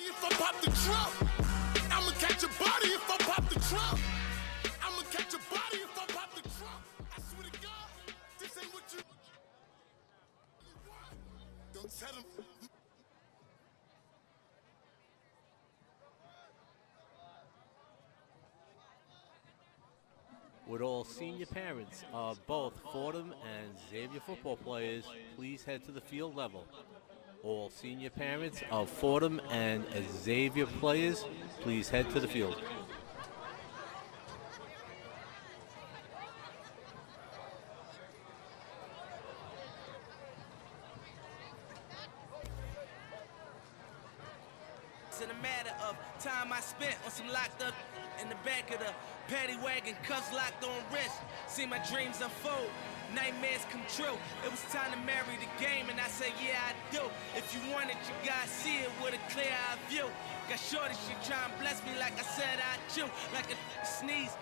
If I pop the trunk, I'ma catch a body if I pop the trunk. I'ma catch a body if I pop the trunk. I swear to God, this ain't what you want. Don't tell him. Would all senior parents of both Fordham and Xavier football players please head to the field level? All senior parents of Fordham and Xavier players, please head to the field. It's in a matter of time I spent on some locked up in the back of the paddy wagon, cuffs locked on wrist. See my dreams unfold, nightmares come true. It was time to marry the game, and I said, yeah, I do. If you want it, you gotta see it with a clear eye view. Got shorty, she try and bless me like I said I chew, like a sneeze.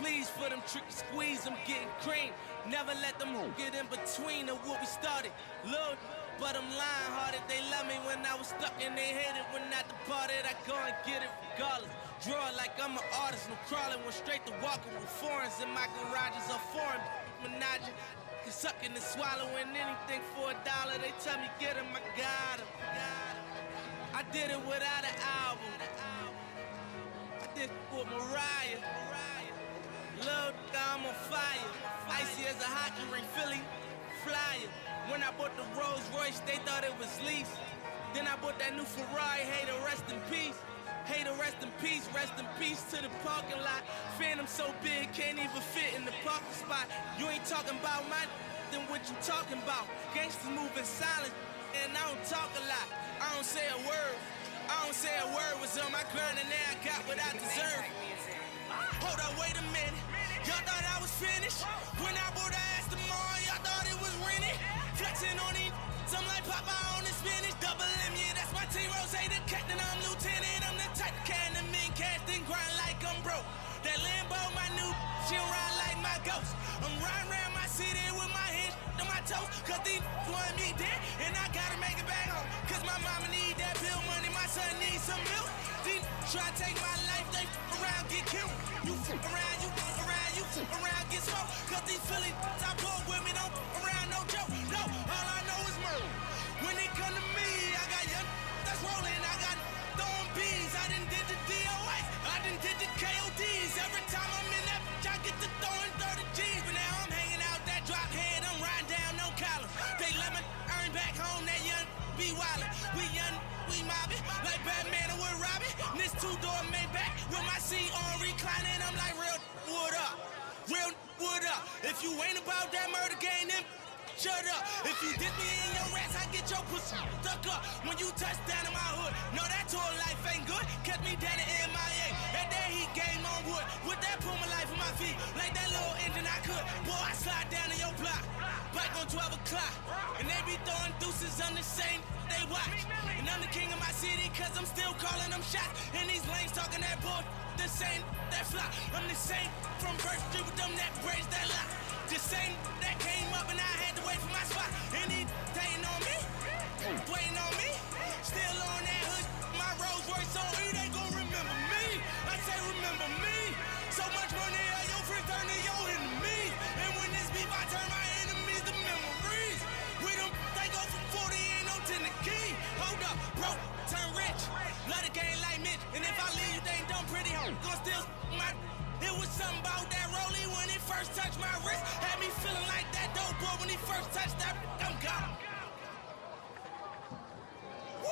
Please for them tricky squeeze, I'm getting cream. Never let them get in between of what we started. Lord, but I'm lying hearted. They love me when I was stuck and they hated when I departed. I go and get it regardless. Draw it like I'm an artist. No crawling, went straight to walking with foreigns in my garages. A foreign menage, sucking and swallowing anything for $1. They tell me get him, I got him. I did it without an album. I did it with Mariah. Lil' I'm on fire. Icy as a hockey ring, Philly flyer. When I bought the Rolls Royce, they thought it was lease. Then I bought that new Ferrari, hey, to rest in peace. Hey, to rest in peace to the parking lot. Phantom so big, can't even fit in the parking spot. You ain't talking about my then what you talking about? Gangsters moving silent, and I don't talk a lot. I don't say a word. I don't say a word. Was on my grind and now I got what I deserve. Hold up, wait a minute. Y'all thought I was finished. When I bought the ass tomorrow, y'all thought it was rented. Flexing on these, I'm like Popeye on the spinach. Double M, yeah, that's my team. Rose, the captain, I'm lieutenant. I'm the type of cat in the mean cast and grind like I'm broke. That Lambo, my new, she ride like my ghost. I'm riding around my city with my hands on my toes. Cause these want me dead, and I gotta make it back home. Cause my mama need that bill money, my son needs some milk. These try to take my life, they around, get killed. You around, you around, you around, get smoked. Cause these Philly I pull with me, don't around, no joke. No, all I know is murder. When they come to me, I got young that's rolling. I got throwing bees. I done did the DOAs. I done did the KODs. Every time I'm in that bitch, I get to throwing 30 G's. But now I'm hanging out that drop head. I'm riding down no collar. They let me earn back home. That young be wildin'. We young, we mobbing like Batman and we're robbing. This two-door Maybach with my seat on reclining. I'm like real wood up, real wood up. If you ain't about that murder game, then shut up. If you dip me in your rats, I get your pussy stuck up. When you touch down in my hood, no, that tour life ain't good. Catch me down in MIA. That day he game on wood. With that pull my life on my feet. Like that little engine I could. Boy, I slide down in your block. Back on 12 o'clock. And they be throwing deuces on the same they watch. And I'm the king of my city, cause I'm still calling them shots. And these lanes talking that bull, the same that fly. I'm the same from Birch Street with them that braids that lock. The same that came up and I had to wait for my spot. And he hating on me, waiting on me. Still on that hood, my Rolls Royce on E, they gon' remember me. I say remember me. So much money, your friends turn to your enemies. And when this beef, I turn my enemies to memories. We them, they go from 40, ain't no 10 the key. Hold up, broke, turn rich. Love the game like Mitch. And if I leave, you think dumb pretty hoe. Gon' still my. It was something about that rollie when he first touched my wrist. Had me feeling like that dope boy when he first touched that. I'm gone. Woo!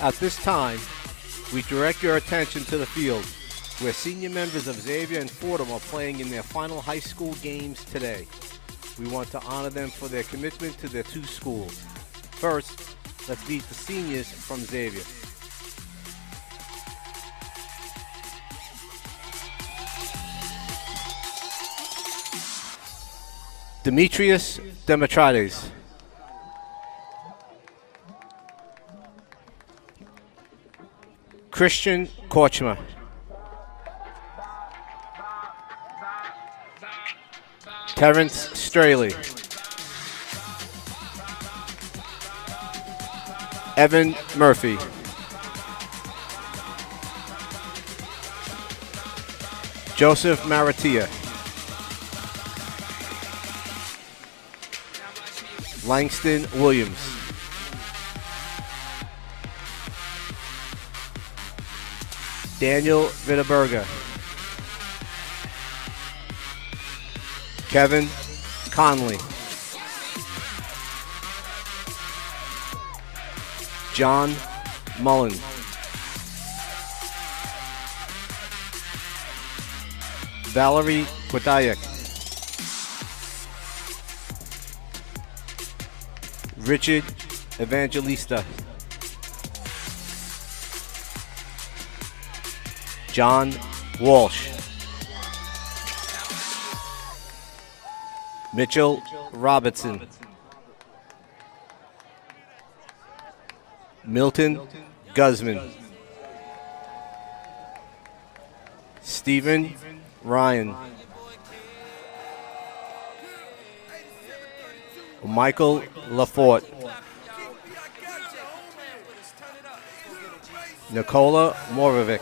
At this time, we direct your attention to the field, where senior members of Xavier and Fordham are playing in their final high school games today. We want to honor them for their commitment to their two schools. First, let's meet the seniors from Xavier. Demetrius Demetrides. Christian Korchma. Terrence Straley. Evan Murphy. Joseph Maratia. Langston Williams. Daniel Vitterberger. Kevin Conley. John Mullen. Valerie Kodayak. Richard Evangelista. John Walsh. Mitchell Robertson. Milton Guzman. Stephen Ryan. Michael Lafort. Nikola Morovic.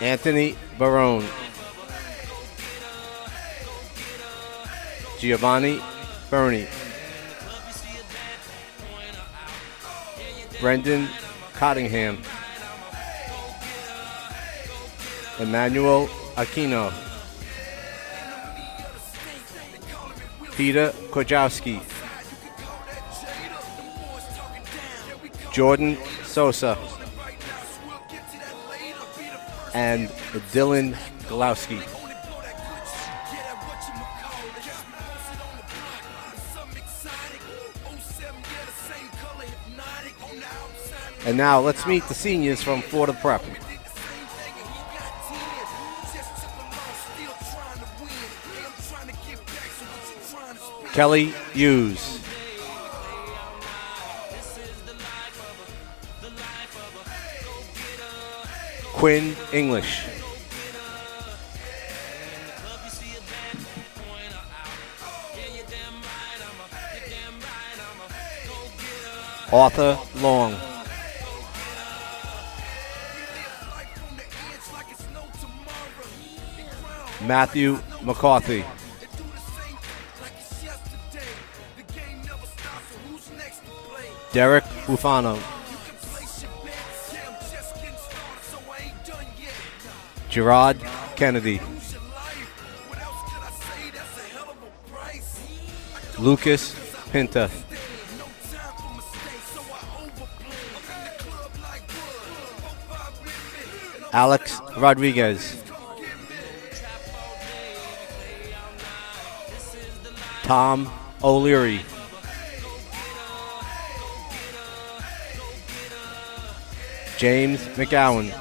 Anthony Barone. Giovanni Burney. Brendan Cottingham. Emmanuel Aquino. Peter Kojowski. Jordan Sosa. And Dylan Galowski. And now let's meet the seniors from Fordham Prep. Kelly Hughes. Quinn English. Arthur Long. Matthew McCarthy. Derek Bufano. Gerard Kennedy. Lucas Pinta. Alex Rodriguez. Tom O'Leary. James McGowan.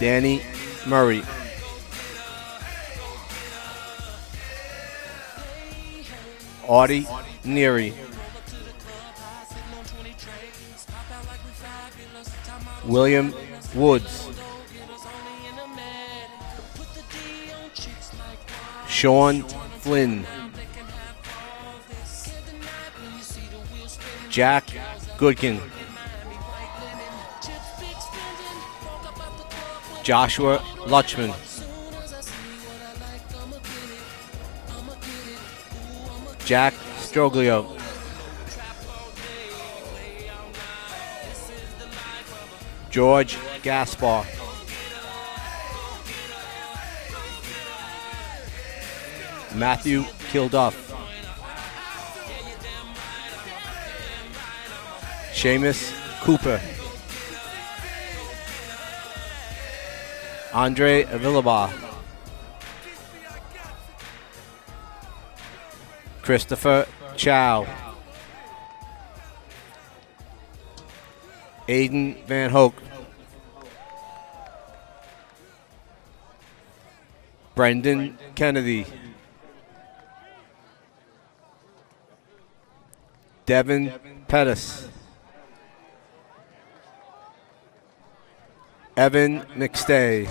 Danny Murray. Audie Neary. William Woods. Sean Flynn. Jack Goodkin. Joshua Lutchman. Jack Stroglio. George Gaspar. Matthew Kilduff. Seamus Cooper. Andre Avilaba. Christopher Chow. Aiden Van Hoek. Brendan Kennedy. Devin Pettis. Evan McStay.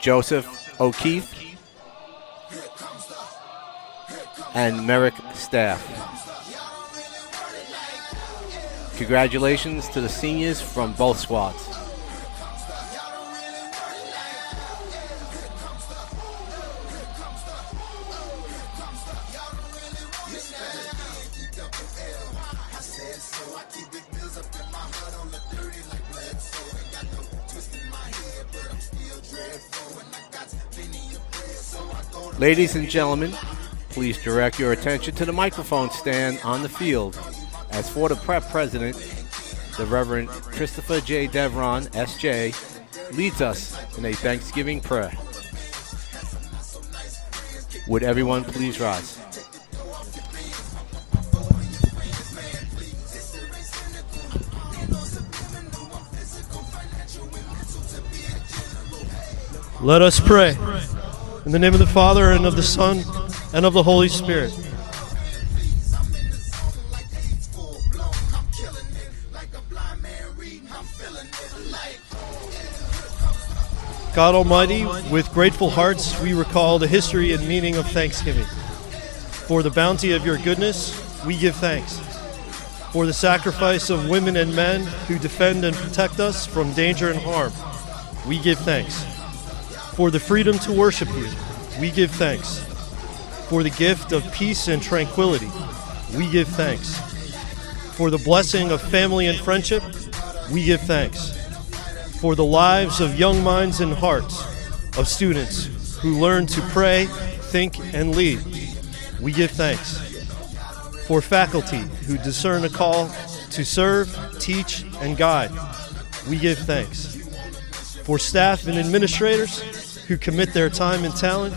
Joseph O'Keefe. And Merrick Staff. Congratulations to the seniors from both squads. Ladies and gentlemen, please direct your attention to the microphone stand on the field as Fordham Prep President, the Reverend Christopher J. Devron, S.J., leads us in a Thanksgiving prayer. Would everyone please rise? Let us pray. In the name of the Father, and of the Son, and of the Holy Spirit. God Almighty, with grateful hearts, we recall the history and meaning of Thanksgiving. For the bounty of your goodness, we give thanks. For the sacrifice of women and men who defend and protect us from danger and harm, we give thanks. For the freedom to worship you, we give thanks. For the gift of peace and tranquility, we give thanks. For the blessing of family and friendship, we give thanks. For the lives of young minds and hearts of students who learn to pray, think, and lead, we give thanks. For faculty who discern a call to serve, teach, and guide, we give thanks. For staff and administrators who commit their time and talent,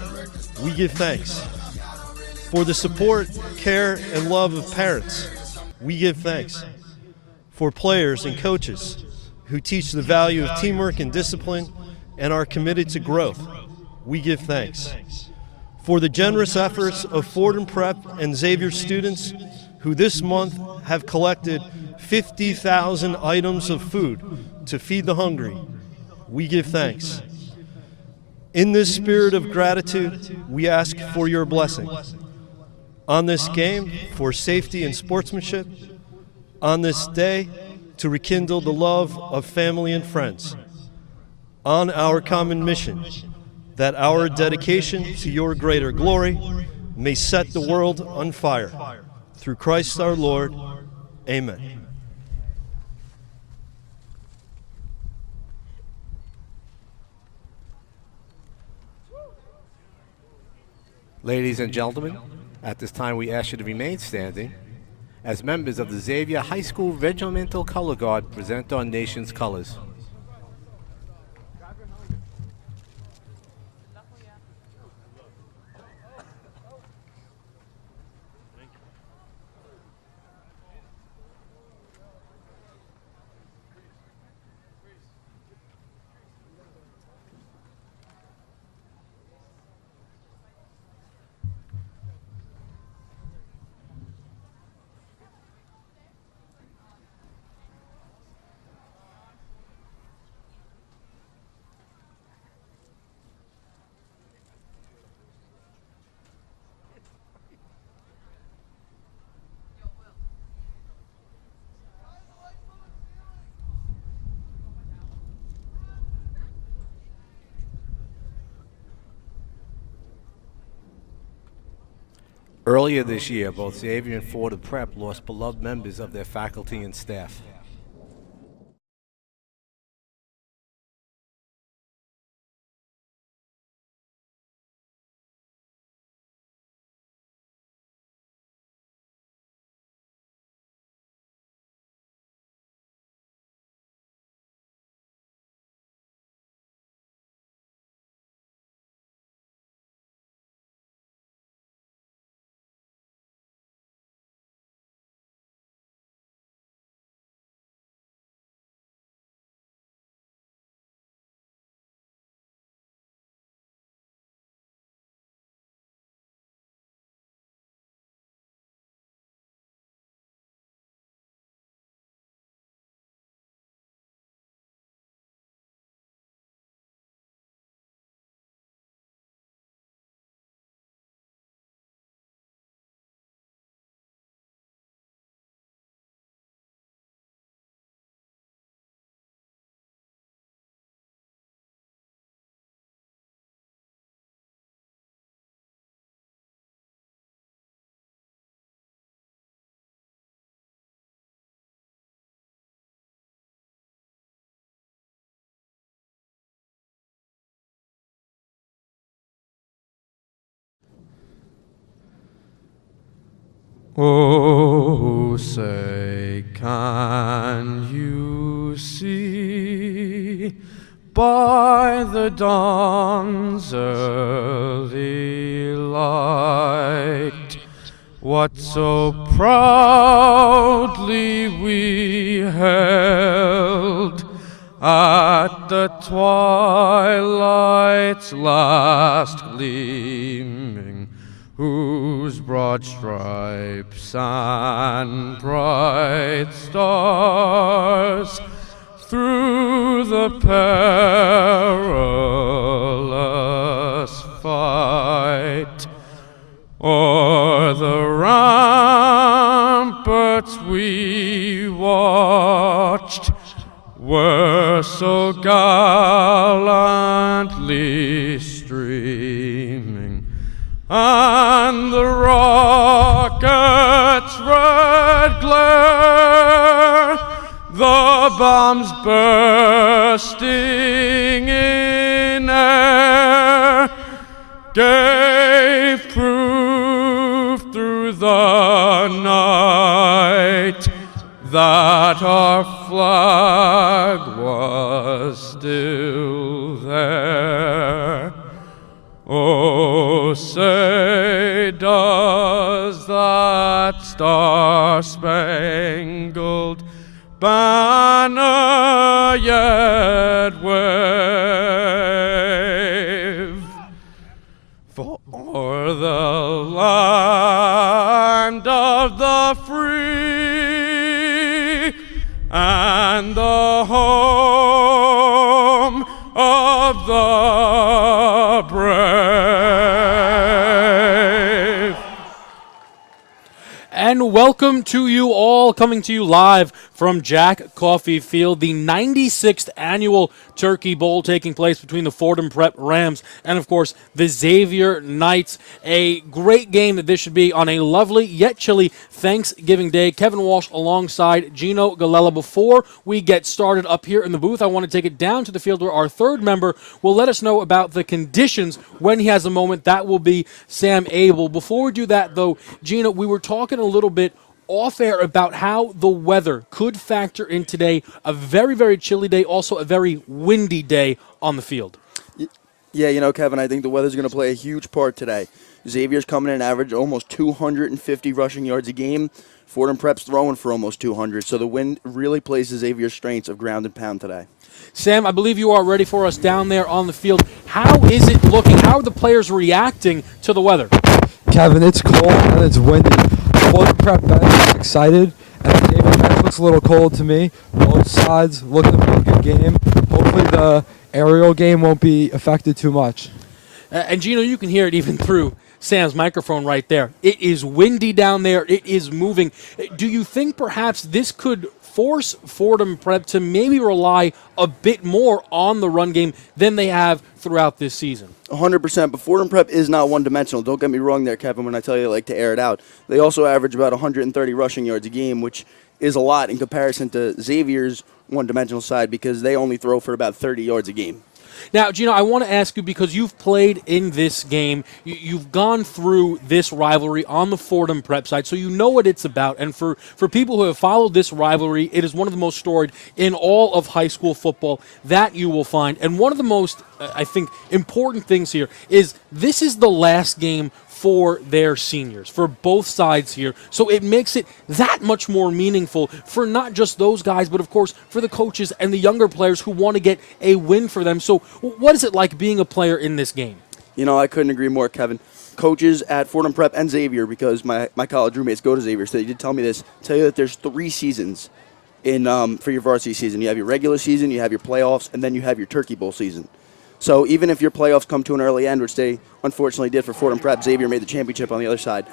we give thanks. For the support, care, and love of parents, we give thanks. For players and coaches who teach the value of teamwork and discipline and are committed to growth, we give thanks. For the generous efforts of Fordham Prep and Xavier students who this month have collected 50,000 items of food to feed the hungry, we give thanks. In this spirit of gratitude, we ask for your blessing on this game for safety and sportsmanship, on this day to rekindle the love of family and friends, on our common mission, that our dedication to your greater glory may set the world on fire. Through Christ our Lord, amen. Ladies and gentlemen, at this time we ask you to remain standing as members of the Xavier High School Regimental Color Guard present our nation's colors. Earlier this year, both Xavier and Fordham Prep lost beloved members of their faculty and staff. Oh, say, can you see by the dawn's early light what so proudly we held at the twilight's last gleaming, whose broad stripes and bright stars through the perilous fight o'er the ramparts we watched were so gallantly streaming, and the rocket's red glare, the bombs bursting in air, gave proof through the night that our flag was still there. Oh, say, does that star-spangled banner yet wave for the land of the free and the home of the brave? And welcome to you all, coming to you live from Jack Coffey Field, the 96th annual Turkey Bowl taking place between the Fordham Prep Rams and, of course, the Xavier Knights. A great game that this should be on a lovely yet chilly Thanksgiving Day. Kevin Walsh alongside Gino Galella. Before we get started up here in the booth, I want to take it down to the field where our third member will let us know about the conditions when he has a moment. That will be Sam Abel. Before we do that, though, Gino, we were talking a little bit off air about how the weather could factor in today. A very, very chilly day, also a very windy day on the field. Yeah, you know, Kevin, I think the weather's going to play a huge part today. Xavier's coming in average almost 250 rushing yards a game. Fordham Prep's throwing for almost 200, so the wind really plays to Xavier's strengths of ground and pound today. Sam, I believe you are ready for us down there on the field. How is it looking? How are the players reacting to the weather? Kevin, it's cold and it's windy. Fordham Prep bench is excited, and the Xavier bench looks a little cold to me. Both sides looking to be a good game. Hopefully the aerial game won't be affected too much. And Gino, you can hear it even through Sam's microphone right there. It is windy down there. It is moving. Do you think perhaps this could force Fordham Prep to maybe rely a bit more on the run game than they have throughout this season? 100%, but Fordham Prep is not one-dimensional. Don't get me wrong there, Kevin, when I tell you they like to air it out. They also average about 130 rushing yards a game, which is a lot in comparison to Xavier's one-dimensional side because they only throw for about 30 yards a game. Now, Gino, I want to ask you, because you've played in this game, you've gone through this rivalry on the Fordham Prep side, so you know what it's about. And for people who have followed this rivalry, it is one of the most storied in all of high school football that you will find. And one of the most, I think, important things here is this is the last game for their seniors, for both sides here. So it makes it that much more meaningful for not just those guys, but of course for the coaches and the younger players who want to get a win for them. So what is it like being a player in this game? You know, I couldn't agree more, Kevin. Coaches at Fordham Prep and Xavier, because my college roommates go to Xavier, so they did tell me this, tell you that there's 3 seasons in for your varsity season. You have your regular season, you have your playoffs, and then you have your Turkey Bowl season. So even if your playoffs come to an early end, which they unfortunately did for Fordham Prep, Xavier made the championship on the other side,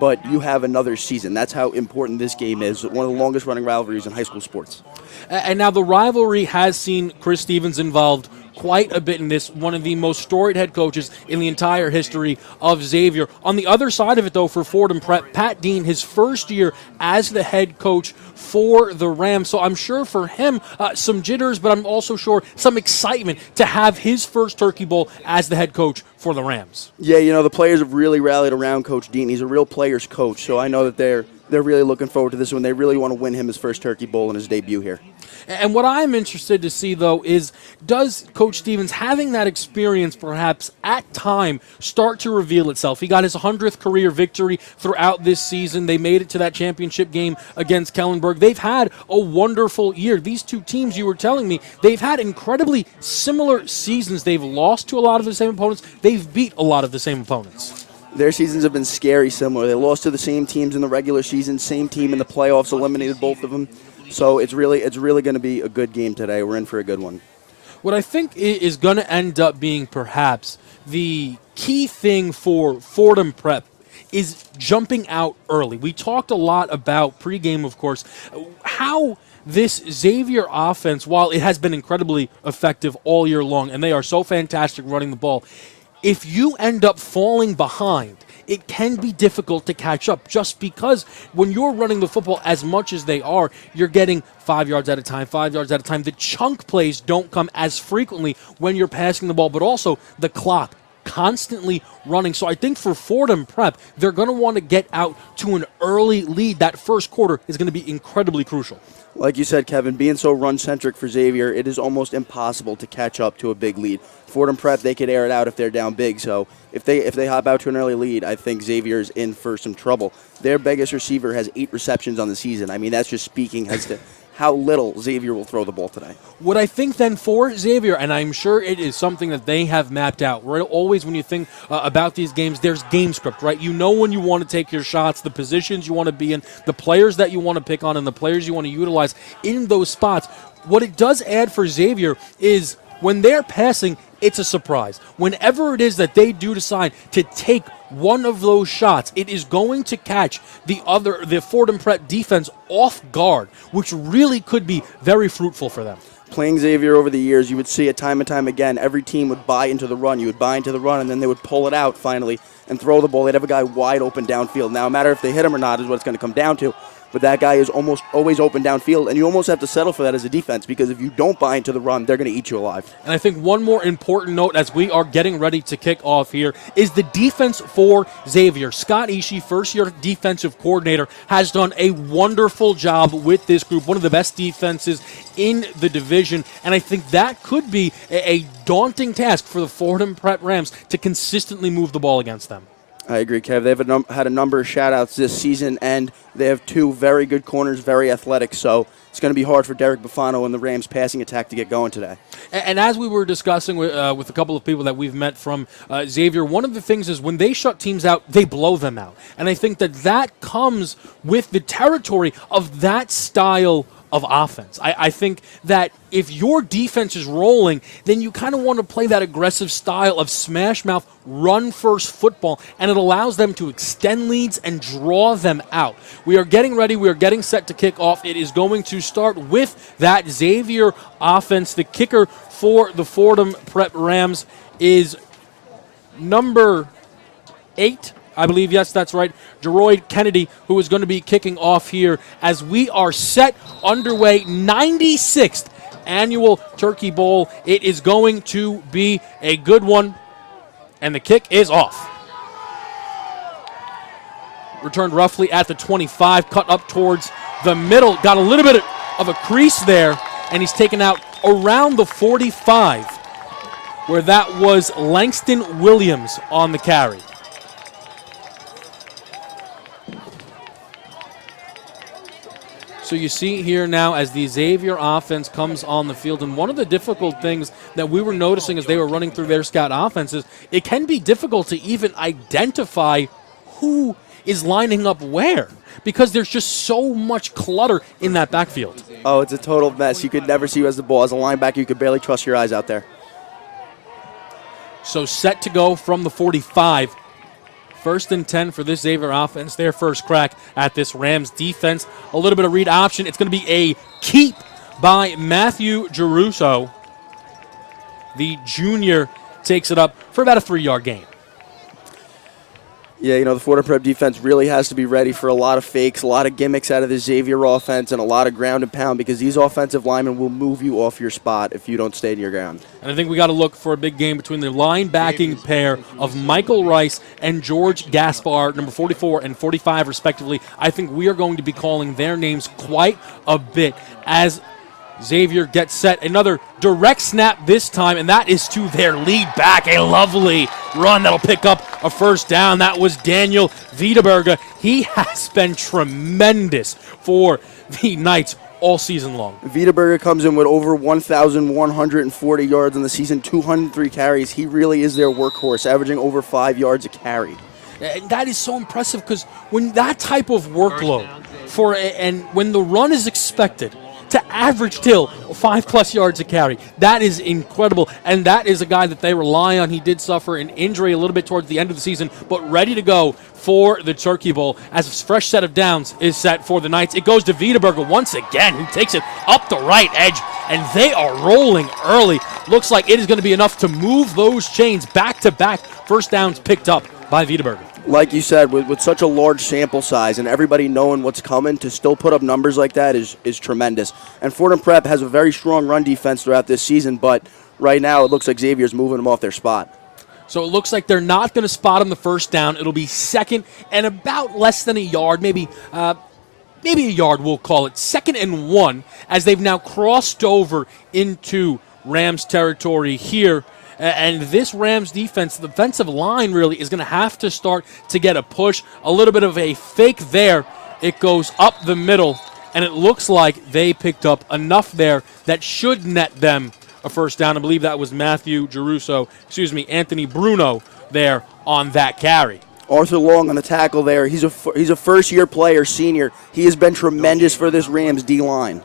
but you have another season. That's how important this game is, one of the longest-running rivalries in high school sports. And now the rivalry has seen Chris Stevens involved quite a bit in this, one of the most storied head coaches in the entire history of Xavier. On the other side of it, though, for Fordham Prep, Pat Dean, his first year as the head coach for the Rams. So I'm sure for him, some jitters, but I'm also sure some excitement to have his first Turkey Bowl as the head coach for the Rams. Yeah, you know, the players have really rallied around Coach Dean. He's a real players coach, so I know that they're really looking forward to this one. They really want to win him his first Turkey Bowl in his debut here. And what I'm interested to see, though, is does Coach Stevens, having that experience perhaps at time, start to reveal itself? He got his 100th career victory throughout this season. They made it to that championship game against Kellenberg. They've had a wonderful year. These two teams, you were telling me, they've had incredibly similar seasons. They've lost to a lot of the same opponents. They've beat a lot of the same opponents. Their seasons have been scary similar. They lost to the same teams in the regular season, same team in the playoffs, eliminated both of them. So it's really going to be a good game today. We're in for a good one. What I think is going to end up being perhaps the key thing for Fordham Prep is jumping out early. We talked a lot about pregame, of course, how this Xavier offense, while it has been incredibly effective all year long, and they are so fantastic running the ball, if you end up falling behind, it can be difficult to catch up just because when you're running the football as much as they are, you're getting 5 yards at a time, 5 yards at a time. The chunk plays don't come as frequently when you're passing the ball, but also the clock constantly running. So I think for Fordham Prep, they're going to want to get out to an early lead. That first quarter is going to be incredibly crucial. Like you said, Kevin, being so run-centric for Xavier, it is almost impossible to catch up to a big lead. Fordham Prep, they could air it out if they're down big. So if they hop out to an early lead, I think Xavier's in for some trouble. Their biggest receiver has 8 receptions on the season. I mean, that's just speaking as to how little Xavier will throw the ball today. What I think then for Xavier, and I'm sure it is something that they have mapped out, right? Always when you think about these games, there's game script, right? You know when you want to take your shots, the positions you want to be in, the players that you want to pick on, and the players you want to utilize in those spots. What it does add for Xavier is when they're passing, it's a surprise. Whenever it is that they do decide to take one of those shots, it is going to catch the Fordham Prep defense off guard, which really could be very fruitful for them. Playing Xavier over the years, you would see it time and time again. Every team would buy into the run. You would buy into the run, and then they would pull it out finally and throw the ball. They'd have a guy wide open downfield. Now, no matter if they hit him or not is what it's going to come down to. But that guy is almost always open downfield, and you almost have to settle for that as a defense because if you don't buy into the run, they're going to eat you alive. And I think one more important note as we are getting ready to kick off here is the defense for Xavier. Scott Ishii, first-year defensive coordinator, has done a wonderful job with this group, one of the best defenses in the division, and I think that could be a daunting task for the Fordham Prep Rams to consistently move the ball against them. I agree, Kev. They've had a number of shout-outs this season, and they have 2 very good corners, very athletic, so it's going to be hard for Derek Buffano and the Rams' passing attack to get going today. And as we were discussing with a couple of people that we've met from Xavier, one of the things is when they shut teams out, they blow them out. And I think that comes with the territory of that style of offense. I think that if your defense is rolling, then you kind of want to play that aggressive style of smash mouth, run first football, and it allows them to extend leads and draw them out. We are getting ready. We are getting set to kick off. It is going to start with that Xavier offense. The kicker for the Fordham Prep Rams is number 8. I believe, yes, that's right, Jeroid Kennedy, who is going to be kicking off here as we are set underway, 96th annual Turkey Bowl. It is going to be a good one, and the kick is off. Returned roughly at the 25, cut up towards the middle, got a little bit of a crease there, and he's taken out around the 45, where that was Langston Williams on the carry. So you see here now as the Xavier offense comes on the field, and one of the difficult things that we were noticing as they were running through their scout offenses, it can be difficult to even identify who is lining up where because there's just so much clutter in that backfield. Oh, it's a total mess. You could never see who has the ball. As a linebacker, you could barely trust your eyes out there. So set to go from the 45. 1st and 10 for this Xavier offense. Their first crack at this Rams defense. A little bit of read option. It's going to be a keep by Matthew Geruso. the junior takes it up for about a 3-yard gain. Yeah, the Fordham Prep defense really has to be ready for a lot of fakes, a lot of gimmicks out of the Xavier offense, and a lot of ground and pound because these offensive linemen will move you off your spot if you don't stay in your ground. And I think we got to look for a big game between the linebacking pair of Michael Rice and George Gaspar, number 44 and 45 respectively. I think we are going to be calling their names quite a bit as Xavier gets set. Another direct snap this time, and that is to their lead back. A lovely run that'll pick up a first down. That was Daniel Wiedeberger. He has been tremendous for the Knights all season long. Wiedeberger comes in with over 1,140 yards in the season, 203 carries. He really is their workhorse, averaging over 5 yards a carry. And that is so impressive because when that type of workload and when the run is expected, to average still 5+ yards a carry. That is incredible, and that is a guy that they rely on. He did suffer an injury a little bit towards the end of the season, but ready to go for the Turkey Bowl as a fresh set of downs is set for the Knights. It goes to Wiedeberger once again, who takes it up the right edge, and they are rolling early. Looks like it is going to be enough to move those chains back-to-back. First downs picked up by Wiedeberger. Like you said, with such a large sample size and everybody knowing what's coming, to still put up numbers like that is tremendous. And Fordham Prep has a very strong run defense throughout this season, but right now it looks like Xavier's moving them off their spot. So it looks like they're not going to spot him the first down. It'll be second and about less than a yard, maybe a yard we'll call it. 2nd and 1 as they've now crossed over into Rams territory here. And this Rams defense, the defensive line really is going to have to start to get a push. A little bit of a fake there. It goes up the middle, and it looks like they picked up enough there that should net them a first down. I believe that was Anthony Bruno there on that carry. Arthur Long on the tackle there. He's a first-year player, senior. He has been tremendous for this Rams D-line.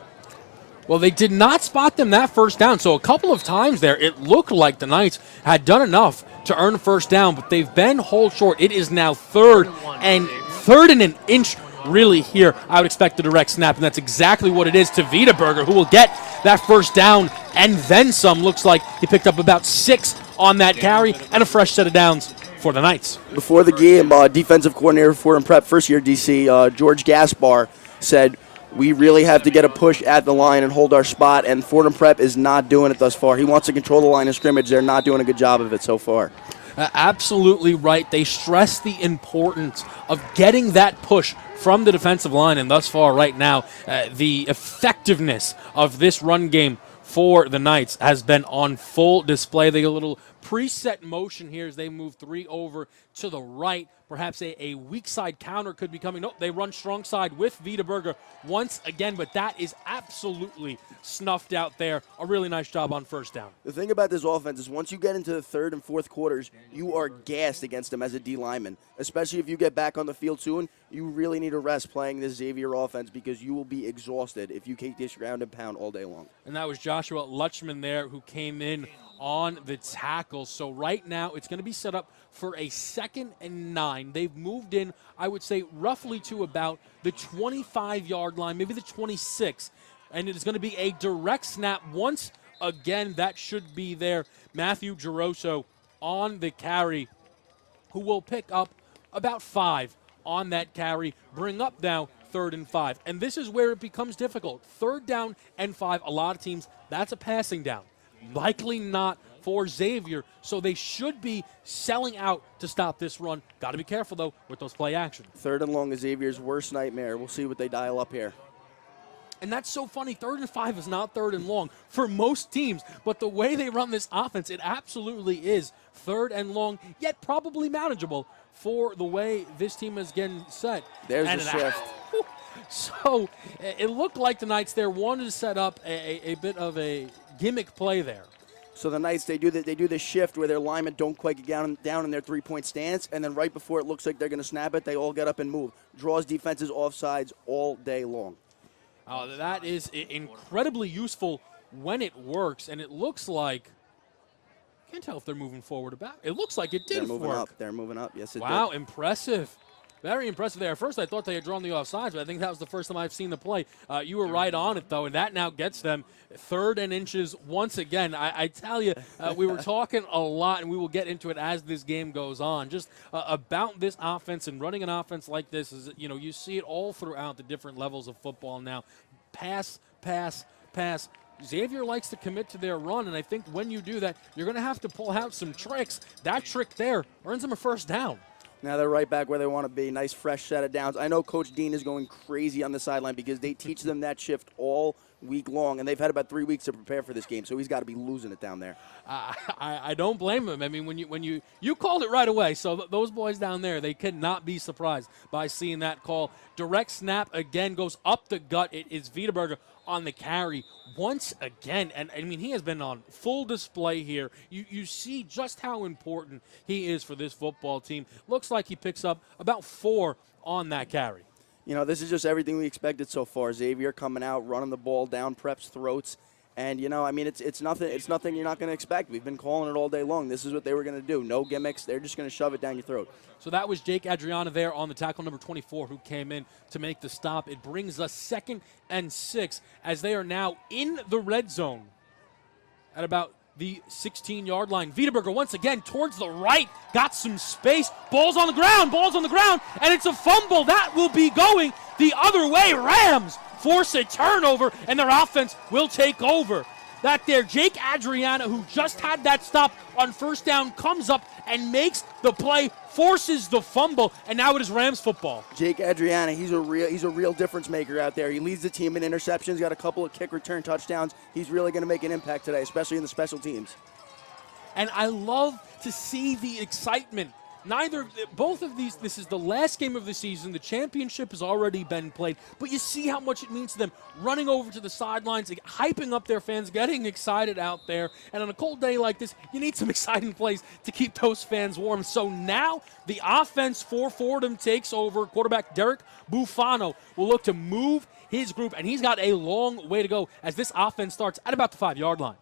Well, they did not spot them that first down, so a couple of times there it looked like the Knights had done enough to earn a first down, but they've been hold short. It is now third and an inch really here. I would expect the direct snap, and that's exactly what it is to Wiedeberger, who will get that first down and then some. Looks like he picked up about 6 on that carry and a fresh set of downs for the Knights. Before the game, defensive coordinator for Fordham Prep, first-year DC, George Gaspar, said, we really have to get a push at the line and hold our spot, and Fordham Prep is not doing it thus far. He wants to control the line of scrimmage. They're not doing a good job of it so far. Absolutely right. They stress the importance of getting that push from the defensive line, and thus far right now, the effectiveness of this run game for the Knights has been on full display. They get a little preset motion here as they move 3 over to the right. Perhaps a weak side counter could be coming. Nope, they run strong side with Wiedeberger once again, but that is absolutely snuffed out there. A really nice job on first down. The thing about this offense is once you get into the third and fourth quarters, you are gassed against them as a D lineman, especially if you get back on the field soon. You really need a rest playing this Xavier offense because you will be exhausted if you take this ground and pound all day long. And that was Joshua Lutchman there who came in on the tackle. So right now it's going to be set up for a 2nd and 9. They've moved in, I would say, roughly to about the 25-yard line, maybe the 26. And it is going to be a direct snap. Once again, that should be there. Matthew Geroso on the carry, who will pick up about 5 on that carry, bring up now 3rd and 5. And this is where it becomes difficult. 3rd down and 5, a lot of teams, that's a passing down. Likely not for Xavier, so they should be selling out to stop this run. Got to be careful, though, with those play action. 3rd and long is Xavier's worst nightmare. We'll see what they dial up here. And that's so funny. 3rd and 5 is not 3rd and long for most teams, but the way they run this offense, it absolutely is 3rd and long, yet probably manageable for the way this team is getting set. There's the shift. So it looked like the Knights there wanted to set up a bit of a gimmick play there. So the Knights, they do the shift where their linemen don't quite get down in their three-point stance, and then right before it looks like they're going to snap it, they all get up and move. Draws defenses offsides all day long. That is incredibly useful when it works, and it looks like, can't tell if they're moving forward or back. It looks like it did They're moving work. up. They're moving up. Yes, it did. Wow, impressive. Very impressive there. At first, I thought they had drawn the offsides, but I think that was the first time I've seen the play. You were right on it, though, and that now gets them 3rd and inches once again. I tell you, we were talking a lot, and we will get into it as this game goes on, just about this offense and running an offense like this. Is you see it all throughout the different levels of football now. Pass, pass, pass. Xavier likes to commit to their run, and I think when you do that, you're going to have to pull out some tricks. That trick there earns them a first down. Now they're right back where they want to be. Nice, fresh set of downs. I know Coach Dean is going crazy on the sideline because they teach them that shift all week long, and they've had about 3 weeks to prepare for this game, so he's got to be losing it down there. I don't blame him. I mean, when you called it right away, so those boys down there, they could not be surprised by seeing that call. Direct snap again goes up the gut. It is Wiedeberger on the carry once again, and I mean, he has been on full display here. You see just how important he is for this football team. Looks like he picks up about 4 on that carry. This is just everything we expected so far. Xavier coming out, running the ball down Prep's throats. And, it's nothing you're not going to expect. We've been calling it all day long. This is what they were going to do. No gimmicks. They're just going to shove it down your throat. So that was Jake Adriana there on the tackle, number 24, who came in to make the stop. It brings us 2nd and 6 as they are now in the red zone at about the 16-yard line. Wiedeberger once again towards the right, got some space. Ball's on the ground, and it's a fumble. That will be going the other way. Rams force a turnover, and their offense will take over. That there, Jake Adriana, who just had that stop on first down, comes up and makes the play, forces the fumble, and now it is Rams football. Jake Adriana, he's a real difference maker out there. He leads the team in interceptions, got a couple of kick return touchdowns. He's really going to make an impact today, especially in the special teams. And I love to see the excitement. Both of these, this is the last game of the season. The championship has already been played, but you see how much it means to them, running over to the sidelines, hyping up their fans, getting excited out there. And on a cold day like this, you need some exciting plays to keep those fans warm. So now the offense for Fordham takes over. Quarterback Derek Bufano will look to move his group, and he's got a long way to go as this offense starts at about the 5-yard line.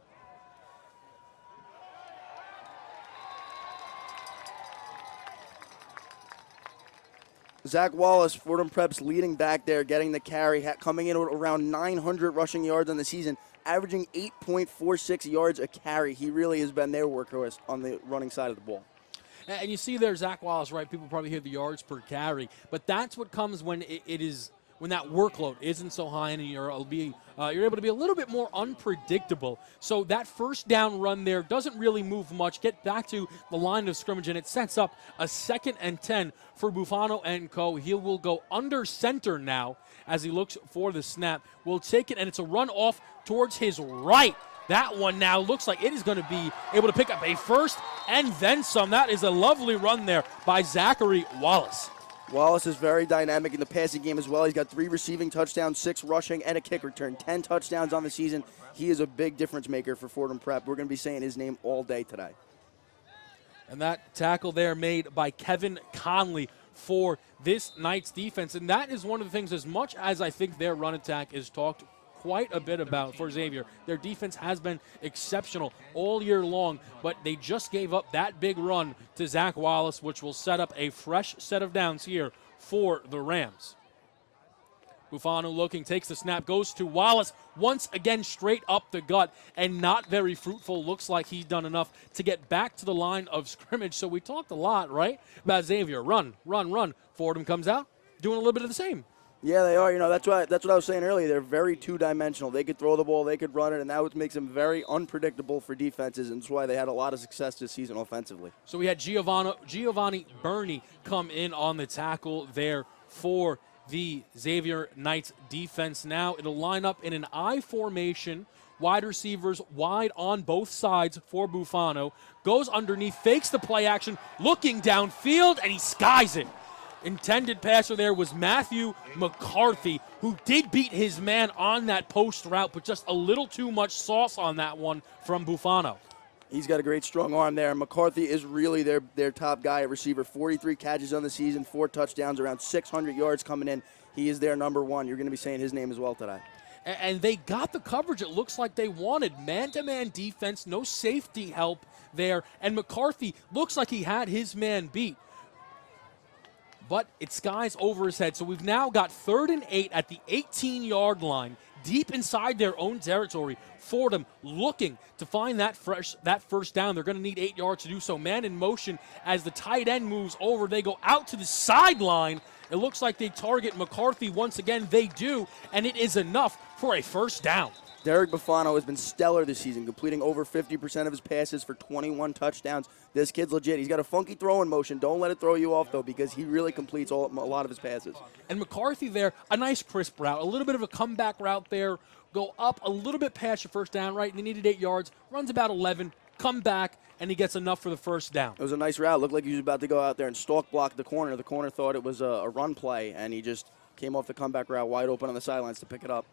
Zach Wallace, Fordham Prep's leading back there, getting the carry, coming in around 900 rushing yards on the season, averaging 8.46 yards a carry. He really has been their workhorse on the running side of the ball. And you see there, Zach Wallace, right? People probably hear the yards per carry, but that's what comes when when that workload isn't so high and you're able to be a little bit more unpredictable. So that first down run there doesn't really move much. Get back to the line of scrimmage, and it sets up a 2nd and 10 for Bufano and co. He will go under center now as he looks for the snap. We'll take it, and it's a run off towards his right. That one now looks like it is going to be able to pick up a first and then some. That is a lovely run there by Zachary Wallace. Wallace is very dynamic in the passing game as well. He's got 3 receiving touchdowns, 6 rushing, and a kick return. 10 touchdowns on the season. He is a big difference maker for Fordham Prep. We're going to be saying his name all day today. And that tackle there made by Kevin Conley for this night's defense. And that is one of the things, as much as I think their run attack is talked quite a bit about for Xavier, their defense has been exceptional all year long, but they just gave up that big run to Zach Wallace, which will set up a fresh set of downs here for the Rams. Bufano looking, takes the snap, goes to Wallace, once again straight up the gut, and not very fruitful. Looks like he's done enough to get back to the line of scrimmage. So we talked a lot, right, about Xavier. Run, run, run. Fordham comes out, doing a little bit of the same. Yeah, they are. That's what I was saying earlier. They're very two-dimensional. They could throw the ball, they could run it, and that what makes them very unpredictable for defenses, and that's why they had a lot of success this season offensively. So we had Giovanni Burney come in on the tackle there for the Xavier Knights defense. Now it'll line up in an I formation. Wide receivers wide on both sides for Bufano. Goes underneath, fakes the play action, looking downfield, and he skies it. Intended passer there was Matthew McCarthy, who did beat his man on that post route, but just a little too much sauce on that one from Bufano. He's got a great strong arm there. McCarthy is really their top guy at receiver. 43 catches on the season, 4 touchdowns, around 600 yards coming in. He is their number one. You're going to be saying his name as well today. And they got the coverage it looks like they wanted. Man-to-man defense, no safety help there. And McCarthy looks like he had his man beat. but it skies over his head. So we've now got 3rd and 8 at the 18-yard line, deep inside their own territory. Fordham looking to find that first down. They're going to need 8 yards to do so. Man in motion as the tight end moves over. They go out to the sideline. It looks like they target McCarthy once again. They do, and it is enough for a first down. Derek Buffano has been stellar this season, completing over 50% of his passes for 21 touchdowns. This kid's legit. He's got a funky throwing motion. Don't let it throw you off, though, because he really completes a lot of his passes. And McCarthy there, a nice crisp route, a little bit of a comeback route there. Go up a little bit past your first down, right? They needed 8 yards, runs about 11, come back, and he gets enough for the first down. It was a nice route. Looked like he was about to go out there and stalk block the corner. The corner thought it was a run play, and he just came off the comeback route wide open on the sidelines to pick it up.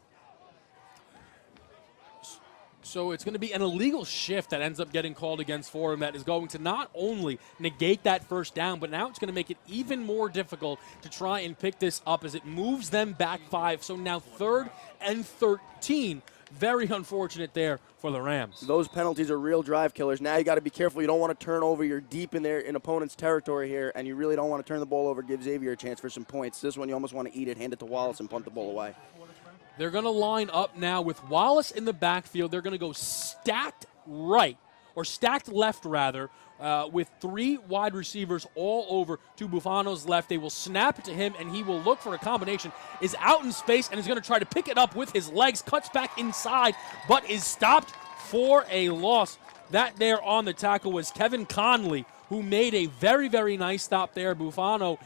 So it's going to be an illegal shift that ends up getting called against Fordham that is going to not only negate that first down, but now it's going to make it even more difficult to try and pick this up as it moves them back 5. So now 3rd and 13. Very unfortunate there for the Rams. Those penalties are real drive killers. Now you got to be careful. You don't want to turn over. You're deep in opponent's territory here, and you really don't want to turn the ball over, give Xavier a chance for some points. This one you almost want to eat it, hand it to Wallace, and punt the ball away. They're going to line up now with Wallace in the backfield. They're going to go stacked right, or stacked left rather, with 3 wide receivers all over to Buffano's left. They will snap it to him, and he will look for a combination. Is out in space and is going to try to pick it up with his legs. Cuts back inside, but is stopped for a loss. That there on the tackle was Kevin Conley, who made a very, very nice stop there. Buffano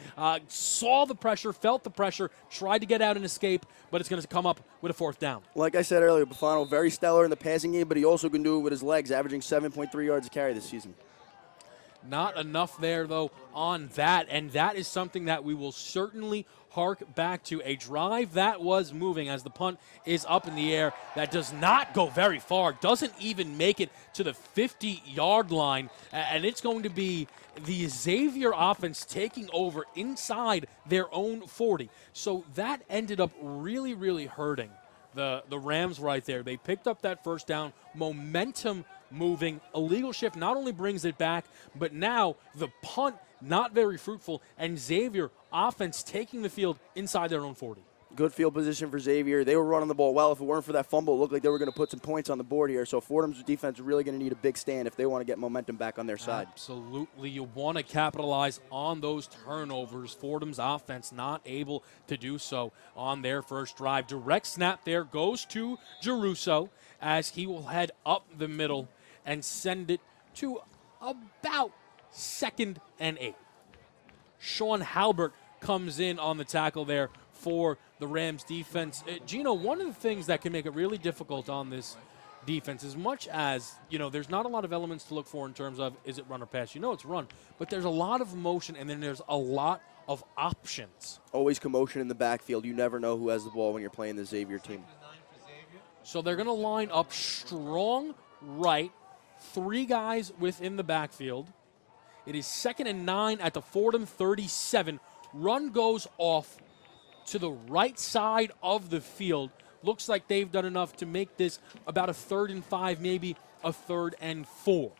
saw the pressure, felt the pressure, tried to get out and escape, but it's going to come up with a 4th down. Like I said earlier, Buffano very stellar in the passing game, but he also can do it with his legs, averaging 7.3 yards a carry this season. Not enough there, though, on that, and that is something that we will certainly hark back to. A drive that was moving as the punt is up in the air. That does not go very far, doesn't even make it to the 50-yard line, and it's going to be the Xavier offense taking over inside their own 40. So that ended up really, really hurting the Rams right there. They picked up that first down, momentum moving. Illegal shift not only brings it back, but now the punt not very fruitful, and Xavier offense taking the field inside their own 40. Good field position for Xavier. They were running the ball well. If it weren't for that fumble, it looked like they were going to put some points on the board here. So Fordham's defense is really going to need a big stand if they want to get momentum back on their side. Absolutely. You want to capitalize on those turnovers. Fordham's offense not able to do so on their first drive. Direct snap there goes to Geruso as he will head up the middle and send it to about 2nd and 8. Sean Halbert comes in on the tackle there for the Rams defense. Gino, one of the things that can make it really difficult on this defense, as much as, there's not a lot of elements to look for in terms of is it run or pass. It's run, but there's a lot of motion and then there's a lot of options. Always commotion in the backfield. You never know who has the ball when you're playing the Xavier team. So they're going to line up strong right, 3 guys within the backfield. It is 2nd and 9 at the Fordham 37. Run goes off to the right side of the field. Looks like they've done enough to make this about a 3rd and 5, maybe a 3rd and 4.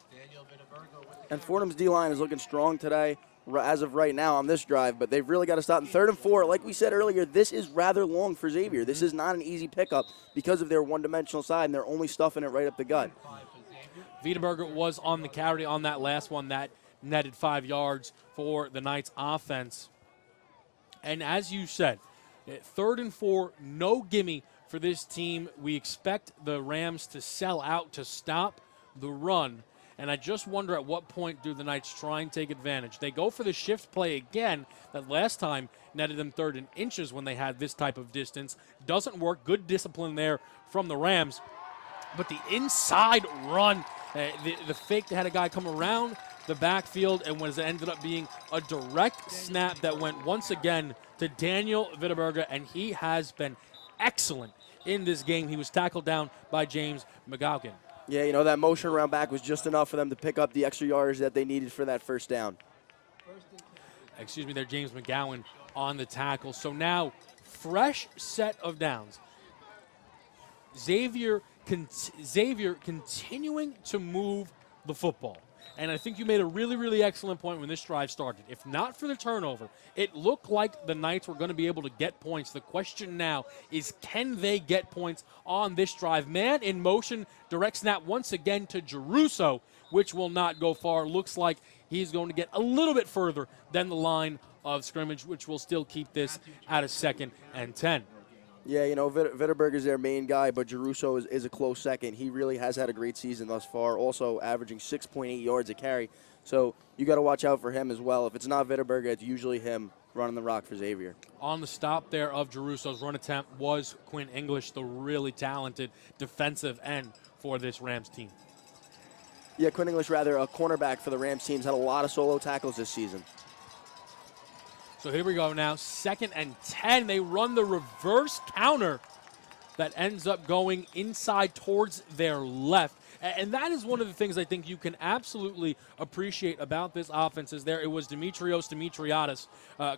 And Fordham's D-line is looking strong today as of right now on this drive, but they've really got to stop in 3rd and 4. Like we said earlier, this is rather long for Xavier. This is not an easy pickup because of their one-dimensional side, and they're only stuffing it right up the gut. Wiedeberger was on the carry on that last one that netted 5 yards for the Knights offense. And as you said, 3rd and 4, no gimme for this team. We expect the Rams to sell out to stop the run. And I just wonder at what point do the Knights try and take advantage. They go for the shift play again that last time netted them 3rd and inches when they had this type of distance. Doesn't work. Good discipline there from the Rams. But the inside run, the fake, they had a guy come around the backfield, and was ended up being a direct snap that went once again to Daniel Wiedeberger, and he has been excellent in this game. He was tackled down by James McGaukin. Yeah, that motion around back was just enough for them to pick up the extra yardage that they needed for that first down. Excuse me there, James McGowan on the tackle. So now, fresh set of downs. Xavier continuing to move the football. And I think you made a really, really excellent point when this drive started. If not for the turnover, it looked like the Knights were going to be able to get points. The question now is, can they get points on this drive? Man in motion, direct snap once again to Geruso, which will not go far. Looks like he's going to get a little bit further than the line of scrimmage, which will still keep this at a 2nd and 10. Yeah, you know, Vitterberg is their main guy, but Geruso is a close second. He really has had a great season thus far, also averaging 6.8 yards a carry. So you got to watch out for him as well. If it's not Vitterberg, it's usually him running the rock for Xavier. On the stop there of Geruso's run attempt was Quinn English, the really talented defensive end for this Rams team. Yeah, Quinn English, rather, a cornerback for the Rams teams, had a lot of solo tackles this season. So here we go now, 2nd and 10. They run the reverse counter that ends up going inside towards their left. And that is one of the things I think you can absolutely appreciate about this offense is it was Demetriatis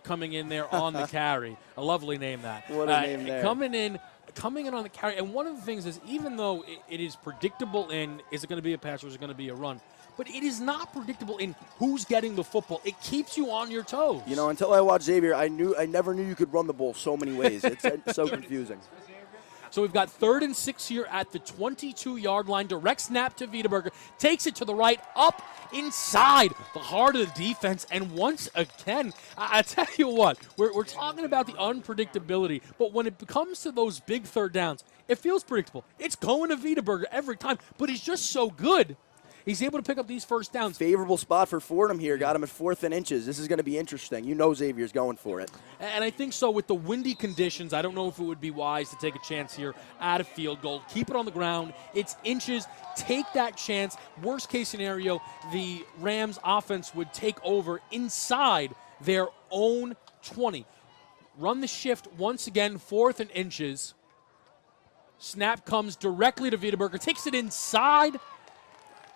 coming in there on the carry. A lovely name that. What a name there. Coming in on the carry. And one of the things is, even though it is predictable in, is it going to be a pass or is it going to be a run? But it is not predictable in who's getting the football. It keeps you on your toes. You know, until I watched Xavier, I never knew you could run the ball so many ways. It's so confusing. So we've got 3rd and 6 here at the 22-yard line. Direct snap to Wiedeberger. Takes it to the right, up inside the heart of the defense. And once again, I tell you what, we're talking about the unpredictability. But when it comes to those big 3rd downs, it feels predictable. It's going to Wiedeberger every time. But he's just so good. He's able to pick up these first downs. Favorable spot for Fordham here. Got him at 4th and inches. This is going to be interesting. You know Xavier's going for it. And I think so with the windy conditions, I don't know if it would be wise to take a chance here at a field goal. Keep it on the ground. It's inches. Take that chance. Worst case scenario, the Rams offense would take over inside their own 20. Run the shift once again, 4th and inches. Snap comes directly to Wiedeberger. Takes it inside.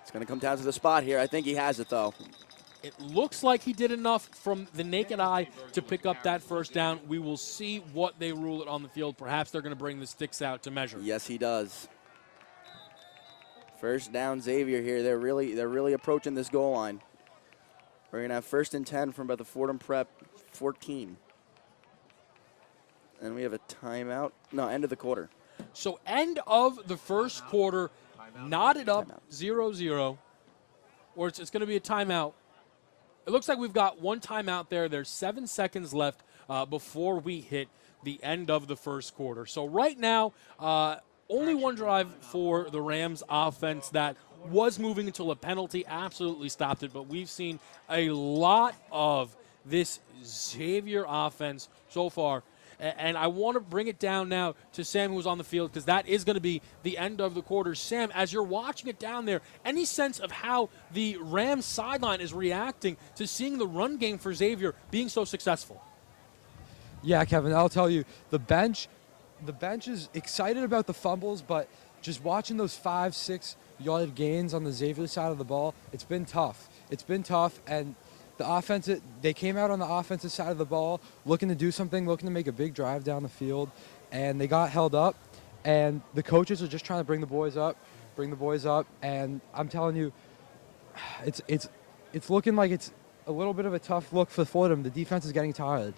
It's going to come down to the spot here. I think he has it, though. It looks like he did enough from the naked eye to pick up that first down. We will see what they rule it on the field. Perhaps they're going to bring the sticks out to measure. Yes, he does. First down, Xavier here. They're really approaching this goal line. We're going to have 1st and 10 from about the Fordham Prep 14. And we have a timeout. No, end of the quarter. So end of the first quarter, knotted up 0-0, or it's going to be a timeout. It looks like we've got one timeout there. There's 7 seconds left before we hit the end of the first quarter. So right now, only one drive for the Rams offense that was moving until a penalty absolutely stopped it. But we've seen a lot of this Xavier offense so far. And I want to bring it down now to Sam, who's on the field, because that is going to be the end of the quarter. Sam, as you're watching it down there, any sense of how the Rams sideline is reacting to seeing the run game for Xavier being so successful? Yeah, Kevin, I'll tell you, the bench is excited about the fumbles, but just watching those 5-6 yard gains on the Xavier side of the ball, it's been tough. And the offense, they came out on the offensive side of the ball looking to do something, looking to make a big drive down the field, and they got held up. And the coaches are just trying to bring the boys up. And I'm telling you, it's looking like it's a little bit of a tough look for Fordham. The defense is getting tired.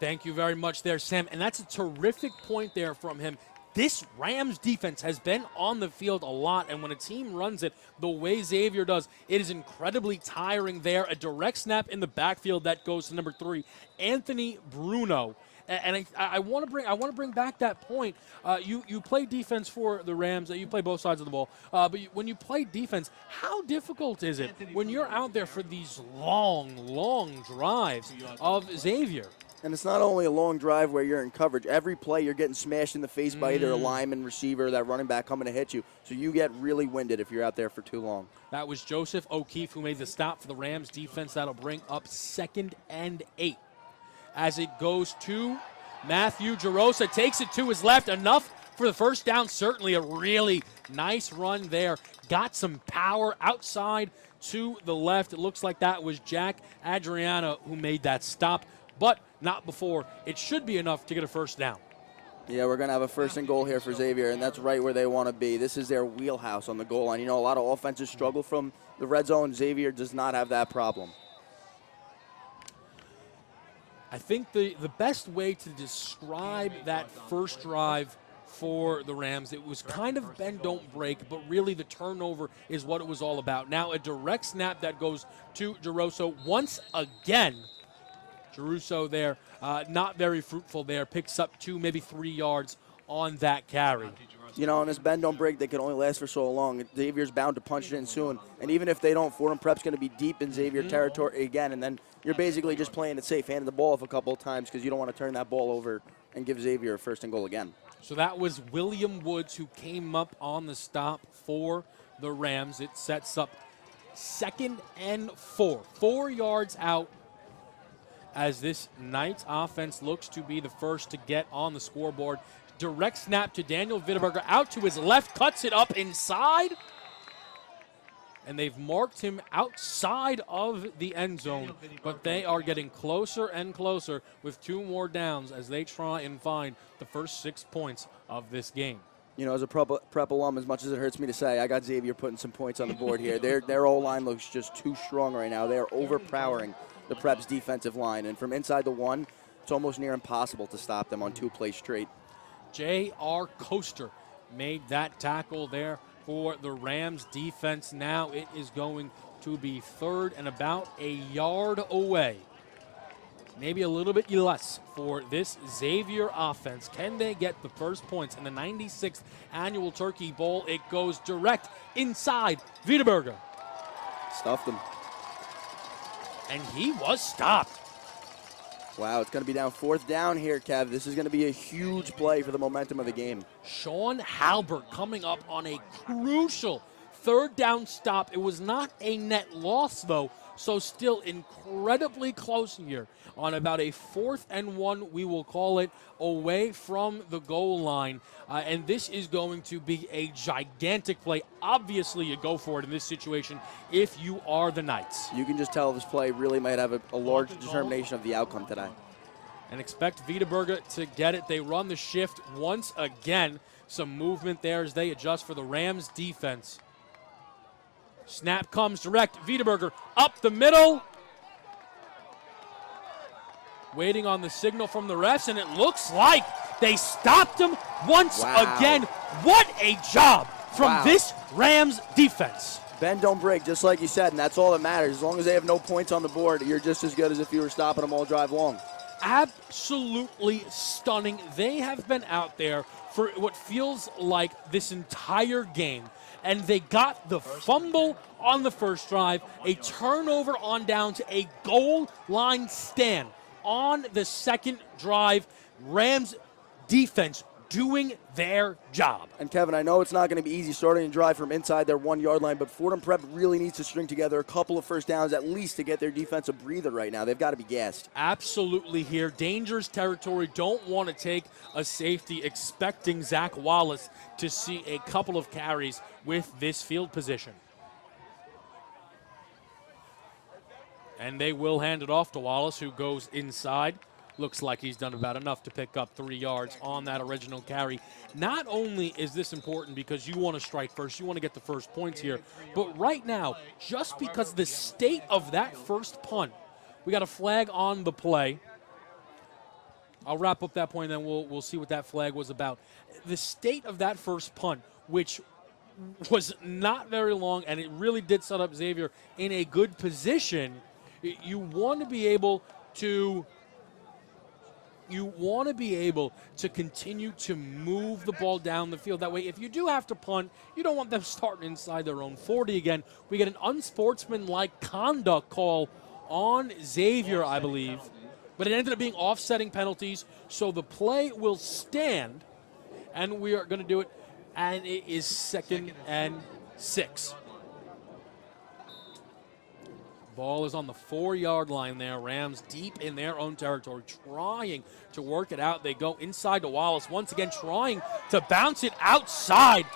Thank you very much there, Sam. And that's a terrific point there from him. This Rams defense has been on the field a lot, and when a team runs it the way Xavier does, it is incredibly tiring there. A direct snap in the backfield that goes to number 3, Anthony Bruno. And I want to bring back that point. You play defense for the Rams. You play both sides of the ball. But when you play defense, how difficult is it when you're out there for these long drives of Xavier? And it's not only a long drive where you're in coverage. Every play you're getting smashed in the face by either a lineman, receiver, that running back coming to hit you. So you get really winded if you're out there for too long. That was Joseph O'Keefe who made the stop for the Rams defense. That'll bring up 2nd and 8. As it goes to Matthew Gerosa, takes it to his left. Enough for the first down. Certainly a really nice run there. Got some power outside to the left. It looks like that was Jack Adriano who made that stop, but not before. It should be enough to get a first down. Yeah, we're going to have a 1st and goal here for Xavier, and that's right where they want to be. This is their wheelhouse on the goal line. You know, a lot of offenses struggle from the red zone, Xavier does not have that problem. I think the best way to describe that first drive for the Rams, it was kind of bend, don't break, but really the turnover is what it was all about. Now a direct snap that goes to Geruso once again. Geruso there, not very fruitful there, picks up 2, maybe 3 yards on that carry. You know, in this bend, don't break, they can only last for so long. Xavier's bound to punch it in soon. And even if they don't, Fordham Prep's going to be deep in Xavier territory again, and then you're basically just playing it safe, handing the ball off a couple of times because you don't want to turn that ball over and give Xavier a 1st and goal again. So that was William Woods who came up on the stop for the Rams. It sets up 2nd and 4. 4 yards out as this Knights offense looks to be the first to get on the scoreboard. Direct snap to Daniel Wittenberger out to his left, cuts it up inside. And they've marked him outside of the end zone, but they are getting closer and closer with 2 more downs as they try and find the first 6 points of this game. You know, as a prep alum, as much as it hurts me to say, I got Xavier putting some points on the board here. Their O-line looks just too strong right now. They are overpowering the Prep's defensive line, and from inside the 1, it's almost near impossible to stop them on 2 plays straight. J.R. Coaster made that tackle there for the Rams defense. Now it is going to be 3rd and about a yard away. Maybe a little bit less for this Xavier offense. Can they get the first points in the 96th Annual Turkey Bowl? It goes direct inside Wittenberger. Stuffed him. And he was stopped. Wow, it's going to be down 4th down here, Kev. This is going to be a huge play for the momentum of the game. Sean Halbert coming up on a crucial 3rd down stop. It was not a net loss, though, so still incredibly close here on about a 4th and 1, we will call it, away from the goal line. And this is going to be a gigantic play. Obviously, you go for it in this situation if you are the Knights. You can just tell this play really might have a large determination of the outcome today. And expect Wittenberger to get it. They run the shift once again. Some movement there as they adjust for the Rams defense. Snap comes direct. Wittenberger up the middle. Waiting on the signal from the refs, and it looks like they stopped him once again. What a job from this Rams defense. Bend, don't break, just like you said, and that's all that matters. As long as they have no points on the board, you're just as good as if you were stopping them all drive long. Absolutely stunning. They have been out there for what feels like this entire game, and they got the fumble on the first drive, a turnover on down to a goal line stand on the second drive. Rams defense doing their job. And Kevin, I know it's not going to be easy starting a drive from inside their 1 yard line, but Fordham Prep really needs to string together a couple of first downs at least to get their defense a breather right now. They've got to be gassed. Absolutely here. Dangerous territory. Don't want to take a safety, expecting Zach Wallace to see a couple of carries with this field position. And they will hand it off to Wallace, who goes inside. Looks like he's done about enough to pick up 3 yards on that original carry. Not only is this important because you want to strike first, you want to get the first points here, but right now, just because the state of that first punt, we got a flag on the play. I'll wrap up that point, and then we'll see what that flag was about. The state of that first punt, which was not very long, and it really did set up Xavier in a good position. You want to be able to continue to move the ball down the field. That way, if you do have to punt, you don't want them starting inside their own 40 again. We get an unsportsmanlike conduct call on Xavier, I believe. But it ended up being offsetting penalties, so the play will stand, and we are going to do it, and it is 2nd and 6. Ball is on the 4 yard line there. Rams deep in their own territory, trying to work it out. They go inside to Wallace, once again trying to bounce it outside.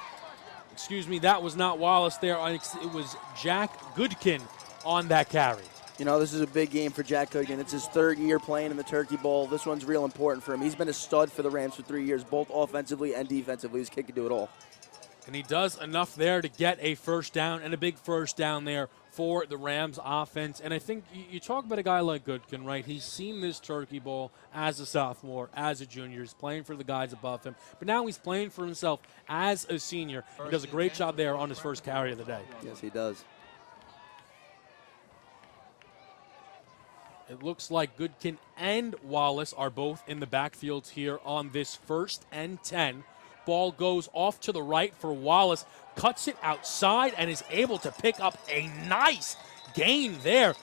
Excuse me, that was not Wallace there. It was Jack Goodkin on that carry. You know, this is a big game for Jack Goodkin. It's his 3rd year playing in the Turkey Bowl. This one's real important for him. He's been a stud for the Rams for 3 years, both offensively and defensively. His kid can do it all. And he does enough there to get a first down, and a big first down there for the Rams offense. And I think you talk about a guy like Goodkin, right? He's seen this Turkey Bowl as a sophomore, as a junior. He's playing for the guys above him. But now he's playing for himself as a senior. He does a great job there on his first carry of the day. Yes, he does. It looks like Goodkin and Wallace are both in the backfield here on this 1st and 10. Ball goes off to the right for Wallace, cuts it outside, and is able to pick up a nice gain there.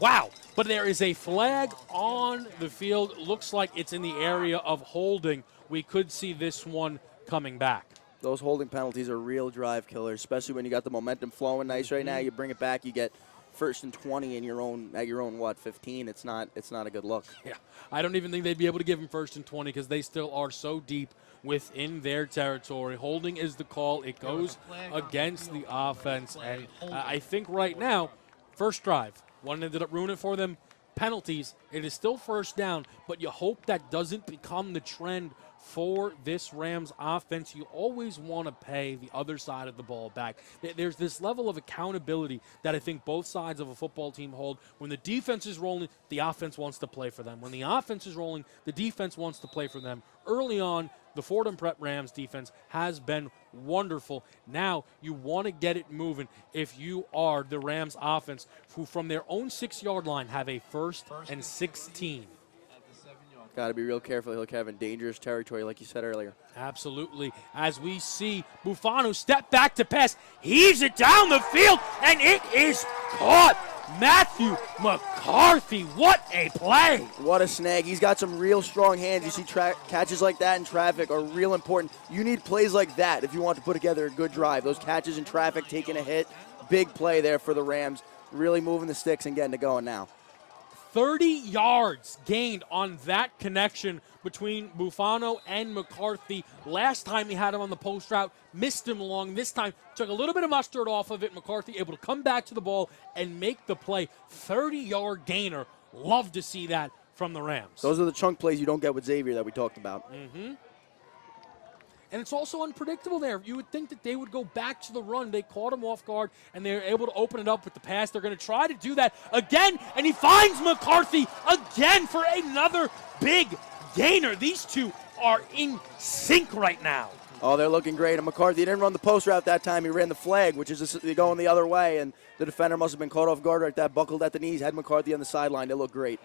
Wow. But there is a flag on the field. Looks like it's in the area of holding. We could see this one coming back. Those holding penalties are real drive killers, especially when you got the momentum flowing nice right now. You bring it back, you get 1st and 20 in your own 15. It's not a good look. Yeah, I don't even think they'd be able to give him 1st and 20 because they still are so deep within their territory. Holding is the call. It goes against the offense, and I think right now, first drive, one ended up ruining it for them. Penalties. It is still first down, but you hope that doesn't become the trend for this Rams offense. You always want to pay the other side of the ball back. There's this level of accountability that I think both sides of a football team hold. When the defense is rolling, the offense wants to play for them. When the offense is rolling, the defense wants to play for them. Early on, the Fordham Prep Rams defense has been wonderful. Now you want to get it moving if you are the Rams offense, who from their own 6-yard line have a 1st and 16. Got to be real careful. He'll have in dangerous territory, like you said earlier. Absolutely. As we see Bufano step back to pass, heaves it down the field, and it is caught. Matthew McCarthy, what a play. What a snag. He's got some real strong hands. You see catches like that in traffic are real important. You need plays like that if you want to put together a good drive. Those catches in traffic, taking a hit, big play there for the Rams. Really moving the sticks and getting it going now. 30 yards gained on that connection between Bufano and McCarthy. Last time he had him on the post route, missed him long. This time, took a little bit of mustard off of it. McCarthy able to come back to the ball and make the play. 30-yard gainer. Love to see that from the Rams. Those are the chunk plays you don't get with Xavier that we talked about. Mm-hmm. And it's also unpredictable there. You would think that they would go back to the run. They caught him off guard, and they're able to open it up with the pass. They're going to try to do that again, and he finds McCarthy again for another big gainer. These two are in sync right now. Oh, they're looking great. And McCarthy didn't run the post route that time. He ran the flag, which is going the other way, and the defender must have been caught off guard right there, buckled at the knees, had McCarthy on the sideline. They look great.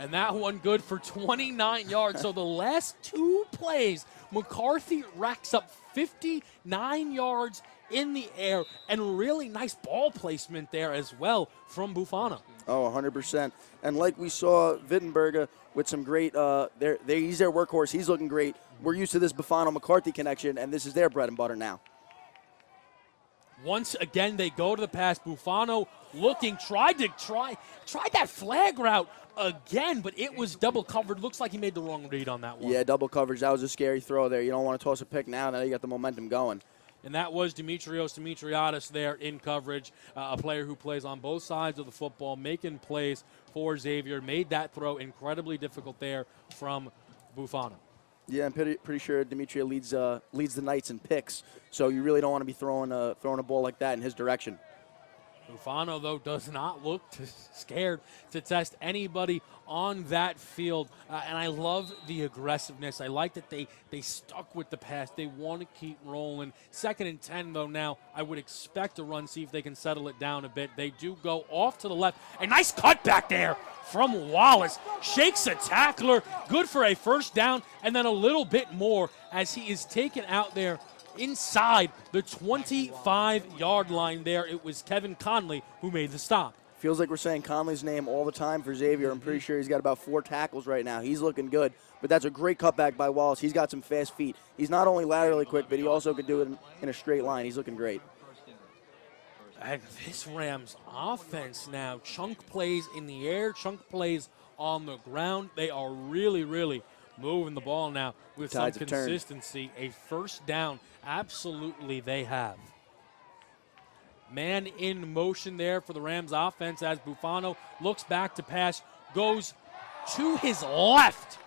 And that one good for 29 yards. So the last 2 plays, McCarthy racks up 59 yards in the air, and really nice ball placement there as well from Bufano. Oh, 100%. And like we saw Wittenberger with some great, he's their workhorse. He's looking great. We're used to this Bufano-McCarthy connection, and this is their bread and butter now. Once again, they go to the pass. Bufano looking, tried that flag route again, but it was double covered. Looks like he made the wrong read on that one. Yeah, double coverage. That was a scary throw there. You don't want to toss a pick now. Now you got the momentum going. And that was Dimitriadis there in coverage, a player who plays on both sides of the football, making plays for Xavier. Made that throw incredibly difficult there from Bufano. Yeah, I'm pretty sure Dimitria leads the Knights in picks, so you really don't want to be throwing a ball like that in his direction. Bufano, though, does not look scared to test anybody on that field. And I love the aggressiveness. I like that they stuck with the pass. They want to keep rolling. 2nd and 10, though, now I would expect a run, see if they can settle it down a bit. They do go off to the left. A nice cut back there from Wallace. Shakes a tackler. Good for a first down, and then a little bit more as he is taken out there inside the 25-yard line there. It was Kevin Conley who made the stop. Feels like we're saying Conley's name all the time for Xavier. I'm pretty sure he's got about 4 tackles right now. He's looking good, but that's a great cutback by Wallace. He's got some fast feet. He's not only laterally quick, but he also could do it in a straight line. He's looking great. And this Rams offense now, chunk plays in the air, chunk plays on the ground. They are really, really moving the ball now with some consistency. A first down, absolutely they have. Man in motion there for the Rams offense as Bufano looks back to pass, goes to his left,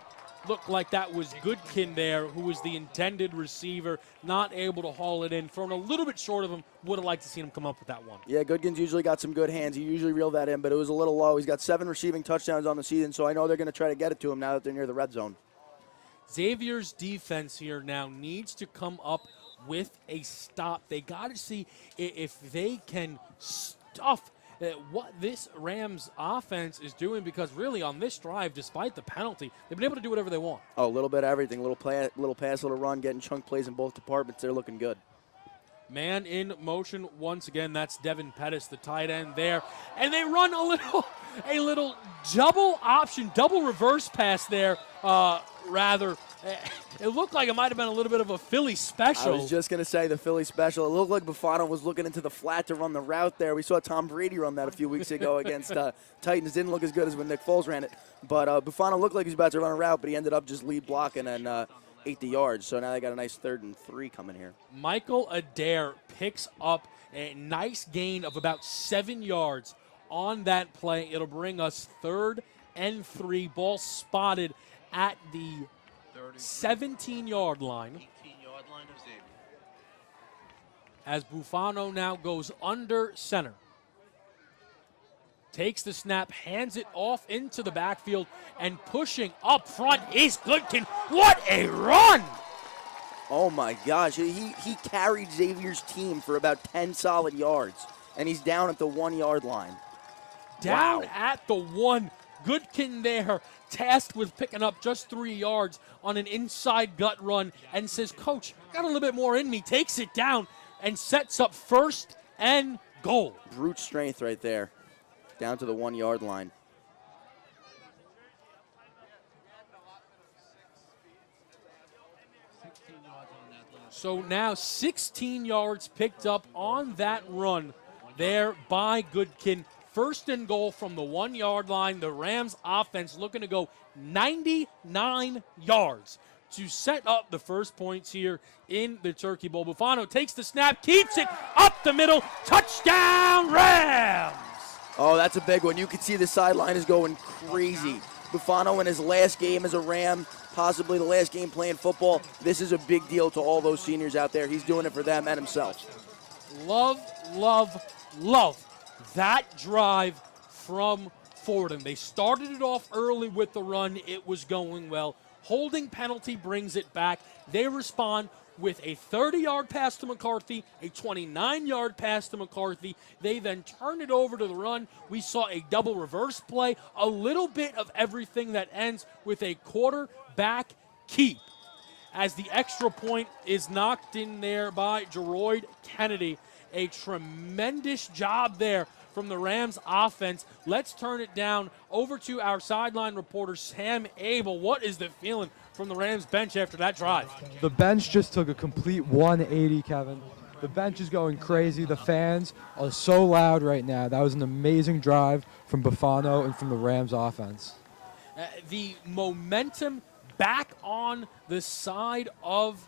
Looked like that was Goodkin there, who was the intended receiver, not able to haul it in. Thrown a little bit short of him. Would have liked to see him come up with that one. Yeah, Goodkin's usually got some good hands. He usually reeled that in, but it was a little low. He's got 7 receiving touchdowns on the season, so I know they're going to try to get it to him now that they're near the red zone. Xavier's defense here now needs to come up with a stop. They got to see if they can stuff what this Rams offense is doing, because really on this drive, despite the penalty, they've been able to do whatever they want. Oh, a little bit of everything. Little pass, little run, getting chunk plays in both departments. They're looking good. Man in motion once again. That's Devin Pettis, the tight end there. And they run a little double option, double reverse pass there, rather. It looked like it might have been a little bit of a Philly special. I was just going to say the Philly special. It looked like Buffano was looking into the flat to run the route there. We saw Tom Brady run that a few weeks ago against Titans. Didn't look as good as when Nick Foles ran it. But Buffano looked like he was about to run a route, but he ended up just lead blocking and ate the yards. So now they got a nice 3rd and 3 coming here. Michael Adair picks up a nice gain of about 7 yards on that play. It'll bring us 3rd and 3. Ball spotted at the 17-yard line. 18-yard line of Xavier. As Buffano now goes under center. Takes the snap, hands it off into the backfield, and pushing up front is Goodkin. What a run! Oh, my gosh. He carried Xavier's team for about 10 solid yards, and he's down at the 1-yard line. Down at the 1. Goodkin there, tasked with picking up just 3 yards on an inside gut run, and says, Coach, got a little bit more in me. Takes it down and sets up 1st and goal. Brute strength right there. Down to the 1-yard line. So now 16 yards picked up on that run there by Goodkin. 1st and goal from the 1-yard line. The Rams offense looking to go 99 yards to set up the first points here in the Turkey Bowl. Buffano takes the snap, keeps it up the middle. Touchdown, Rams! Oh, that's a big one. You can see the sideline is going crazy. Buffano in his last game as a Ram, possibly the last game playing football. This is a big deal to all those seniors out there. He's doing it for them and himself. Love, love, love that drive from Fordham. They started it off early with the run. It was going well. Holding penalty brings it back. They respond with a 30-yard pass to McCarthy, a 29-yard pass to McCarthy. They then turn it over to the run. We saw a double reverse play, a little bit of everything that ends with a quarterback keep. As the extra point is knocked in there by Geroid Kennedy. A tremendous job there from the Rams offense. Let's turn it down over to our sideline reporter, Sam Abel. What is the feeling from the Rams bench after that drive? The bench just took a complete 180, Kevin. The bench is going crazy. The fans are so loud right now. That was an amazing drive from Buffano and from the Rams offense. The momentum back on the side of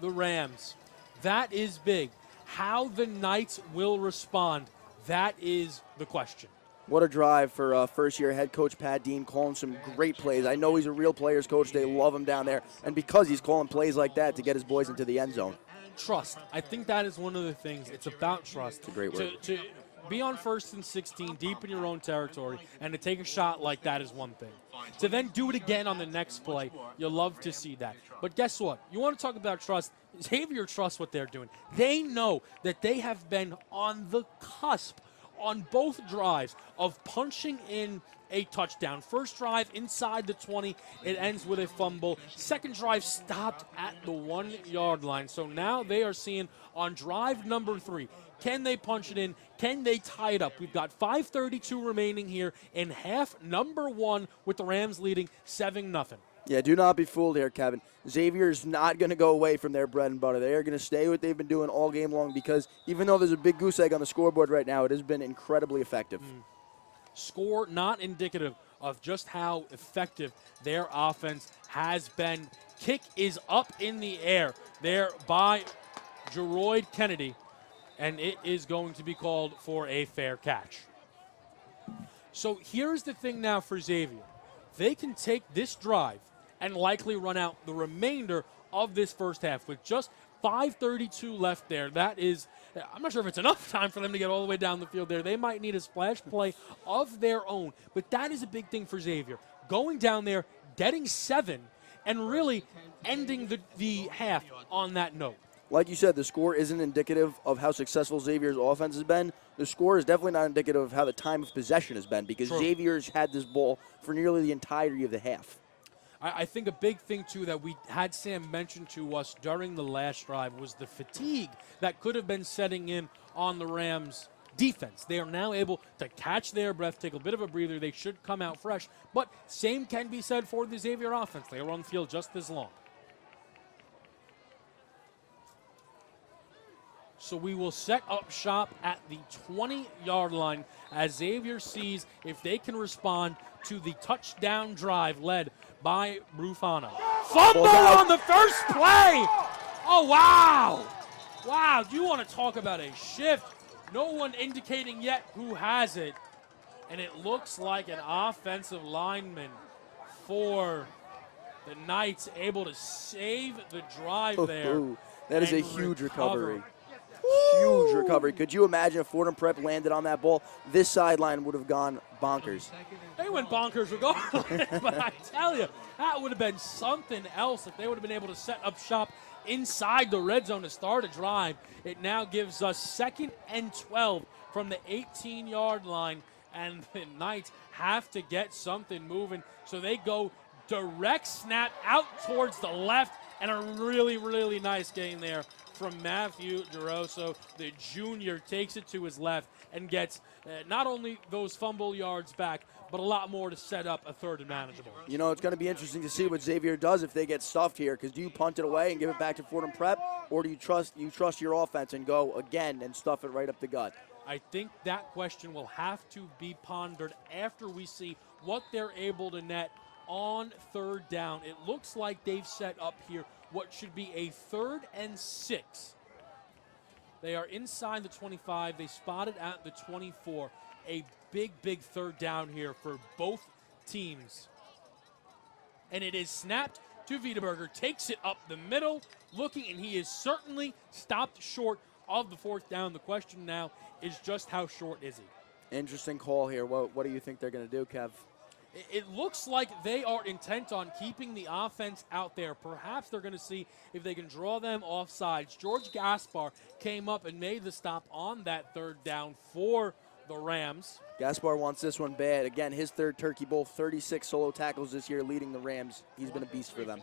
the Rams. That is big. How the Knights will respond, that is the question. What a drive for first-year head coach Pat Dean, calling some great plays. I know he's a real players coach. They love him down there. And because he's calling plays like that to get his boys into the end zone. Trust. I think that is one of the things. It's about trust. It's a great word. To be on 1st and 16, deep in your own territory, and to take a shot like that is one thing. To then do it again on the next play, you'll love to see that. But guess what? You want to talk about trust. Xavier trusts what they're doing. They know that they have been on the cusp on both drives of punching in a touchdown. First drive inside the 20, it ends with a fumble. Second drive stopped at the 1-yard line. So now they are seeing on drive number 3, can they punch it in? Can they tie it up? We've got 5:32 remaining here in half number 1 with the Rams leading 7-0. Yeah, do not be fooled here, Kevin. Xavier's not going to go away from their bread and butter. They are going to stay what they've been doing all game long because even though there's a big goose egg on the scoreboard right now, it has been incredibly effective. Score not indicative of just how effective their offense has been. Kick is up in the air there by Geroid Kennedy, and it is going to be called for a fair catch. So here's the thing now for Xavier. They can take this drive and likely run out the remainder of this first half with just 5:32 left there. That is, I'm not sure if it's enough time for them to get all the way down the field there. They might need a splash play of their own, but that is a big thing for Xavier. Going down there, getting 7, and really ending the half on that note. Like you said, the score isn't indicative of how successful Xavier's offense has been. The score is definitely not indicative of how the time of possession has been, because Xavier's had this ball for nearly the entirety of the half. I think a big thing, too, that we had Sam mention to us during the last drive was the fatigue that could have been setting in on the Rams' defense. They are now able to catch their breath, take a bit of a breather. They should come out fresh. But same can be said for the Xavier offense. They were on the field just as long. So we will set up shop at the 20-yard line as Xavier sees if they can respond to the touchdown drive led by Brufana. Fumble on the first play! Oh, wow! Wow, do you want to talk about a shift? No one indicating yet who has it. And it looks like an offensive lineman for the Knights able to save the drive there. That is a huge recovery. Huge recovery. Could you imagine if Fordham Prep landed on that ball? This sideline would have gone bonkers. They went bonkers regardless, but I tell you, that would have been something else if they would have been able to set up shop inside the red zone to start a drive. It now gives us 2nd and 12 from the 18-yard line, and the Knights have to get something moving. So they go direct snap out towards the left, and a really, really nice gain there from Matthew DeRosso. The junior takes it to his left and gets not only those fumble yards back, but a lot more to set up a 3rd and manageable. You know, it's going to be interesting to see what Xavier does if they get stuffed here, because do you punt it away and give it back to Fordham Prep, or do you trust your offense and go again and stuff it right up the gut? I think that question will have to be pondered after we see what they're able to net on 3rd down. It looks like they've set up here what should be a 3rd and 6. They are inside the 25. They spotted at the 24. A big 3rd down here for both teams. And it is snapped to Wiedeberger. Takes it up the middle, looking, and he is certainly stopped short of the 4th down. The question now is just how short is he? Interesting call here. What do you think they're going to do, Kev? It looks like they are intent on keeping the offense out there. Perhaps they're going to see if they can draw them off sides. George Gaspar came up and made the stop on that 3rd down for the Rams. Gaspar wants this one bad. Again, his 3rd Turkey Bowl, 36 solo tackles this year, leading the Rams. He's been a beast for them.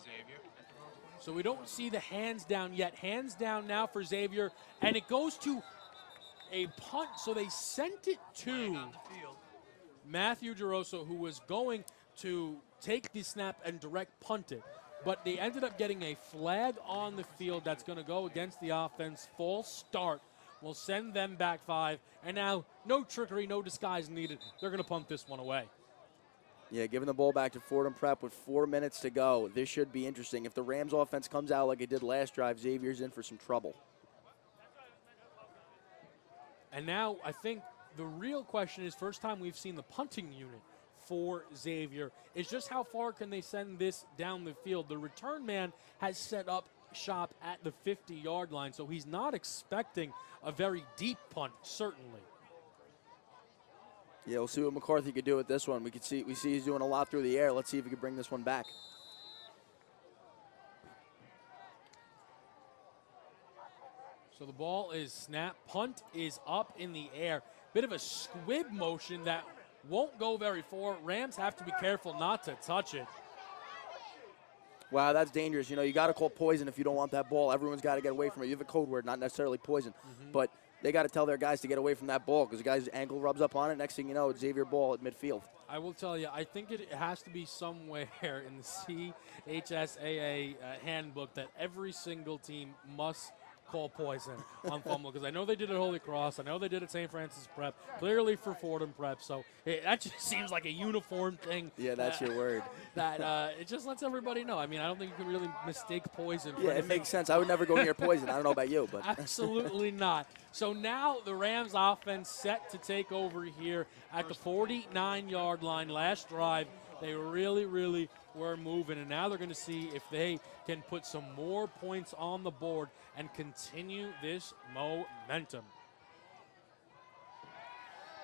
So we don't see the hands down yet. Hands down now for Xavier, and it goes to a punt. So they sent it to Matthew DeRosso, who was going to take the snap and direct punt it. But they ended up getting a flag on the field that's going to go against the offense. False start will send them back 5. And now, no trickery, no disguise needed. They're going to punt this one away. Yeah, giving the ball back to Fordham Prep with 4 minutes to go. This should be interesting. If the Rams offense comes out like it did last drive, Xavier's in for some trouble. And now I think the real question is, first time we've seen the punting unit for Xavier, is just how far can they send this down the field. The return man has set up shop at the 50-yard line, so he's not expecting a very deep punt, certainly. Yeah, we'll see what McCarthy could do with this one. We see he's doing a lot through the air. Let's see if he can bring this one back. So the ball is snapped. Punt is up in the air. Bit of a squib motion that won't go very far. Rams have to be careful not to touch it. Wow, that's dangerous. You know, you got to call poison if you don't want that ball. Everyone's got to get away from it. You have a code word, not necessarily poison. But they got to tell their guys to get away from that ball because the guy's ankle rubs up on it. Next thing you know, it's Xavier ball at midfield. I will tell you, I think it has to be somewhere in the CHSAA handbook that every single team must call poison on fumble, because I know they did it at Holy Cross. I know they did it at St. Francis Prep, clearly for Fordham Prep. So that just seems like a uniform thing. Yeah, that's your word. That it just lets everybody know. I mean, I don't think you can really mistake poison. Yeah, it makes sense. I would never go near poison. I don't know about you, but absolutely not. So now the Rams offense set to take over here at the 49-yard line. Last drive They really, really were moving, and now they're going to see if they can put some more points on the board and continue this momentum.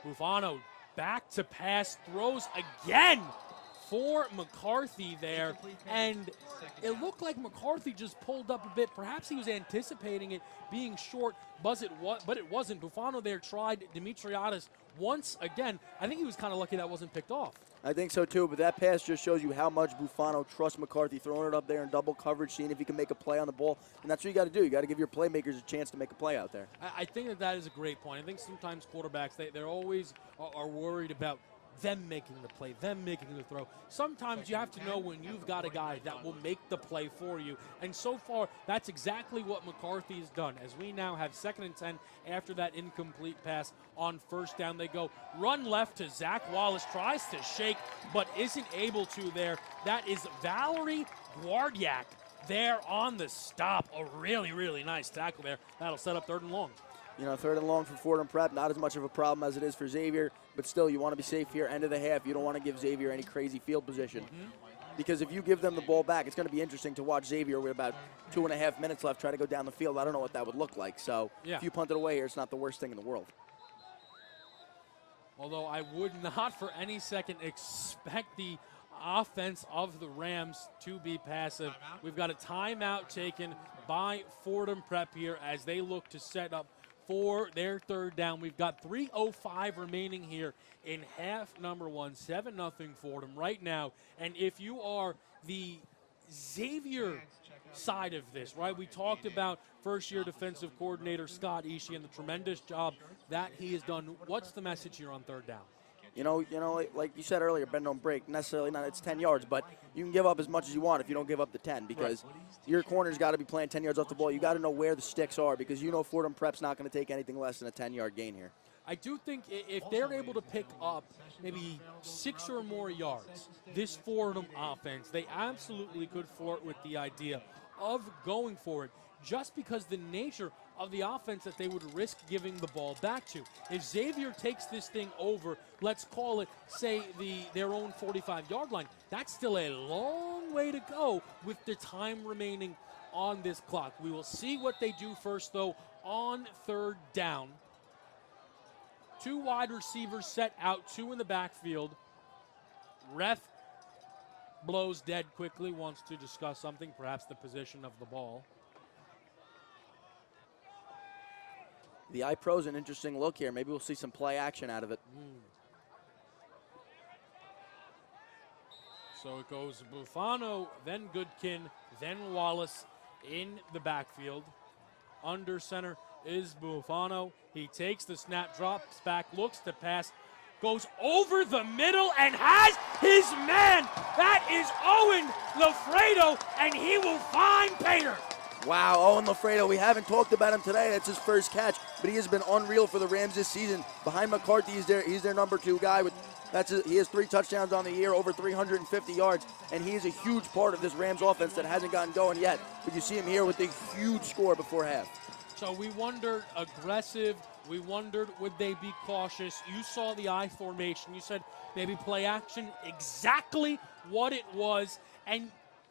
Bufano back to pass, throws again for McCarthy there, and it looked like McCarthy just pulled up a bit. Perhaps he was anticipating it being short, but it wasn't. Bufano there tried Dimitriadis once again. I think he was kind of lucky that wasn't picked off. I think so too, but that pass just shows you how much Bufano trusts McCarthy, throwing it up there in double coverage, seeing if he can make a play on the ball, and that's what you got to do. You got to give your playmakers a chance to make a play out there. I think that is a great point. I think sometimes quarterbacks, they're always are worried about them making the play, them making the throw. Sometimes you have to know when you've got a guy that will make the play for you. And so far, that's exactly what McCarthy has done. As we now have 2nd and 10 after that incomplete pass on first down. They go run left to Zach Wallace, tries to shake, but isn't able to there. That is Valerie Guardiak there on the stop. A really, really nice tackle there. That'll set up 3rd and long. 3rd and long for Fordham Prep, not as much of a problem as it is for Xavier, but still, you want to be safe here. End of the half, you don't want to give Xavier any crazy field position. Because if you give them the ball back, it's going to be interesting to watch Xavier with about 2.5 minutes left try to go down the field. I don't know what that would look like. So if you punt it away here, it's not the worst thing in the world. Although I would not for any second expect the offense of the Rams to be passive. We've got a timeout taken by Fordham Prep here as they look to set up for their 3rd down. We've got 3:05 remaining here in half number 1. 7-0 Fordham right now. And if you are the Xavier side of this, right? We talked about first-year defensive coordinator Scott Ishii and the tremendous job that he has done. What's the message here on 3rd down? Like you said earlier, bend don't break. Necessarily not. It's 10 yards, but you can give up as much as you want if you don't give up the 10 because your corner's got to be playing 10 yards off the ball. You got to know where the sticks are because Fordham Prep's not going to take anything less than a 10-yard gain here. I do think if they're able to pick up maybe 6 or more yards, this Fordham offense, they absolutely could flirt with the idea of going for it just because the nature of the offense that they would risk giving the ball back to. If Xavier takes this thing over, let's call it, say, their own 45-yard line, that's still a long way to go with the time remaining on this clock. We will see what they do first, though, on 3rd down. 2 wide receivers set out, 2 in the backfield. Ref blows dead quickly, wants to discuss something, perhaps the position of the ball. The iPro's an interesting look here. Maybe we'll see some play action out of it. So it goes Bufano, then Goodkin, then Wallace in the backfield. Under center is Bufano. He takes the snap, drops back, looks to pass, goes over the middle and has his man. That is Owen Lafredo, and he will find Pater. Wow, Owen Lafredo, we haven't talked about him today. That's his first catch, but he has been unreal for the Rams this season. Behind McCarthy, he's their number 2 guy. He has 3 touchdowns on the year, over 350 yards, and he is a huge part of this Rams offense that hasn't gotten going yet. But you see him here with a huge score before half. So we wondered aggressive. We wondered would they be cautious. You saw the I formation. You said maybe play action. Exactly what it was. And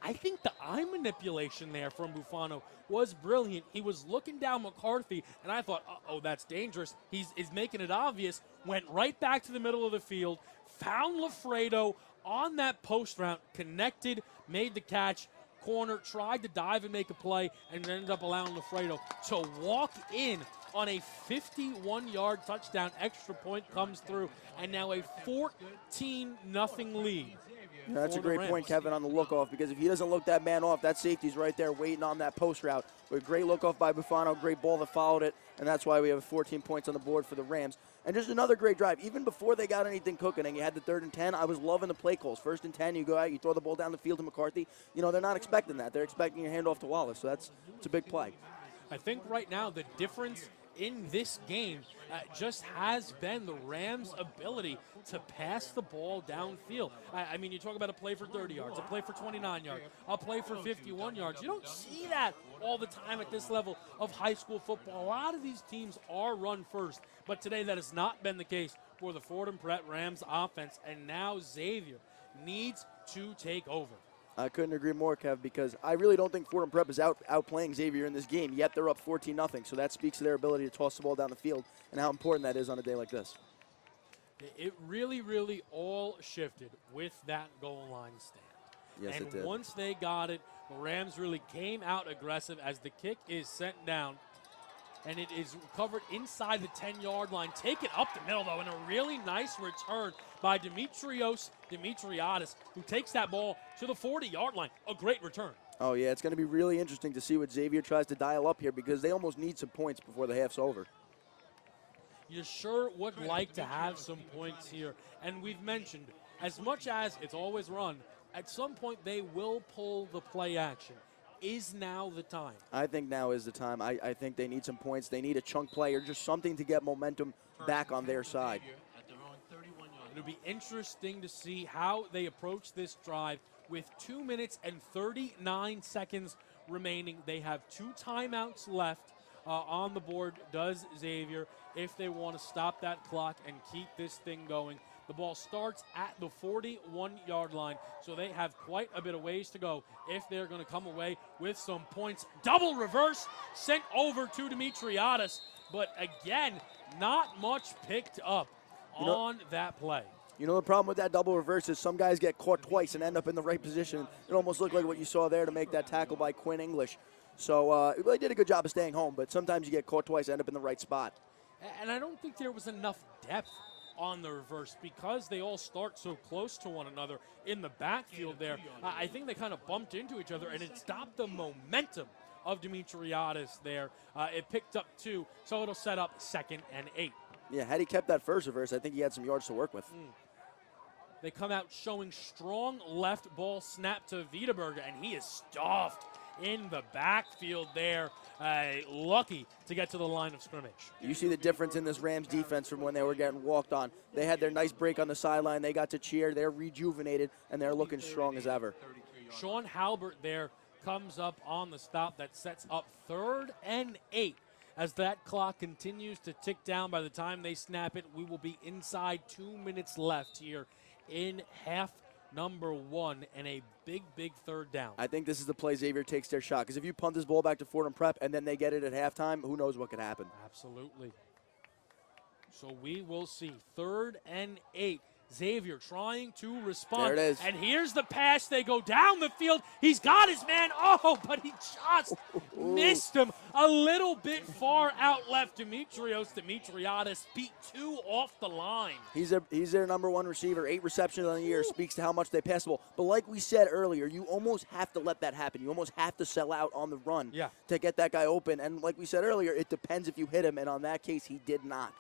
I think the eye manipulation there from Bufano was brilliant. He was looking down McCarthy, and I thought, uh-oh, that's dangerous. He's making it obvious. Went right back to the middle of the field, found Lafredo on that post route, connected, made the catch. Corner tried to dive and make a play, and ended up allowing Lafredo to walk in on a 51-yard touchdown. Extra point comes through, and now a 14-0 lead. Yeah, that's a great point, Kevin, on the look-off, because if he doesn't look that man off, that safety's right there waiting on that post route. But a great look-off by Bufano, great ball that followed it, and that's why we have 14 points on the board for the Rams. And just another great drive. Even before they got anything cooking and you had the 3rd and 10, I was loving the play calls. 1st and 10, you go out, you throw the ball down the field to McCarthy. They're not expecting that. They're expecting a handoff to Wallace, so it's a big play. I think right now the difference in this game just has been the Rams' ability to pass the ball downfield. I mean, you talk about a play for 30 yards, a play for 29 yards, a play for 51 yards. You don't see that all the time at this level of high school football. A lot of these teams are run first, but today that has not been the case for the Fordham Prep Rams offense. And now Xavier needs to take over. I couldn't agree more, Kev, because I really don't think Fordham Prep is outplaying Xavier in this game, yet they're up 14-0. So that speaks to their ability to toss the ball down the field and how important that is on a day like this. It really, really all shifted with that goal line stand. Yes, and it did. Once they got it, the Rams really came out aggressive as the kick is sent down. And it is covered inside the 10-yard line. Taken up the middle, though, and a really nice return by Dimitriadis, who takes that ball to the 40-yard line. A great return. Oh, yeah, it's going to be really interesting to see what Xavier tries to dial up here because they almost need some points before the half's over. You sure would like to have some points here. And we've mentioned, as much as it's always run, at some point they will pull the play action. Is now the time? I think now is the time. I think they need some points. They need a chunk play or just something to get momentum back on their side. It'll be interesting to see how they approach this drive with 2 minutes and 39 seconds remaining. They have 2 timeouts left on the board, does Xavier, if they want to stop that clock and keep this thing going. The ball starts at the 41-yard line, so they have quite a bit of ways to go if they're going to come away with some points. Double reverse sent over to Dimitriadis, but again, not much picked up on that play. You know the problem with that double reverse is some guys get caught twice and end up in the right position. It almost looked like what you saw there to make that tackle by Quinn English. So it really did a good job of staying home, but sometimes you get caught twice and end up in the right spot. And I don't think there was enough depth on the reverse because they all start so close to one another in the backfield there. I think they kind of bumped into each other, and it stopped the momentum of Dimitriadis there. It picked up 2, so it'll set up 2nd and 8. Yeah, had he kept that first reverse, I think he had some yards to work with. They come out showing strong left ball snap to Wiedeberger, and he is stuffed in the backfield there. Lucky to get to the line of scrimmage. You see the difference in this Rams defense from when they were getting walked on. They had their nice break on the sideline. They got to cheer. They're rejuvenated, and they're looking strong as ever. Sean Halbert there comes up on the stop that sets up 3rd and 8. As that clock continues to tick down, by the time they snap it, we will be inside 2 minutes left here in half number 1 and a big, big 3rd down. I think this is the play Xavier takes their shot because if you punt this ball back to Fordham Prep and then they get it at halftime, who knows what could happen. Absolutely. So we will see 3rd and 8. Xavier trying to respond. There it is. And here's the pass. They go down the field. He's got his man. Oh, but he just missed him a little bit far out left. Dimitriadis beat 2 off the line. He's their number 1 receiver, 8 receptions on the year, speaks to how much they pass the ball. But like we said earlier, you almost have to let that happen. You almost have to sell out on the run to get that guy open. And like we said earlier, it depends if you hit him, and on that case, he did not.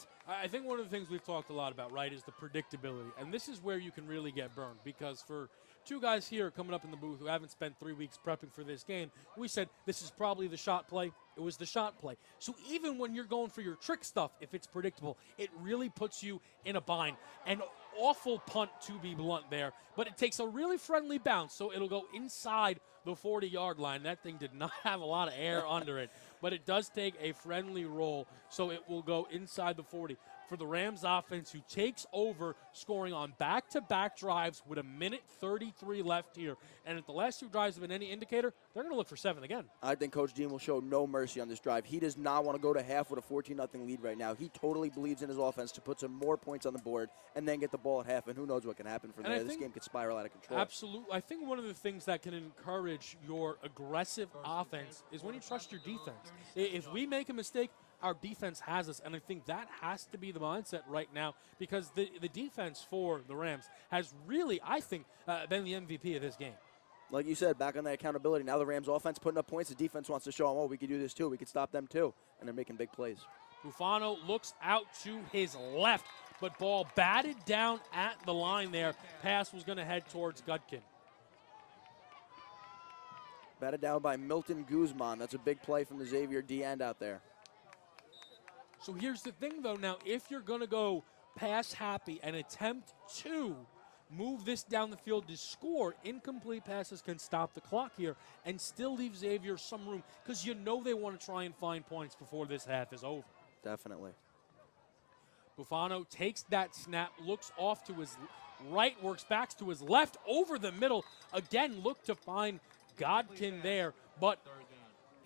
I think one of the things we've talked a lot about, right, is the predictability. And this is where you can really get burned because for 2 guys here coming up in the booth who haven't spent 3 weeks prepping for this game, we said this is probably the shot play. It was the shot play. So even when you're going for your trick stuff, if it's predictable, it really puts you in a bind. An awful punt, to be blunt there, but it takes a really friendly bounce, so it'll go inside the 40-yard line. That thing did not have a lot of air under it, but it does take a friendly roll, so it will go inside the 40. For the Rams offense, who takes over scoring on back-to-back drives with 1:33 left here. And if the last 2 drives have been any indicator, they're going to look for 7 again. I think Coach Dean will show no mercy on this drive. He does not want to go to half with a 14-0 lead right now. He totally believes in his offense to put some more points on the board and then get the ball at half, and who knows what can happen from there. This game could spiral out of control. Absolutely. I think one of the things that can encourage your aggressive offense is when you trust your defense. If we make a mistake, our defense has us, and I think that has to be the mindset right now because the defense for the Rams has really, I think, been the MVP of this game. Like you said, back on that accountability. Now the Rams offense putting up points. The defense wants to show them, oh, we can do this too. We can stop them too, and they're making big plays. Bufano looks out to his left, but ball batted down at the line there. Pass was going to head towards Gutkin. Batted down by Milton Guzman. That's a big play from the Xavier D end out there. So here's the thing, though. Now, if you're going to go pass happy and attempt to move this down the field to score, incomplete passes can stop the clock here and still leave Xavier some room because you know they want to try and find points before this half is over. Definitely. Bufano takes that snap, looks off to his right, works back to his left, over the middle. Again, look to find Godkin there, but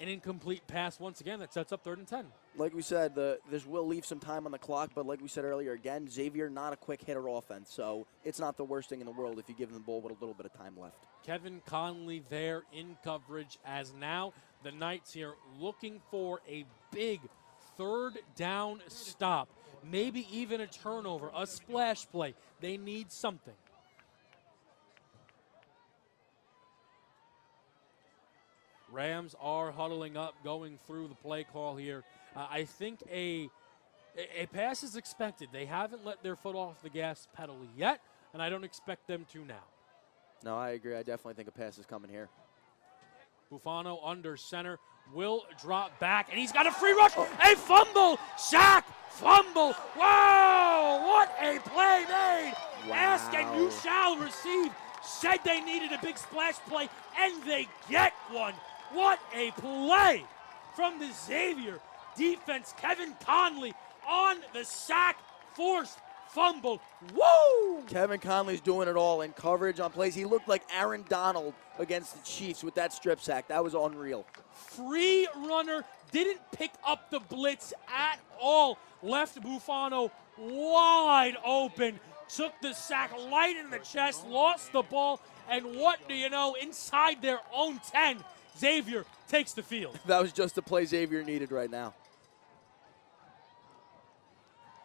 an incomplete pass once again that sets up 3rd and 10. Like we said, this will leave some time on the clock, but like we said earlier, again, Xavier not a quick hitter offense, so it's not the worst thing in the world if you give them the ball with a little bit of time left. Kevin Conley there in coverage as now the Knights here looking for a big 3rd down stop, maybe even a turnover, a splash play. They need something. Rams are huddling up, going through the play call here. I think a pass is expected. They haven't let their foot off the gas pedal yet, and I don't expect them to now. No, I agree. I definitely think a pass is coming here. Bufano under center will drop back, and he's got a free rush. A fumble, sack, fumble. Wow, what a play made. Wow. Ask and you shall receive. Said they needed a big splash play, and they get one. What a play from the Xavier defense. Kevin Conley on the sack, forced fumble. Woo! Kevin Conley's doing it all in coverage on plays. He looked like Aaron Donald against the Chiefs with that strip sack. That was unreal. Free runner, didn't pick up the blitz at all. Left Bufano wide open. Took the sack right in the chest, lost the ball, and what do you know, inside their own 10, Xavier takes the field. That was just the play Xavier needed right now.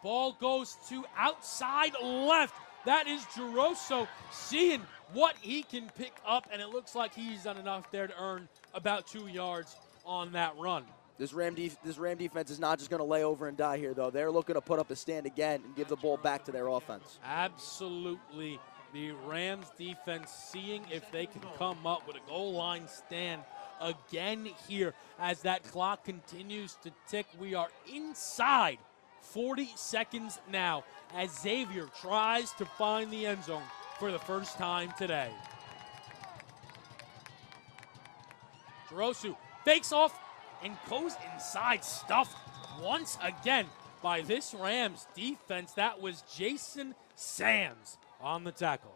Ball goes to outside left. That is Geroso seeing what he can pick up, and it looks like he's done enough there to earn about 2 yards on that run. This Ram defense is not just going to lay over and die here, though. They're looking to put up a stand again and give the ball back to their offense. Absolutely. The Rams defense seeing if they can come up with a goal line stand again here as that clock continues to tick. We are inside 40 seconds now as Xavier tries to find the end zone for the first time today. Gerosu fakes off and goes inside, stuffed once again by this Rams defense. That was Jason Sands on the tackle.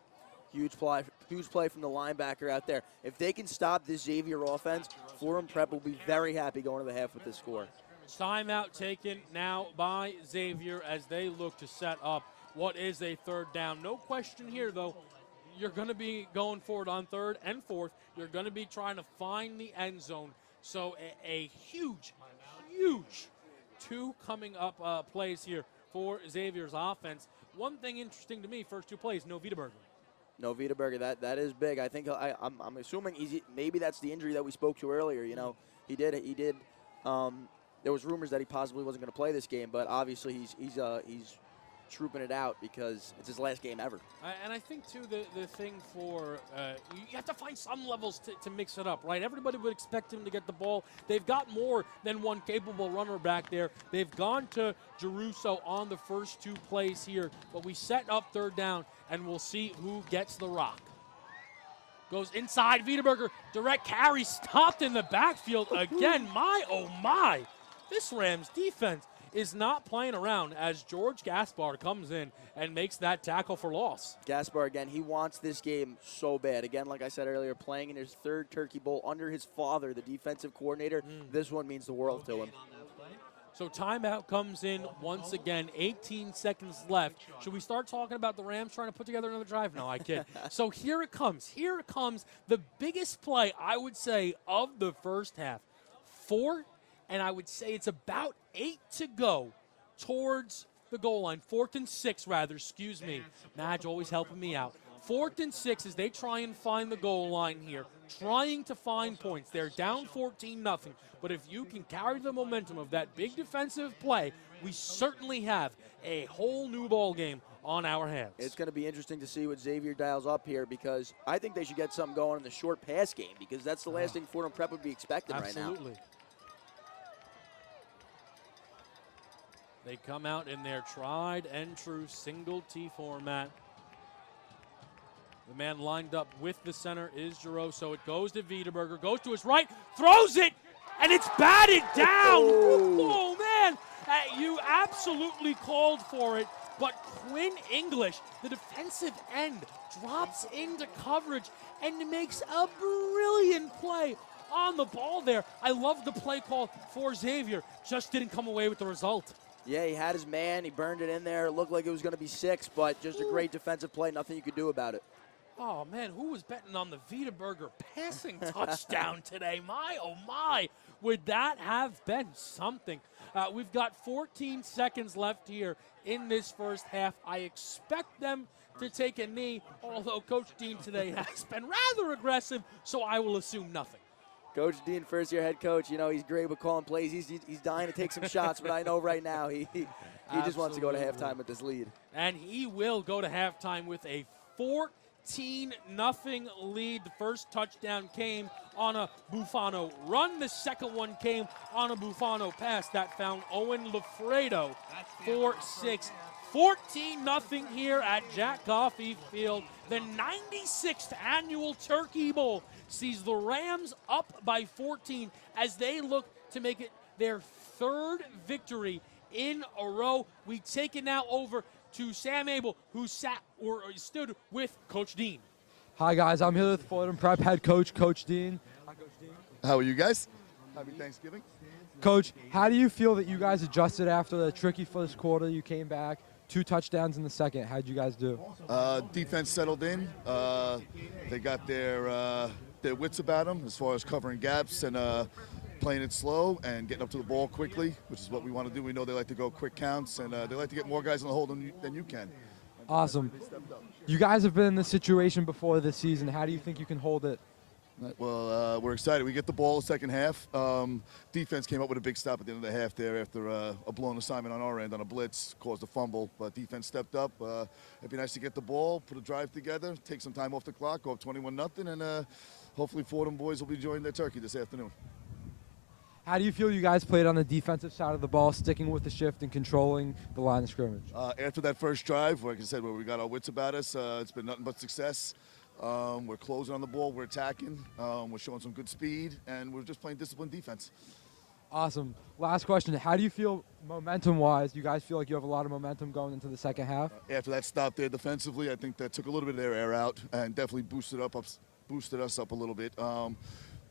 Huge play from the linebacker out there. If they can stop this Xavier offense, Fordham Prep will be very happy going to the half with this score. Timeout taken now by Xavier as they look to set up what is a 3rd down. No question here, though. You're going to be going forward on 3rd and 4th. You're going to be trying to find the end zone. So a huge 2 coming up plays here for Xavier's offense. One thing interesting to me, first 2 plays, no Wiedeberger. No Wiedeberger, that is big. I think I'm assuming maybe that's the injury that we spoke to earlier. You know, he did. There was rumors that he possibly wasn't going to play this game, but obviously he's trooping it out because it's his last game ever. And I think, too, the thing for you have to find some levels to mix it up, right? Everybody would expect him to get the ball. They've got more than one capable runner back there. They've gone to Geroso on the first 2 plays here, but we set up 3rd down, and we'll see who gets the rock. Goes inside, Wiedeberger, direct carry, stopped in the backfield again. My, oh my, this Rams defense is not playing around as George Gaspar comes in and makes that tackle for loss. Gaspar, again, he wants this game so bad. Again, like I said earlier, playing in his 3rd Turkey Bowl under his father, the defensive coordinator. This one means the world to him. So timeout comes in once again, 18 seconds left. Should we start talking about the Rams trying to put together another drive? No, I kid. So here it comes. Here it comes. The biggest play, I would say, of the first half. 4, and I would say it's about 8 to go towards the goal line. 4th and 6, rather, excuse me. Madge always helping me out. 4th and 6 as they try and find the goal line here, trying to find points. They're down 14-0. But if you can carry the momentum of that big defensive play, we certainly have a whole new ball game on our hands. It's going to be interesting to see what Xavier dials up here because I think they should get something going in the short pass game because that's the last thing Fordham Prep would be expecting right now. Absolutely. They come out in their tried and true single T format. The man lined up with the center is Geroso. It goes to Wiedeberger, goes to his right, throws it, and it's batted down. Oh, man. You absolutely called for it, but Quinn English, the defensive end, drops into coverage and makes a brilliant play on the ball there. I love the play call for Xavier, just didn't come away with the result. Yeah, he had his man. He burned it in there. It looked like it was going to be 6, but just a great defensive play. Nothing you could do about it. Oh, man, who was betting on the Vitaburger passing touchdown today? My, oh, my. Would that have been something? We've got 14 seconds left here in this first half. I expect them to take a knee, although Coach Dean today has been rather aggressive, so I will assume nothing. Coach Dean, first-year head coach, you know, he's great with calling plays. He's dying to take some shots, but I know right now he just wants to go to halftime with this lead. And he will go to halftime with a 14-0 lead. The first touchdown came on a Bufano run. The second one came on a Bufano pass that found Owen Lafredo for 6. 14-0 here at Jack Coffey Field. The 96th annual Turkey Bowl sees the Rams up by 14 as they look to make it their third victory in a row. We take it now over to Sam Abel, who stood with Coach Dean. Hi, guys. I'm here with Fordham Prep head coach, Coach Dean. Hi, Coach Dean. How are you guys? Happy Thanksgiving. Coach, how do you feel that you guys adjusted after the tricky first quarter? You came back, 2 touchdowns in the second. How'd you guys do? Defense settled in. They got their wits about them as far as covering gaps and playing it slow and getting up to the ball quickly, which is what we want to do. We know they like to go quick counts, and they like to get more guys in the hole than you can. Awesome. You guys have been in this situation before this season. How do you think you can hold it? Well, we're excited. We get the ball second half. Defense came up with a big stop at the end of the half there after a blown assignment on our end on a blitz, caused a fumble. But defense stepped up. It'd be nice to get the ball, put a drive together, take some time off the clock, go up 21-0, and hopefully Fordham boys will be enjoying their turkey this afternoon. How do you feel you guys played on the defensive side of the ball, sticking with the shift and controlling the line of scrimmage? After that first drive, like I said, where we got our wits about us, it's been nothing but success. We're closing on the ball, we're attacking, we're showing some good speed, and we're just playing disciplined defense. Awesome. Last question. How do you feel momentum-wise? You guys feel like you have a lot of momentum going into the second half? After that stop there defensively, I think that took a little bit of their air out and definitely boosted us up a little bit.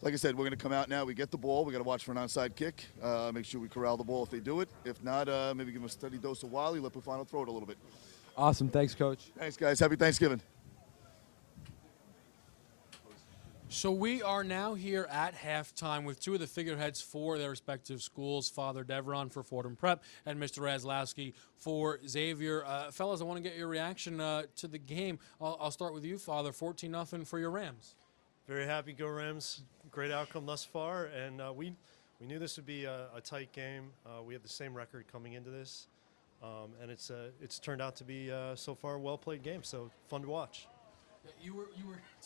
Like I said, we're going to come out now. We get the ball. We got to watch for an onside kick. Make sure we corral the ball if they do it. If not, maybe give them a steady dose of Wally. Let Bufano throw it a little bit. Awesome. Thanks, Coach. Thanks, guys. Happy Thanksgiving. So we are now here at halftime with 2 of the figureheads for their respective schools, Father Devron for Fordham Prep and Mr. Razlowski for Xavier. Fellas, I want to get your reaction to the game. I'll start with you, Father. 14-0 for your Rams. Very happy, go Rams. Great outcome thus far, and we knew this would be a tight game. We have the same record coming into this, and it's turned out to be so far a well-played game, so fun to watch. You were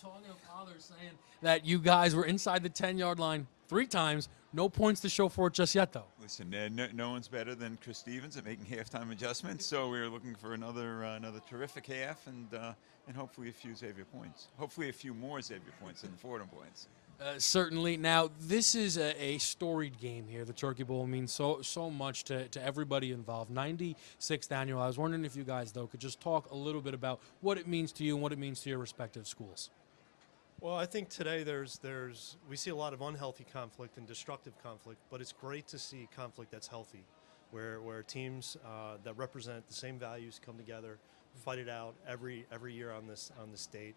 talking to Father saying that you guys were inside the 10-yard line 3 times. No points to show for it just yet, though. Listen, no one's better than Chris Stevens at making halftime adjustments, so we're looking for another terrific half and hopefully a few Xavier points. Hopefully a few more Xavier points than the Fordham points. Certainly. Now, this is a storied game here. The Turkey Bowl means so much to everybody involved. 96th annual. I was wondering if you guys, though, could just talk a little bit about what it means to you and what it means to your respective schools. Well, I think today we see a lot of unhealthy conflict and destructive conflict, but it's great to see conflict that's healthy, where teams that represent the same values come together, fight it out every year on the state.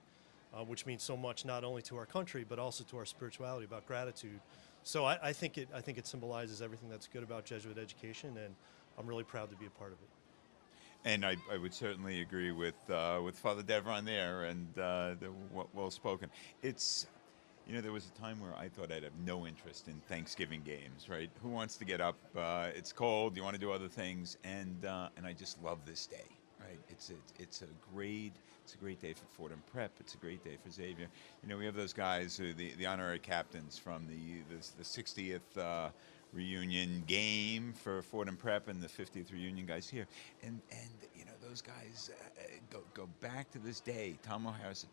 Which means so much not only to our country but also to our spirituality, about gratitude. So I think it symbolizes everything that's good about Jesuit education, and I'm really proud to be a part of it. And I would certainly agree with Father Devron there, and well spoken. It's, there was a time where I thought I'd have no interest in Thanksgiving games, right? Who wants to get up? It's cold. You want to do other things, and I just love this day. Right, it's a great day for Fordham Prep. It's a great day for Xavier. We have those guys who the honorary captains from the 60th reunion game for Fordham Prep and the 50th reunion guys here, and those guys go back to this day. Tom O'Hara said,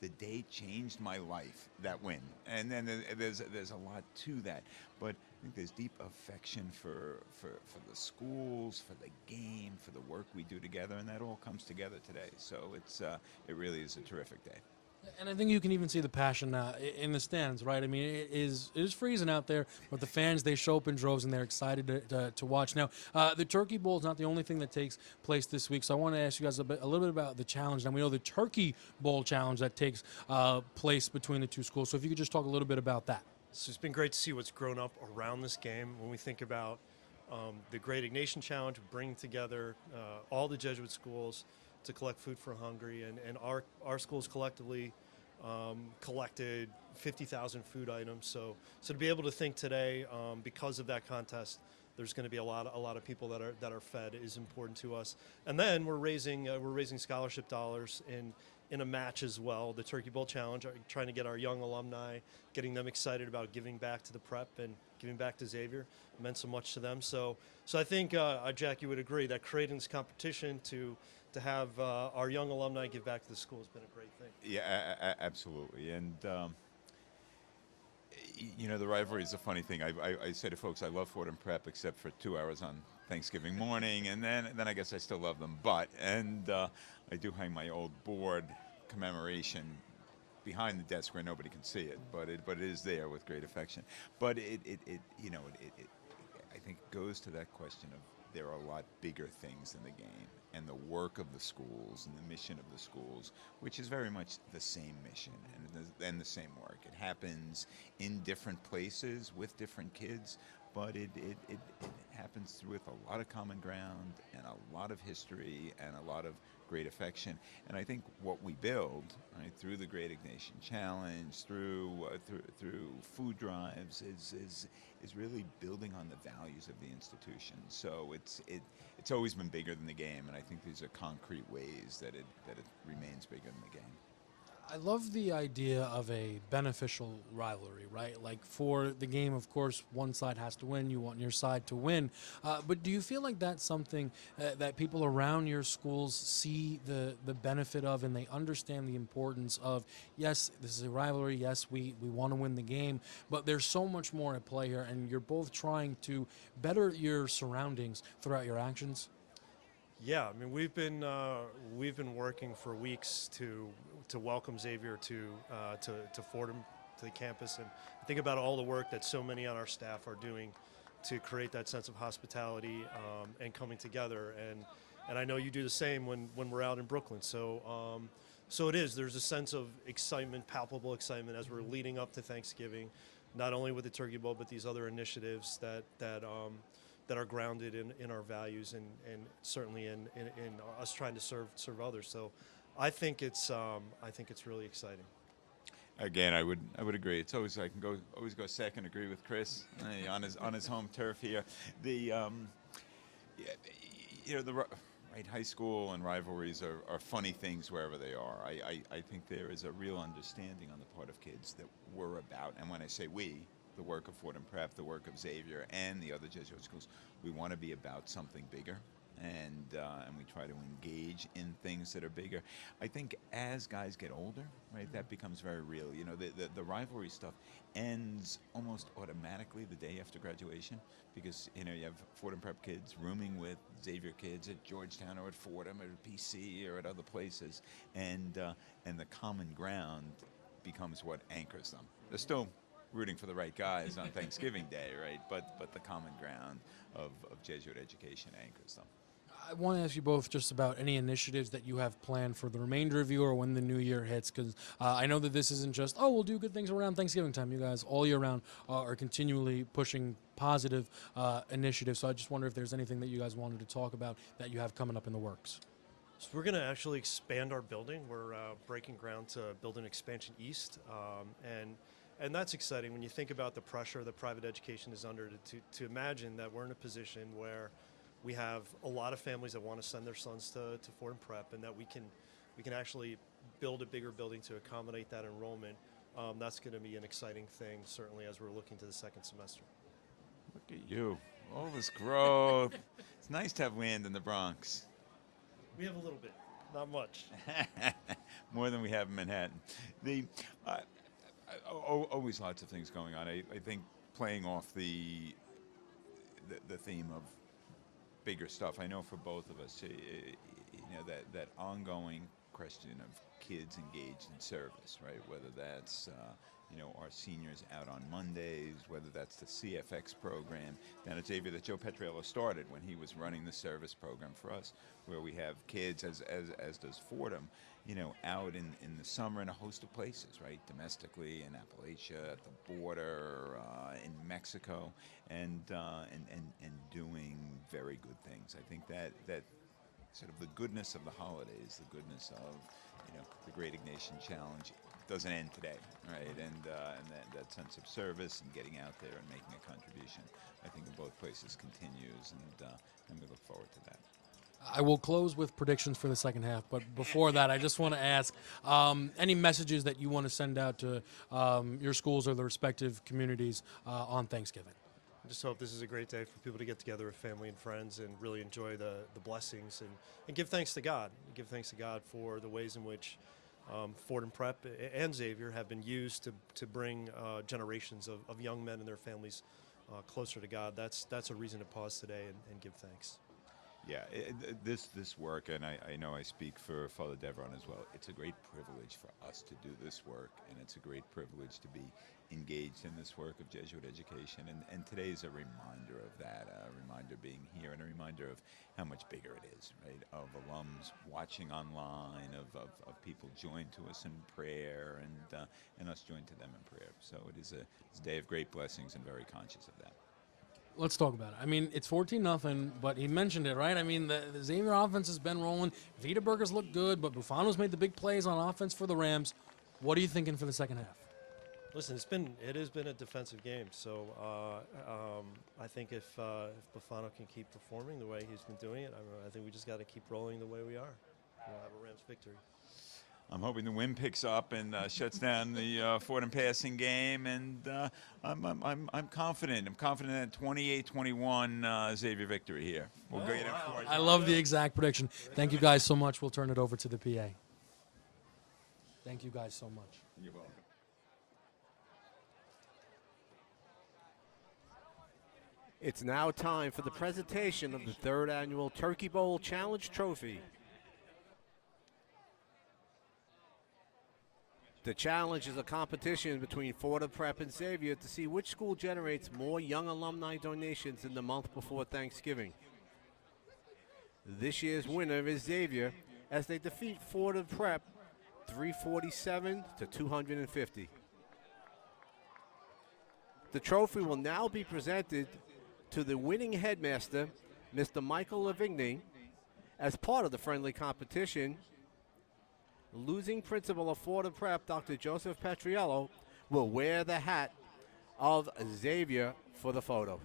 the day changed my life, that win, and then there's a lot to that, but think there's deep affection for the schools, for the game, for the work we do together, and that all comes together today. So it really is a terrific day. And I think you can even see the passion in the stands, right? I mean, it is freezing out there, but the fans, they show up in droves, and they're excited to watch. Now, the Turkey Bowl is not the only thing that takes place this week, so I want to ask you guys a little bit about the challenge. Now, we know the Turkey Bowl challenge that takes place between the two schools, so if you could just talk a little bit about that. So it's been great to see what's grown up around this game. When we think about the Great Ignatian Challenge, bringing together all the Jesuit schools to collect food for hungry, and our schools collectively collected 50,000 food items. So to be able to think today, because of that contest, there's going to be a lot of people that are fed is important to us. And then we're raising scholarship dollars in a match as well, the Turkey Bowl Challenge, trying to get our young alumni, getting them excited about giving back to the prep and giving back to Xavier. It meant so much to them. So I think, Jack, you would agree that creating this competition to have our young alumni give back to the school has been a great thing. Yeah, absolutely. And, the rivalry is a funny thing. I say to folks, I love Fordham Prep except for 2 hours on Thanksgiving morning, and then I guess I still love them. I do hang my old board commemoration behind the desk where nobody can see it, but it is there with great affection. But I think it goes to that question of there are a lot bigger things in the game, and the work of the schools and the mission of the schools, which is very much the same mission and the same work. It happens in different places with different kids, but it happens with a lot of common ground and a lot of history and a lot of great affection. And I think what we build, right, through the Great Ignatian Challenge, through food drives, is really building on the values of the institution. So it's always been bigger than the game, and I think these are concrete ways that it remains bigger than the game. I love the idea of a beneficial rivalry, right? Like for the game, of course, one side has to win. You want your side to win. But do you feel like that's something that people around your schools see the benefit of, and they understand the importance of, yes, this is a rivalry. Yes, we want to win the game, but there's so much more at play here, and you're both trying to better your surroundings throughout your actions? Yeah, I mean, we've been working for weeks to welcome Xavier to Fordham, to the campus, and think about all the work that so many on our staff are doing to create that sense of hospitality and coming together. And I know you do the same when we're out in Brooklyn. So it is. There's a sense of excitement, palpable excitement, as we're leading up to Thanksgiving, not only with the Turkey Bowl, but these other initiatives that are grounded in our values and certainly in us trying to serve others. So I think it's really exciting. Again, I would agree. It's always I can always go second. Agree with Chris on his home turf here. The high school and rivalries are funny things wherever they are. I think there is a real understanding on the part of kids that we're about, and when I say we, the work of Fordham Prep, the work of Xavier, and the other Jesuit schools, we want to be about something bigger, and we try to engage in things that are bigger. I think as guys get older, right, that becomes very real. The rivalry stuff ends almost automatically the day after graduation, because you have Fordham Prep kids rooming with Xavier kids at Georgetown or at Fordham or at PC or at other places, and the common ground becomes what anchors them. They're still rooting for the right guys on Thanksgiving Day, right? But the common ground of Jesuit education anchors them. I want to ask you both just about any initiatives that you have planned for the remainder of you or when the new year hits, because I know that this isn't just, we'll do good things around Thanksgiving time. You guys all year round are continually pushing positive initiatives. So I just wonder if there's anything that you guys wanted to talk about that you have coming up in the works. So we're going to actually expand our building. We're breaking ground to build an expansion east, and that's exciting when you think about the pressure that private education is under to imagine that we're in a position where we have a lot of families that want to send their sons to Fordham Prep, and that we can actually build a bigger building to accommodate that enrollment. That's going to be an exciting thing, certainly, as we're looking to the second semester. Look at you. All this growth. It's nice to have land in the Bronx. We have a little bit, not much. More than we have in Manhattan. Always lots of things going on. I think playing off the theme of bigger stuff. I know for both of us, that ongoing question of kids engaged in service, right? Whether that's our seniors out on Mondays, whether that's the CFX program down at Xavier that Joe Petriello started when he was running the service program for us, where we have kids, as does Fordham, out in the summer in a host of places, right? Domestically, in Appalachia, at the border, in Mexico, and doing very good things. I think that sort of the goodness of the holidays, the goodness of the Great Ignatian Challenge doesn't end today, right? And that sense of service and getting out there and making a contribution, I think in both places continues, and we look forward to that. I will close with predictions for the second half, but before that, I just want to ask any messages that you want to send out to your schools or the respective communities on Thanksgiving. I just hope this is a great day for people to get together with family and friends and really enjoy the blessings and give thanks to God. Give thanks to God for the ways in which Fordham Prep and Xavier have been used to bring generations of young men and their families closer to God. That's a reason to pause today and give thanks. Yeah, this work, and I know I speak for Father Devron as well, it's a great privilege for us to do this work, and it's a great privilege to be engaged in this work of Jesuit education, and today is a reminder of that, a reminder being here, and a reminder of how much bigger it is, right, of alums watching online, of people joined to us in prayer, and us joined to them in prayer. So it's a day of great blessings, and very conscious of that. Let's talk about it. I mean, it's 14-0, but he mentioned it, right? I mean, the Xavier offense has been rolling. Vita Burgers look good, but Bufano's made the big plays on offense for the Rams. What are you thinking for the second half? Listen, it has been a defensive game, so I think if Bufano can keep performing the way he's been doing it, I think we just got to keep rolling the way we are. We'll have a Rams victory. I'm hoping the wind picks up and shuts down the Fordham passing game, and I'm confident. I'm confident in that 28-21 Xavier victory here. We'll get it for you. I love the exact prediction. Thank you guys so much. We'll turn it over to the PA. Thank you guys so much. You're welcome. It's now time for the presentation of the third annual Turkey Bowl Challenge Trophy. The challenge is a competition between Fordham Prep and Xavier to see which school generates more young alumni donations in the month before Thanksgiving. This year's winner is Xavier as they defeat Fordham Prep 347 to 250. The trophy will now be presented to the winning headmaster, Mr. Michael Lavigny, as part of the friendly competition. Losing principal of Fordham Prep, Dr. Joseph Petriello, will wear the hat of Xavier for the photo.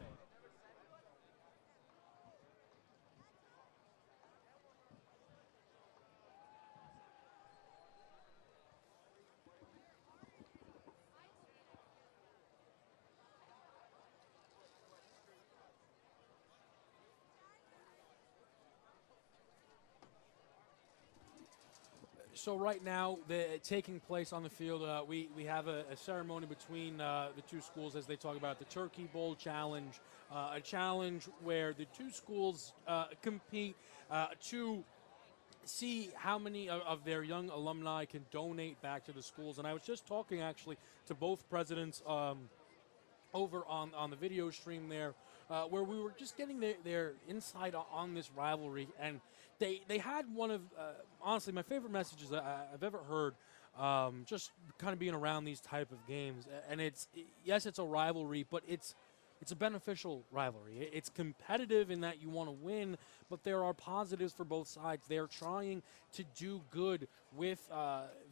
So right now, taking place on the field, we have a ceremony between the two schools as they talk about the Turkey Bowl Challenge, a challenge where the two schools compete to see how many of their young alumni can donate back to the schools. And I was just talking actually to both presidents over on the video stream there, where we were just getting their insight on this rivalry. And they had one of, honestly, my favorite messages I've ever heard, just kind of being around these type of games. And yes, it's a rivalry, but it's a beneficial rivalry. It's competitive in that you want to win, but there are positives for both sides. They're trying to do good with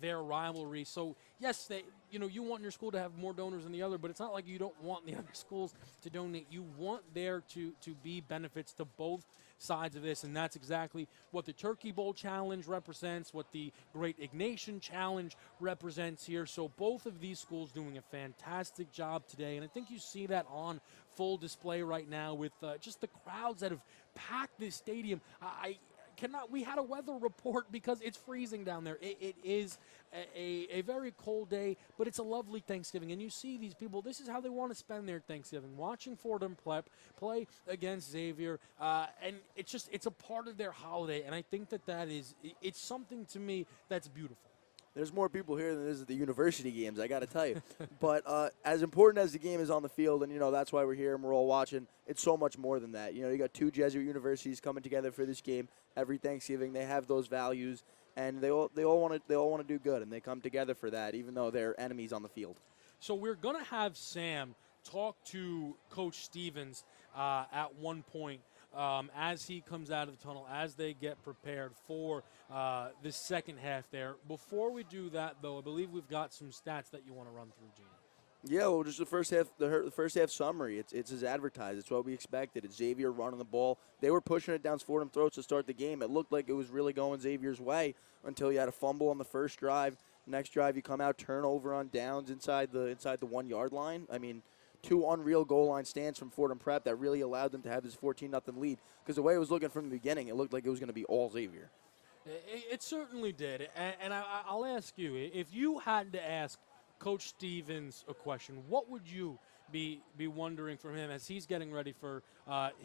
their rivalry. So yes, you want your school to have more donors than the other, but it's not like you don't want the other schools to donate. You want there to be benefits to both sides of this, and that's exactly what the Turkey Bowl Challenge represents, what the Great Ignatian Challenge represents here. So both of these schools doing a fantastic job today, and I think you see that on full display right now with just the crowds that have packed this stadium. I we had a weather report because it's freezing down there. It is a very cold day, but it's a lovely Thanksgiving. And you see these people, this is how they want to spend their Thanksgiving, watching Fordham Prep play against Xavier. And it's a part of their holiday. And I think it's something to me that's beautiful. There's more people here than there is at the university games, I got to tell you. But as important as the game is on the field, and, that's why we're here and we're all watching, it's so much more than that. You got two Jesuit universities coming together for this game every Thanksgiving. They have those values, and they all want to do good, and they come together for that, even though they're enemies on the field. So we're going to have Sam talk to Coach Stevens at one point as he comes out of the tunnel, as they get prepared for the second half there. Before we do that, though, I believe we've got some stats that you want to run through, Gene. Yeah, well, just the first half summary. It's as advertised. It's what we expected. It's Xavier running the ball. They were pushing it down Fordham throats to start the game. It looked like it was really going Xavier's way until you had a fumble on the first drive. Next drive, you come out, turnover on downs inside the 1 yard line. I mean, two unreal goal line stands from Fordham Prep that really allowed them to have this 14-0 lead. Because the way it was looking from the beginning, it looked like it was going to be all Xavier. It certainly did. And I'll ask you, if you had to ask Coach Stevens a question, what would you be wondering from him as he's getting ready for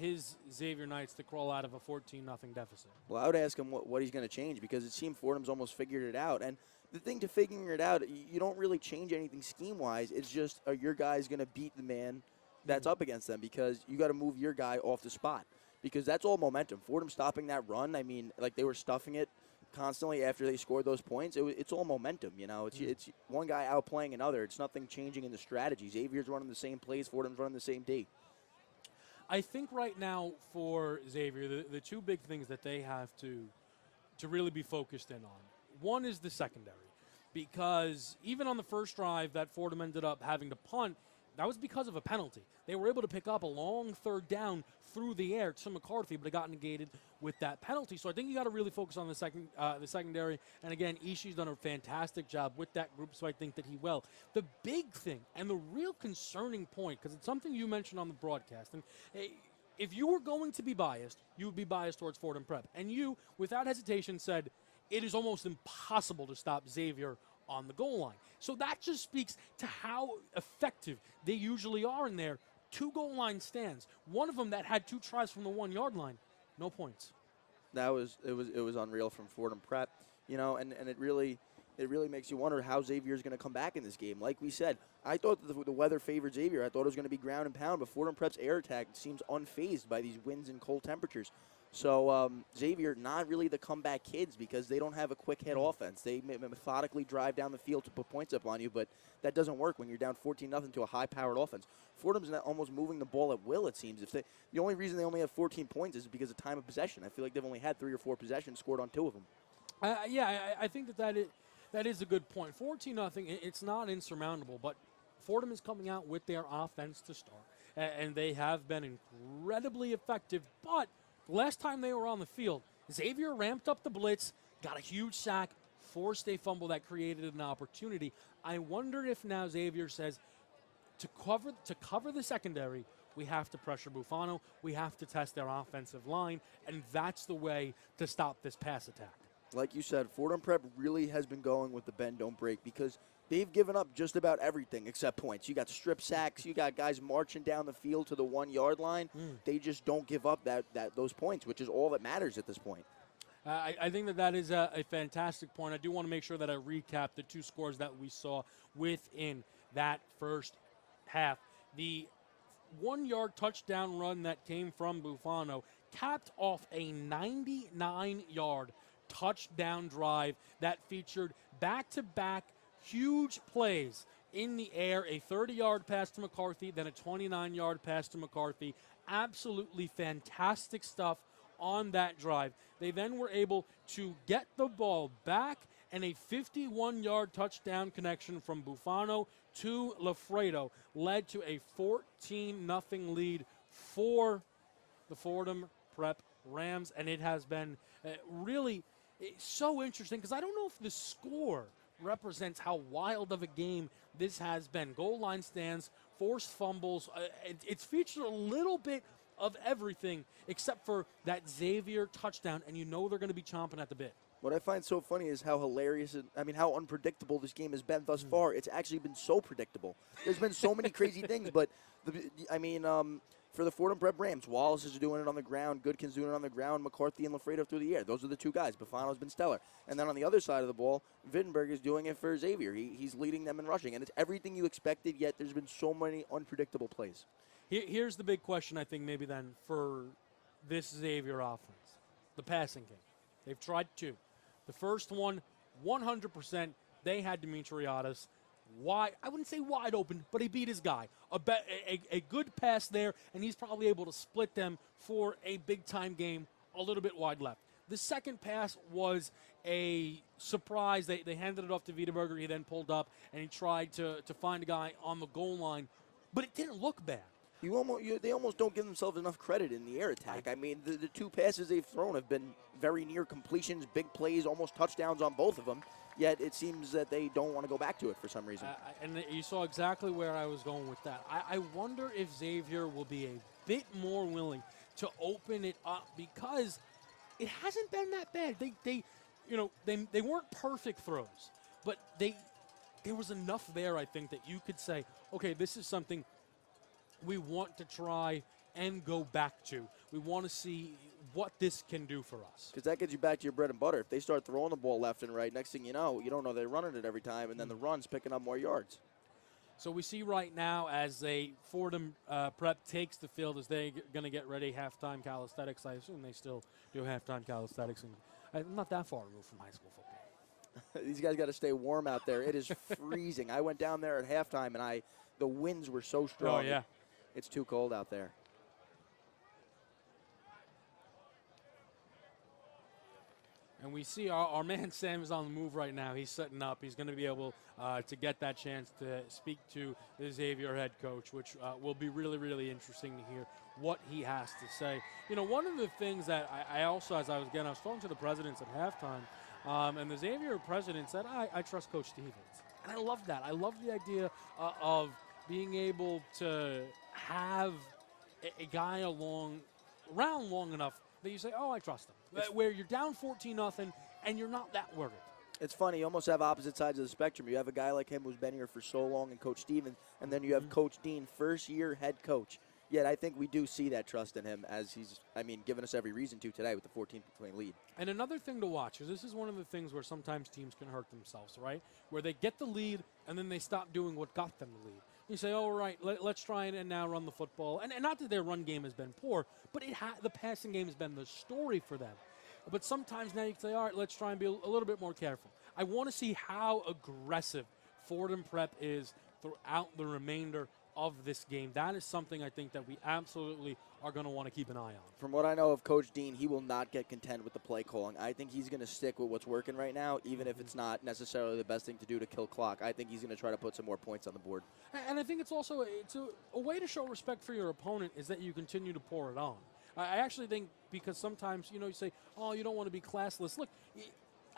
his Xavier Knights to crawl out of a 14-0 deficit? Well, I would ask him what he's going to change, because it seemed Fordham's almost figured it out. And the thing to figuring it out, you don't really change anything scheme-wise. It's just, are your guys going to beat the man that's up against them? Because you got to move your guy off the spot, because that's all momentum. Fordham stopping that run, I mean, like they were stuffing it constantly after they scored those points. It's all momentum, It's one guy outplaying another. It's nothing changing in the strategy. Xavier's running the same plays. Fordham's running the same D. I think right now for Xavier, the two big things that they have to really be focused in on, one is the secondary, because even on the first drive that Fordham ended up having to punt, that was because of a penalty. They were able to pick up a long third down through the air to McCarthy, but it got negated with that penalty. So I think you got to really focus on the secondary. And again, Ishii's done a fantastic job with that group, so I think that he will. The big thing and the real concerning point, because it's something you mentioned on the broadcast, and if you were going to be biased, you would be biased towards Fordham Prep. And you, without hesitation, said it is almost impossible to stop Xavier on the goal line. So that just speaks to how effective they usually are in there. Two goal line stands. One of them that had two tries from the 1 yard line, no points. It was unreal from Fordham Prep, and it really makes you wonder how Xavier's going to come back in this game. Like we said, I thought that the weather favored Xavier. I thought it was going to be ground and pound, but Fordham Prep's air attack seems unfazed by these winds and cold temperatures. So Xavier, not really the comeback kids, because they don't have a quick hit offense. They methodically drive down the field to put points up on you, but that doesn't work when you're down 14-0 to a high-powered offense. Fordham's almost moving the ball at will, it seems. The only reason they only have 14 points is because of time of possession. I feel like they've only had 3 or 4 possessions, scored on 2 of them. I think that is a good point. 14-0, it's not insurmountable, but Fordham is coming out with their offense to start, and they have been incredibly effective, but last time they were on the field, Xavier ramped up the blitz, got a huge sack, forced a fumble that created an opportunity. I wonder if now Xavier says, to cover the secondary, we have to pressure Bufano, we have to test their offensive line, and that's the way to stop this pass attack. Like you said, Fordham Prep really has been going with the bend, don't break, because they've given up just about everything except points. You got strip sacks. You got guys marching down the field to the 1 yard line. They just don't give up those points, which is all that matters at this point. I think that is a fantastic point. I do want to make sure that I recap the two scores that we saw within that first half. The 1 yard touchdown run that came from Bufano capped off a 99-yard touchdown drive that featured back-to-back huge plays in the air, a 30-yard pass to McCarthy, then a 29-yard pass to McCarthy. Absolutely fantastic stuff on that drive. They then were able to get the ball back, and a 51-yard touchdown connection from Bufano to Lafredo led to a 14-0 lead for the Fordham Prep Rams, and it has been really so interesting, because I don't know if the score represents how wild of a game this has been. Goal line stands, forced fumbles. It's featured a little bit of everything except for that Xavier touchdown, and you know they're going to be chomping at the bit. What I find so funny is how hilarious, how unpredictable this game has been thus far. It's actually been so predictable. There's been so many crazy things, but, for the Fordham Prep Rams, Wallace is doing it on the ground, Goodkin's doing it on the ground, McCarthy and Lafredo through the air. Those are the two guys. Bufano's been stellar. And then on the other side of the ball, Wittenberg is doing it for Xavier. He's leading them in rushing. And it's everything you expected, yet there's been so many unpredictable plays. Here's the big question, I think, maybe then, for this Xavier offense, the passing game. They've tried two. The first one, 100%, they had Dimitriadis wide. I wouldn't say wide open, but he beat his guy. A good pass there, and he's probably able to split them for a big-time game a little bit wide left. The second pass was a surprise. They handed it off to Wiedeberger. He then pulled up, and he tried to find a guy on the goal line, but it didn't look bad. They almost don't give themselves enough credit in the air attack. I mean, the two passes they've thrown have been very near completions, big plays, almost touchdowns on both of them, yet it seems that they don't want to go back to it for some reason. And you saw exactly where I was going with that. I wonder if Xavier will be a bit more willing to open it up, because it hasn't been that bad. They weren't perfect throws, but there was enough there, I think, that you could say, okay, this is something we want to try and go back to. We want to see what this can do for us. Because that gets you back to your bread and butter. If they start throwing the ball left and right, next thing you don't know they're running it every time, and then the run's picking up more yards. So we see right now as Fordham Prep takes the field, as they're going to get ready halftime calisthenics. I assume they still do halftime calisthenics. And I'm not that far removed from high school football. These guys got to stay warm out there. It is freezing. I went down there at halftime, and the winds were so strong. Oh, yeah. It's too cold out there. And we see our man Sam is on the move right now. He's setting up. He's going to be able to get that chance to speak to the Xavier head coach, which will be really, really interesting to hear what he has to say. You know, one of the things that I also, as I was talking to the presidents at halftime, and the Xavier president said, I trust Coach Stevens. And I love that. I love the idea of being able to have a guy around long enough that you say, oh, I trust him. Where you're down 14-0 and you're not that worried. It's funny. You almost have opposite sides of the spectrum. You have a guy like him who's been here for so long, and Coach Stevens, and then you have Coach Dean, first-year head coach. Yet I think we do see that trust in him, as he's, given us every reason to today with the 14-point lead. And another thing to watch is this is one of the things where sometimes teams can hurt themselves, right? Where they get the lead, and then they stop doing what got them the lead. You say, all right, let's try and now run the football. And not that their run game has been poor, but the passing game has been the story for them. But sometimes now you can say, all right, let's try and be a little bit more careful. I want to see how aggressive Fordham Prep is throughout the remainder of this game. That is something I think that we absolutely are going to want to keep an eye on. From what I know of Coach Dean, he will not get content with the play calling. I think he's going to stick with what's working right now, even if it's not necessarily the best thing to do to kill clock. I think he's going to try to put some more points on the board. And I think it's also a way to show respect for your opponent is that you continue to pour it on. I actually think, because sometimes, you say, oh, you don't want to be classless. Look,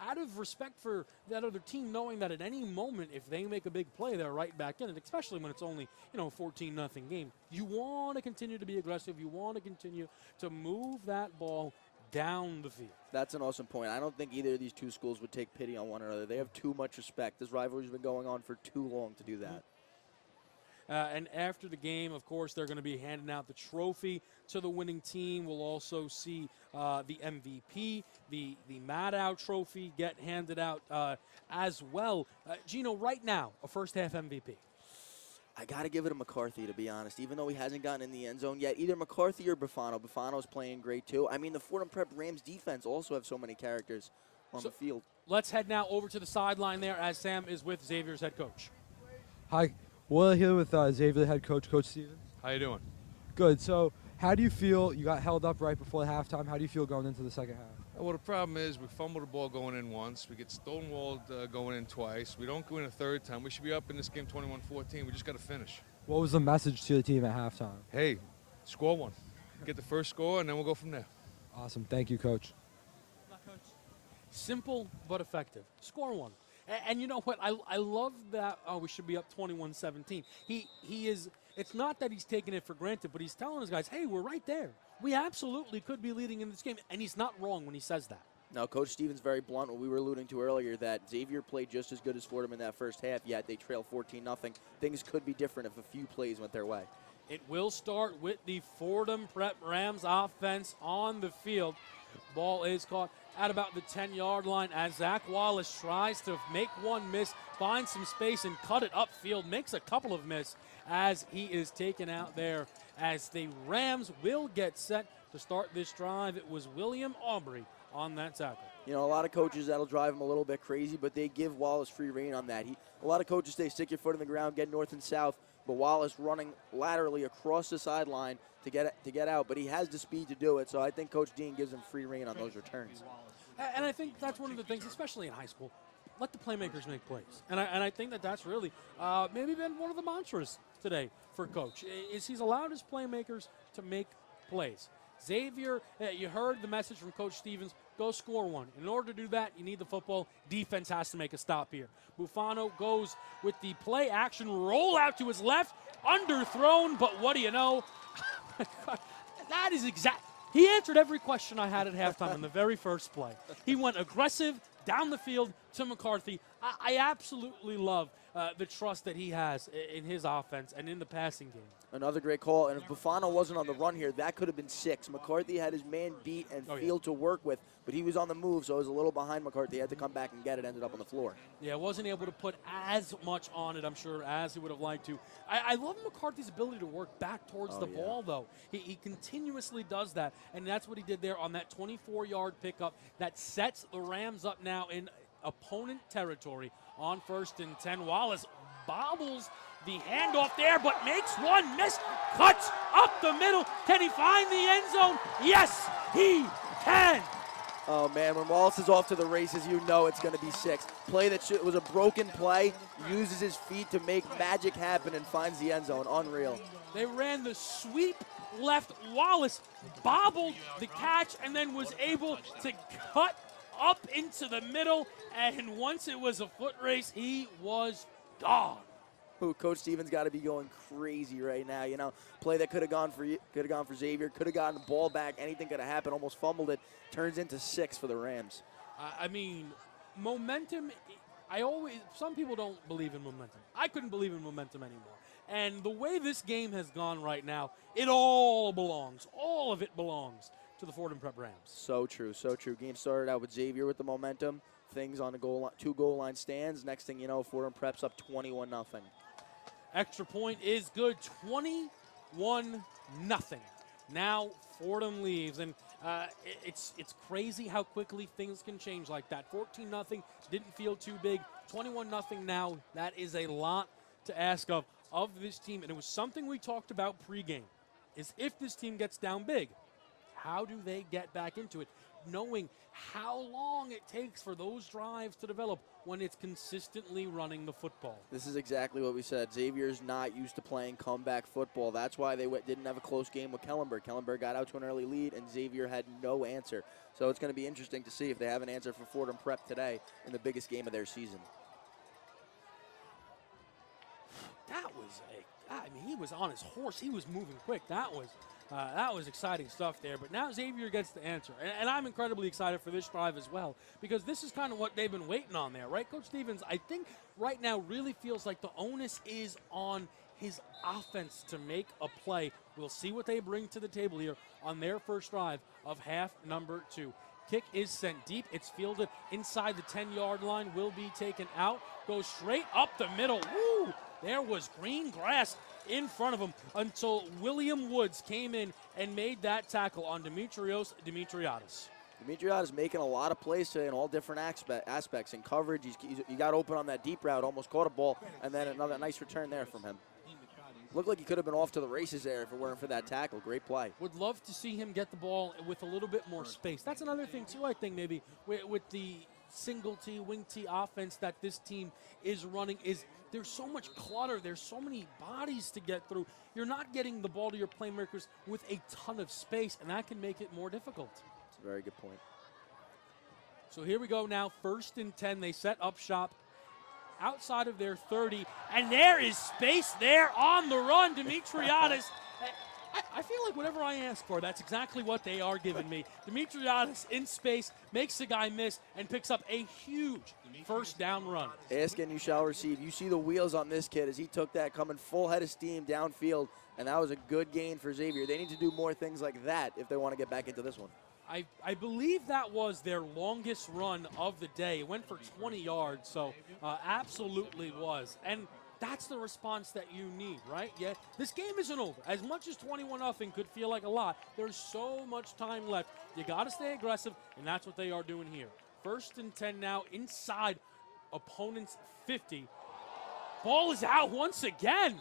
out of respect for that other team, knowing that at any moment, if they make a big play, they're right back in it, especially when it's only, 14-0 game. You want to continue to be aggressive. You want to continue to move that ball down the field. That's an awesome point. I don't think either of these two schools would take pity on one another. They have too much respect. This rivalry's been going on for too long to do that. And after the game, of course, they're going to be handing out the trophy to the winning team. We'll also see the MVP, the Maddow trophy get handed out as well. Gino, right now, a first-half MVP. I got to give it to McCarthy, to be honest, even though he hasn't gotten in the end zone yet. Either McCarthy or Bufano. Bufano's playing great, too. The Fordham Prep Rams defense also have so many characters on the field. Let's head now over to the sideline there as Sam is with Xavier's head coach. Hi. Will here with Xavier head coach, Coach Stevens. How you doing? Good. So how do you feel? You got held up right before the halftime. How do you feel going into the second half? Well, the problem is we fumbled the ball going in once. We get stonewalled going in twice. We don't go in a third time. We should be up in this game 21-14. We just got to finish. What was the message to the team at halftime? Hey, score one. Get the first score, and then we'll go from there. Awesome. Thank you, Coach. Simple but effective. Score one. And you know what? I love that. Oh, we should be up 21-17. He is. It's not that he's taking it for granted, but he's telling his guys, "Hey, we're right there. We absolutely could be leading in this game." And he's not wrong when he says that. Now, Coach Stevens very blunt. What we were alluding to earlier, that Xavier played just as good as Fordham in that first half, yet they trail 14-0. Things could be different if a few plays went their way. It will start with the Fordham Prep Rams offense on the field. Ball is caught at about the 10-yard line as Zach Wallace tries to make one miss, find some space, and cut it upfield. Makes a couple of miss as he is taken out there. As the Rams will get set to start this drive, it was William Aubrey on that tackle. You know, a lot of coaches, that'll drive him a little bit crazy, but they give Wallace free rein on that. A lot of coaches say stick your foot in the ground, get north and south, but Wallace running laterally across the sideline to get out, but he has the speed to do it, so I think Coach Dean gives him free rein on those returns. And I think that's one of the things, especially in high school, let the playmakers make plays. And I think that's really maybe been one of the mantras today for Coach, is he's allowed his playmakers to make plays. Xavier, you heard the message from Coach Stevens, go score one. In order to do that, you need the football. Defense has to make a stop here. Bufano goes with the play action, roll out to his left, underthrown, but what do you know? That is exact. He answered every question I had at halftime in the very first play. He went aggressive down the field to McCarthy. I absolutely love the trust that he has in his offense and in the passing game. Another great call, and if Bufano wasn't on the run here, that could have been 6. McCarthy had his man beat and field to work with, but he was on the move, so it was a little behind McCarthy. He had to come back and get it, ended up on the floor. Yeah, wasn't able to put as much on it, I'm sure, as he would have liked to. I love McCarthy's ability to work back towards the ball, though. He continuously does that, and that's what he did there on that 24-yard pickup that sets the Rams up now in opponent territory on 1st and 10. Wallace bobbles the handoff there, but makes one miss, cuts up the middle. Can he find the end zone? Yes, he can. Oh, man, when Wallace is off to the races, you know it's going to be 6. Play that was a broken play, uses his feet to make magic happen and finds the end zone. Unreal. They ran the sweep left. Wallace bobbled the catch and then was able to cut up into the middle, and once it was a foot race, he was gone. Coach Stevens got to be going crazy right now. You know, play that could have gone for Xavier, could have gotten the ball back. Anything could have happened. Almost fumbled it. Turns into 6 for the Rams. I mean, momentum. Some people don't believe in momentum. I couldn't believe in momentum anymore. And the way this game has gone right now, it all belongs. All of it belongs to the Fordham Prep Rams. So true, so true. Game started out with Xavier with the momentum. Things on the goal line, 2 goal line stands. Next thing you know, Fordham Prep's up 21-0. Extra point is good, 21-0. Now Fordham leaves, and it's crazy how quickly things can change like that. 14-0 didn't feel too big. 21-0 now. That is a lot to ask of this team, and it was something we talked about pregame. Is if this team gets down big, how do they get back into it? Knowing how long it takes for those drives to develop when it's consistently running the football. This is exactly what we said. Xavier's not used to playing comeback football. That's why they didn't have a close game with Kellenberg. Kellenberg got out to an early lead, and Xavier had no answer. So it's going to be interesting to see if they have an answer for Fordham Prep today in the biggest game of their season. He was on his horse. He was moving quick. That was exciting stuff there. But now Xavier gets the answer. And I'm incredibly excited for this drive as well, because this is kind of what they've been waiting on there, right? Coach Stevens, I think right now really feels like the onus is on his offense to make a play. We'll see what they bring to the table here on their first drive of half number 2. Kick is sent deep. It's fielded inside the 10-yard line. Will be taken out. Goes straight up the middle. Woo! There was green grass in front of him until William Woods came in and made that tackle on Dimitrios Dimitriadis. Dimitriadis making a lot of plays today in all different aspects. In coverage, he got open on that deep route, almost caught a ball, and then another nice return there from him. Looked like he could have been off to the races there if it weren't for that tackle. Great play. Would love to see him get the ball with a little bit more space. That's another thing, too, I think, maybe, with the single T, wing T offense that this team is running, is there's so much clutter. There's so many bodies to get through. You're not getting the ball to your playmakers with a ton of space, and that can make it more difficult. That's a very good point. So here we go now, 1st and 10. They set up shop outside of their 30, and there is space there on the run. Dimitriadis. I feel like whatever I ask for, that's exactly what they are giving me. Dimitriadis in space, makes the guy miss, and picks up a huge first down run. Ask and you shall receive. You see the wheels on this kid as he took that coming full head of steam downfield, and that was a good gain for Xavier. They need to do more things like that if they want to get back into this one. I believe that was their longest run of the day. It went for 20 yards, so absolutely was. And that's the response that you need, right? Yeah, this game isn't over. As much as 21-0 could feel like a lot, there's so much time left. You got to stay aggressive, and that's what they are doing here. 1st and 10 now inside opponent's 50. Ball is out once again.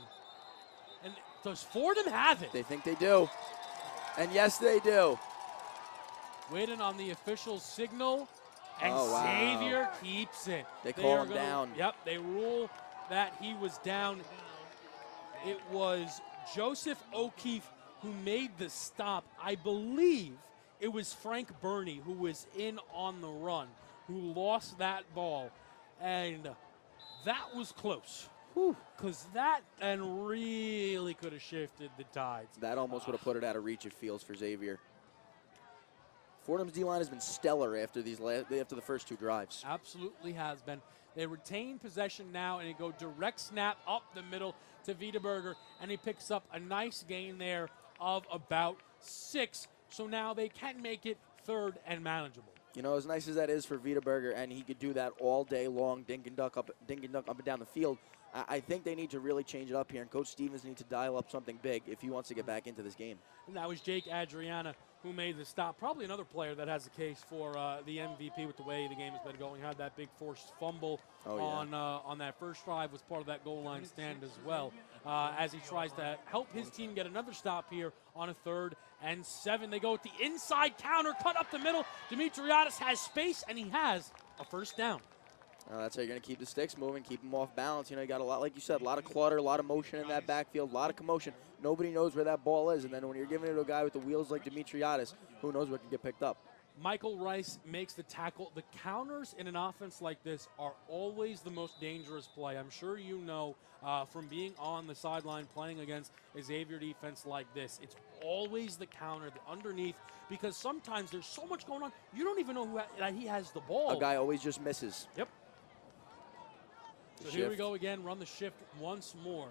And does Fordham have it? They think they do. And yes, they do. Waiting on the official signal, and Oh, wow. Xavier keeps it. They call are him gonna- down. Yep, they rule that he was down. It was Joseph O'Keefe who made the stop. I believe it was Frank Burney who was in on the run, who lost that ball. And that was close. Because that and really could have shifted the tides. That almost would have put it out of reach, it feels, for Xavier. Fordham's D-line has been stellar after the first 2 drives. Absolutely has been. They retain possession now, and they go direct snap up the middle to Wiedeberger, and he picks up a nice gain there of about 6. So now they can make it 3rd and manageable. You know, as nice as that is for Wiedeberger, and he could do that all day long, dink and duck up and down the field, I think they need to really change it up here, and Coach Stevens needs to dial up something big if he wants to get back into this game. And that was Jake Adriana who made the stop. Probably another player that has a case for the MVP with the way the game has been going. Had that big forced fumble on that first drive, was part of that goal line stand as well. As he tries to help his team get another stop here on a 3rd and 7. They go with the inside counter, cut up the middle. Dimitriadis has space, and he has a first down. That's how you're going to keep the sticks moving, keep them off balance. You know, you got a lot, like you said, a lot of clutter, a lot of motion in that backfield, a lot of commotion. Nobody knows where that ball is, and then when you're giving it to a guy with the wheels like Dimitriadis, who knows what can get picked up. Michael Rice makes the tackle. The counters in an offense like this are always the most dangerous play. I'm sure you know from being on the sideline playing against a Xavier defense like this, it's always the counter, the underneath, because sometimes there's so much going on, you don't even know that he has the ball. A guy always just misses. Yep. So here we go again, run the shift once more.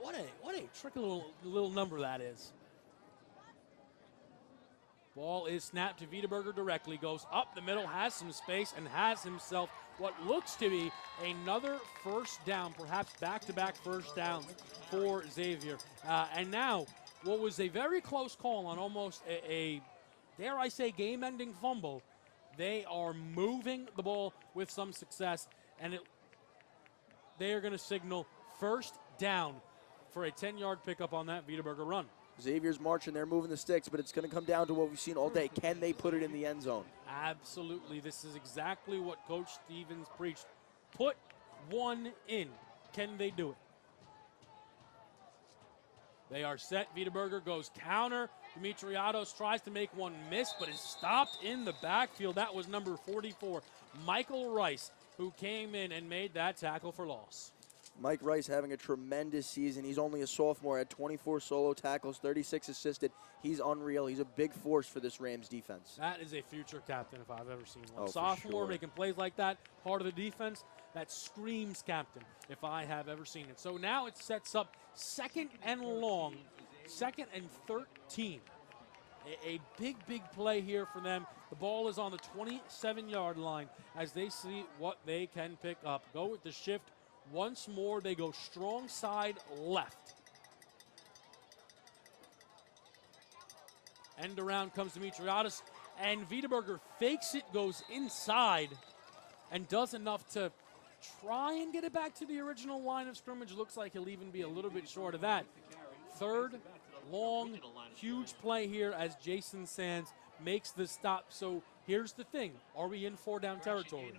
What a tricky little number that is. Ball is snapped to Wiedeberger directly, goes up the middle, has some space, and has himself what looks to be another first down, perhaps back-to-back first downs for Xavier. And now, what was a very close call on almost a dare I say, game-ending fumble, they are moving the ball with some success, and they are going to signal first down for a 10-yard pickup on that Wiedeberger run. Xavier's marching, they're moving the sticks, but it's going to come down to what we've seen all day. Can they put it in the end zone? Absolutely. This is exactly what Coach Stevens preached. Put one in. Can they do it? They are set. Wiedeberger goes counter. Dimitriadis tries to make one miss, but is stopped in the backfield. That was number 44, Michael Rice, who came in and made that tackle for loss. Mike Rice having a tremendous season. He's only a sophomore, had 24 solo tackles, 36 assisted. He's unreal. He's a big force for this Rams defense. That is a future captain if I've ever seen one. Oh, Sophomore for sure. making plays like that, part of the defense, that screams captain if I have ever seen it. So now it sets up second and long, 2nd and 13. A big, big play here for them. The ball is on the 27-yard line as they see what they can pick up. Go with the shift. Once more, they go strong side left. End around comes Dimitriadis, and Wiedeberger fakes it, goes inside, and does enough to try and get it back to the original line of scrimmage. Looks like he'll even be a little bit short of that. 3rd, long, huge play here as Jason Sands makes the stop. So here's the thing. Are we in 4-down territory?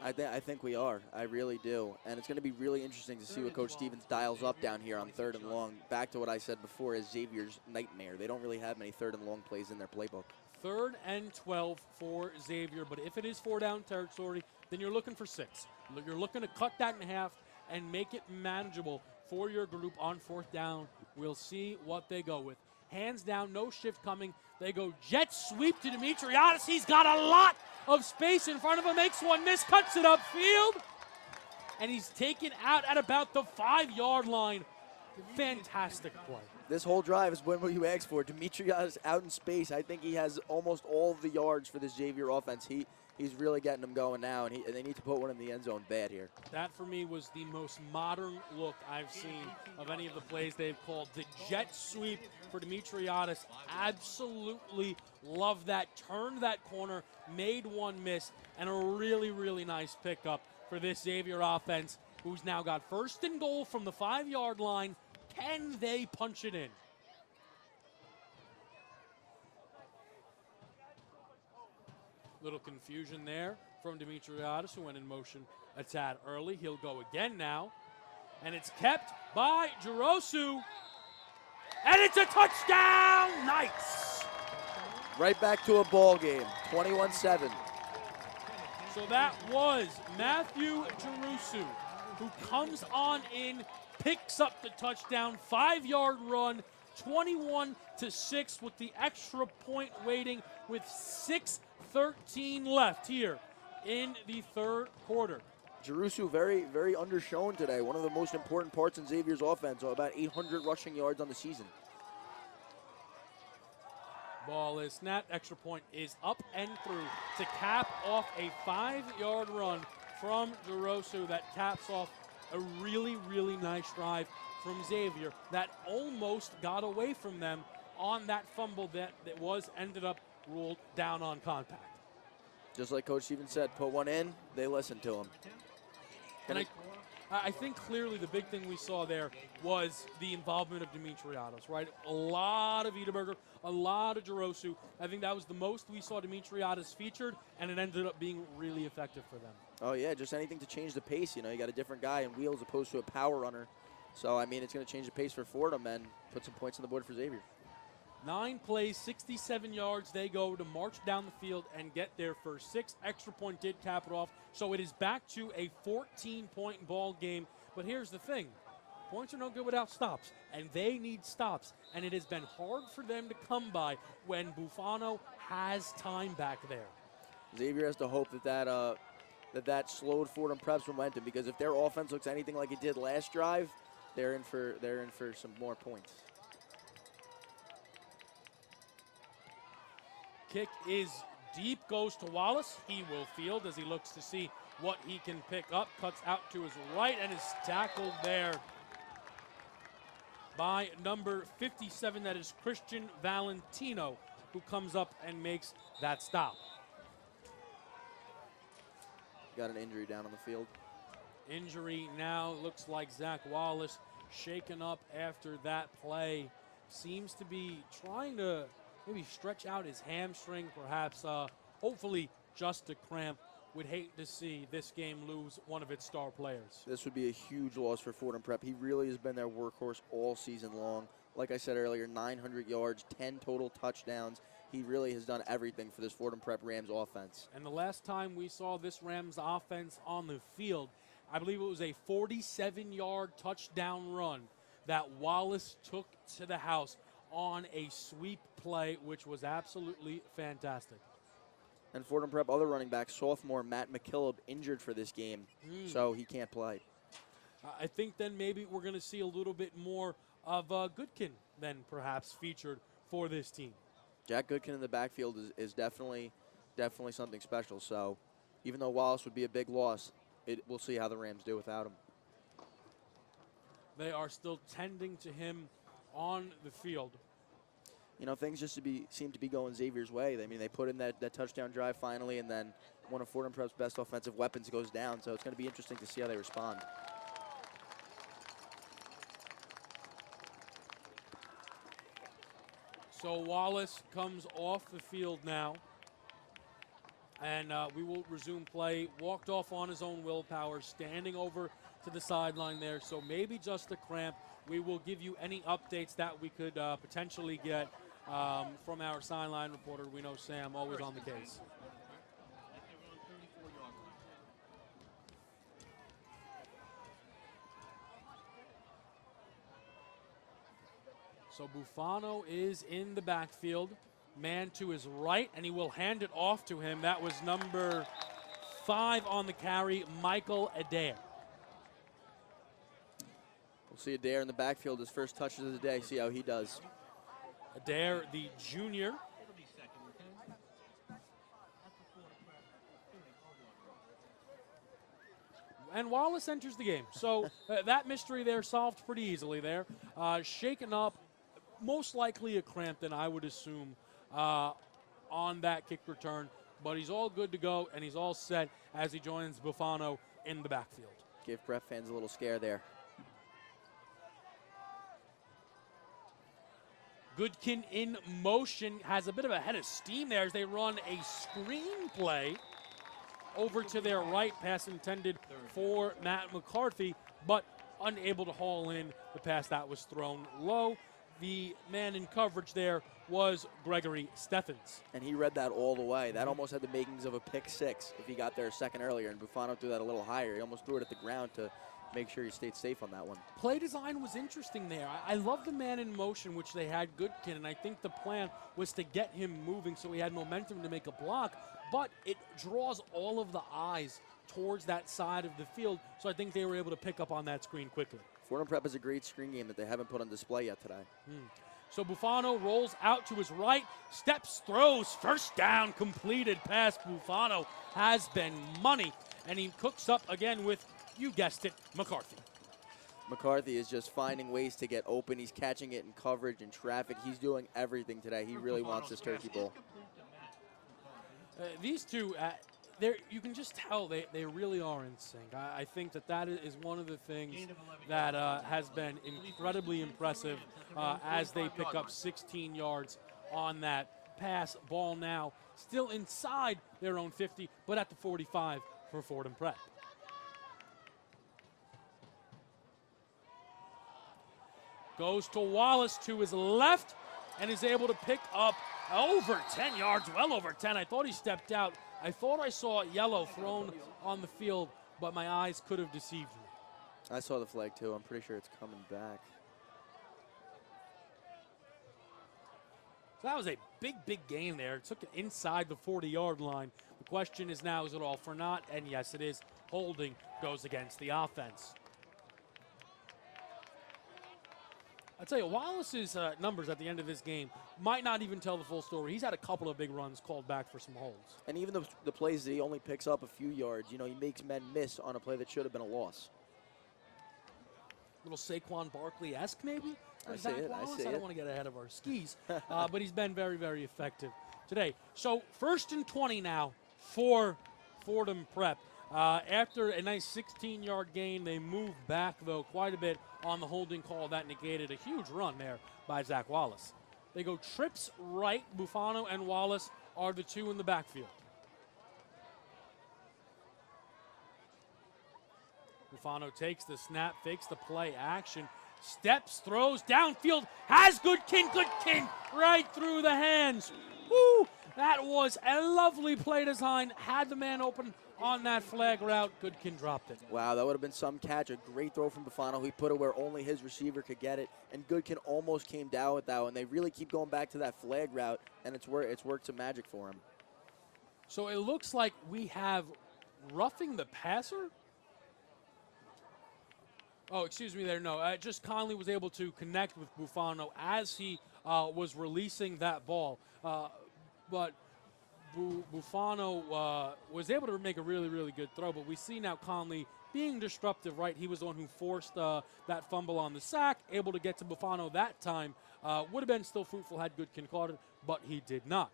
I think we are. I really do. And it's going to be really interesting to see what Coach Stevens dials up down here on 3rd and long. Back to what I said before is Xavier's nightmare. They don't really have many 3rd and long plays in their playbook. 3rd and 12 for Xavier, but if it is 4-down territory, then you're looking for 6. You're looking to cut that in half and make it manageable for your group on 4th down. We'll see what they go with. Hands down, no shift coming. They go jet sweep to Dimitriadis. He's got a lot of space in front of him. Makes one miss, cuts it upfield. And he's taken out at about the 5-yard line. Fantastic play. This whole drive is what you asked for. Dimitriadis out in space. I think he has almost all of the yards for this Xavier offense. He's really getting them going now, and they need to put one in the end zone bad here. That, for me, was the most modern look I've seen of any of the plays they've called. The jet sweep for Dimitriadis. Absolutely love that. Turned that corner, made one miss, and a really, really nice pickup for this Xavier offense, who's now got 1st and goal from the 5-yard line. Can they punch it in? Little confusion there from Dimitriadis, who went in motion a tad early. He'll go again now. And it's kept by Girosu. And it's a touchdown! Nice! Right back to a ball game, 21-7. So that was Matthew Girosu, who comes on in, picks up the touchdown, 5-yard run, 21-6 with the extra point waiting with 6:13 left here in the 3rd quarter. Girosu very, very undershown today. One of the most important parts in Xavier's offense, about 800 rushing yards on the season. Ball is snapped. Extra point is up and through to cap off a 5-yard run from Girosu that caps off a really, really nice drive from Xavier that almost got away from them on that fumble that ended up ruled down on contact. Just like Coach Stevens said, put one in, they listened to him. And I think clearly the big thing we saw there was the involvement of Dimitriadis, right? A lot of Ederberger, a lot of Girosu. I think that was the most we saw Dimitriadis featured, and it ended up being really effective for them. Oh, yeah, just anything to change the pace. You know, you got a different guy in wheels opposed to a power runner. So, I mean, it's going to change the pace for Fordham and put some points on the board for Xavier. 9 plays, 67 yards. They go to march down the field and get their first 6. Extra point did cap it off. So it is back to a 14-point ball game. But here's the thing. Points are no good without stops, and they need stops. And it has been hard for them to come by when Bufano has time back there. Xavier has to hope that slowed Fordham Prep's momentum, because if their offense looks anything like it did last drive, they're in for some more points. Kick is deep, goes to Wallace. He will field as he looks to see what he can pick up. Cuts out to his right and is tackled there by number 57. That is Christian Valentino, who comes up and makes that stop. Got an injury down on the field. Injury now. Looks like Zach Wallace shaken up after that play. Seems to be trying to maybe stretch out his hamstring, perhaps. Hopefully just a cramp. Would hate to see this game lose one of its star players. This would be a huge loss for Fordham Prep. He really has been their workhorse all season long. Like I said earlier, 900 yards, 10 total touchdowns. He really has done everything for this Fordham Prep Rams offense. And the last time we saw this Rams offense on the field, I believe it was a 47-yard touchdown run that Wallace took to the house on a sweep play, which was absolutely fantastic. And Fordham Prep other running back, sophomore Matt McKillop, injured for this game, so he can't play. I think then maybe we're going to see a little bit more of Goodkin than perhaps featured for this team. Jack Goodkin in the backfield is definitely something special. So even though Wallace would be a big loss, we'll see how the Rams do without him. They are still tending to him on the field. You know, things just seem to be going Xavier's way. I mean, they put in that touchdown drive finally, and then one of Fordham Prep's best offensive weapons goes down. So it's going to be interesting to see how they respond. So Wallace comes off the field now, and we will resume play. Walked off on his own willpower, standing over to the sideline there. So maybe just a cramp. We will give you any updates that we could potentially get from our sideline reporter. We know Sam, always on the case. So Bufano is in the backfield. Man to his right, and he will hand it off to him. That was number 5 on the carry, Michael Adair. We'll see Adair in the backfield, his first touches of the day. See how he does. Adair, the junior. And Wallace enters the game. So that mystery there solved pretty easily there. Shaken up, most likely a Crampton, I would assume, on that kick return. But he's all good to go, and he's all set as he joins Bufano in the backfield. Give Prep fans a little scare there. Goodkin in motion, has a bit of a head of steam there as they run a screen play over to their right, pass intended for Matt McCarthy, but unable to haul in the pass that was thrown low. The man in coverage there was Gregory Steffens. And he read that all the way. That almost had the makings of a pick 6 if he got there a second earlier, and Bufano threw that a little higher. He almost threw it at the ground to make sure he stayed safe on that one. Play design was interesting there. I love the man in motion, which they had Goodkin, and I think the plan was to get him moving so he had momentum to make a block, but it draws all of the eyes towards that side of the field, so I think they were able to pick up on that screen quickly. Fordham Prep is a great screen game that they haven't put on display yet today. So Bufano rolls out to his right, steps, throws, first down, completed pass. Bufano has been money, and he cooks up again with, you guessed it, McCarthy. McCarthy is just finding ways to get open. He's catching it in coverage and traffic. He's doing everything today. He really wants this Turkey Bowl. These two, you can just tell they really are in sync. I think that is one of the things that has been incredibly impressive as they pick up 16 yards on that pass. Ball now still inside their own 50, but at the 45 for Fordham Prep. Goes to Wallace to his left and is able to pick up over 10 yards, well over 10. I thought he stepped out. I thought I saw yellow thrown on the field, but my eyes could have deceived me. I saw the flag too. I'm pretty sure it's coming back. So that was a big, big gain there. It took it inside the 40-yard line. The question is now, is it all for naught? And yes, it is. Holding goes against the offense. I'll tell you, Wallace's numbers at the end of this game might not even tell the full story. He's had a couple of big runs called back for some holds. And even the plays that he only picks up a few yards, he makes men miss on a play that should have been a loss. Little Saquon Barkley-esque, maybe? I see it. I don't want to get ahead of our skis, but he's been very, very effective today. So 1st and 20 now for Fordham Prep. After a nice 16-yard gain, they moved back, though, quite a bit on the holding call. That negated a huge run there by Zach Wallace. They go trips right. Bufano and Wallace are the two in the backfield. Bufano takes the snap, fakes the play action, steps, throws, downfield, has Goodkin right through the hands. Woo! That was a lovely play design. Had the man open on that flag route. Goodkin dropped it. Wow, that would have been some catch. A great throw from Bufano. He put it where only his receiver could get it, and Goodkin almost came down with that one. They really keep going back to that flag route, and it's worked some magic for him. So it looks like we have roughing the passer. Oh, excuse me there. No, just Conley was able to connect with Bufano as he was releasing that ball. But Bufano was able to make a really, really good throw. But we see now Conley being disruptive, right? He was the one who forced that fumble on the sack, able to get to Bufano that time. Would have been still fruitful had Goodkin caught it, but he did not.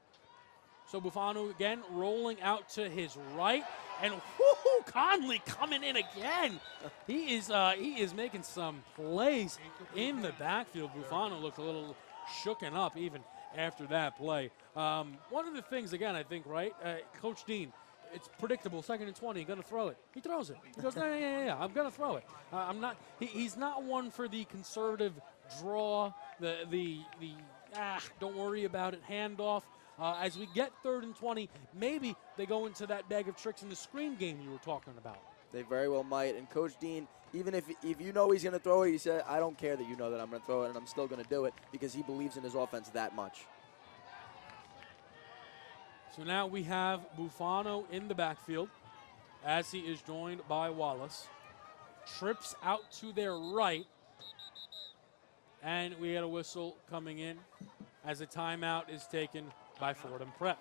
So Bufano again rolling out to his right, and whoo, Conley coming in again. He is making some plays in the backfield. Bufano looked a little shooken up even after that play. One of the things, again, I think, right, Coach Dean, it's predictable. 2nd and 20, going to throw it. He throws it. He goes, yeah, I'm going to throw it. I'm not. He's not one for the conservative draw. The don't worry about it. Handoff. As we get 3rd and 20, maybe they go into that bag of tricks in the screen game you were talking about. They very well might. And Coach Dean, Even if you know he's going to throw it, he said, I don't care that you know that I'm going to throw it, and I'm still going to do it because he believes in his offense that much. So now we have Bufano in the backfield as he is joined by Wallace. Trips out to their right, and we had a whistle coming in as a timeout is taken by Fordham Prep.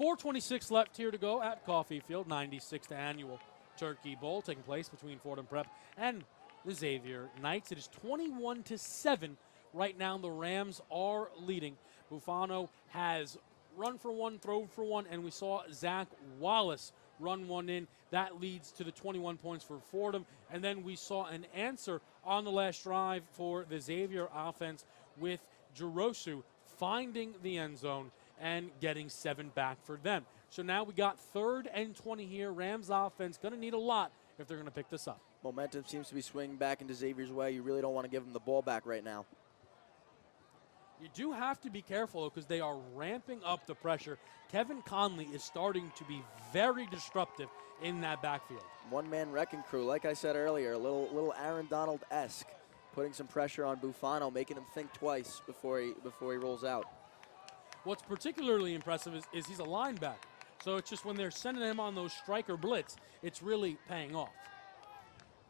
4:26 left here to go at Coffee Field, 96th annual Turkey Bowl taking place between Fordham Prep and the Xavier Knights. It is 21-7 right now. The Rams are leading. Bufano has run for one, throw for one, and we saw Zach Wallace run one in. That leads to the 21 points for Fordham. And then we saw an answer on the last drive for the Xavier offense with Jerosu finding the end zone and getting 7 back for them. So now we got 3rd and 20 here. Rams offense going to need a lot if they're going to pick this up. Momentum seems to be swinging back into Xavier's way. You really don't want to give them the ball back right now. You do have to be careful because they are ramping up the pressure. Kevin Conley is starting to be very disruptive in that backfield. One-man wrecking crew, like I said earlier, a little Aaron Donald-esque, putting some pressure on Bufano, making him think twice before he rolls out. What's particularly impressive is he's a linebacker. So it's just when they're sending him on those striker blitz, it's really paying off.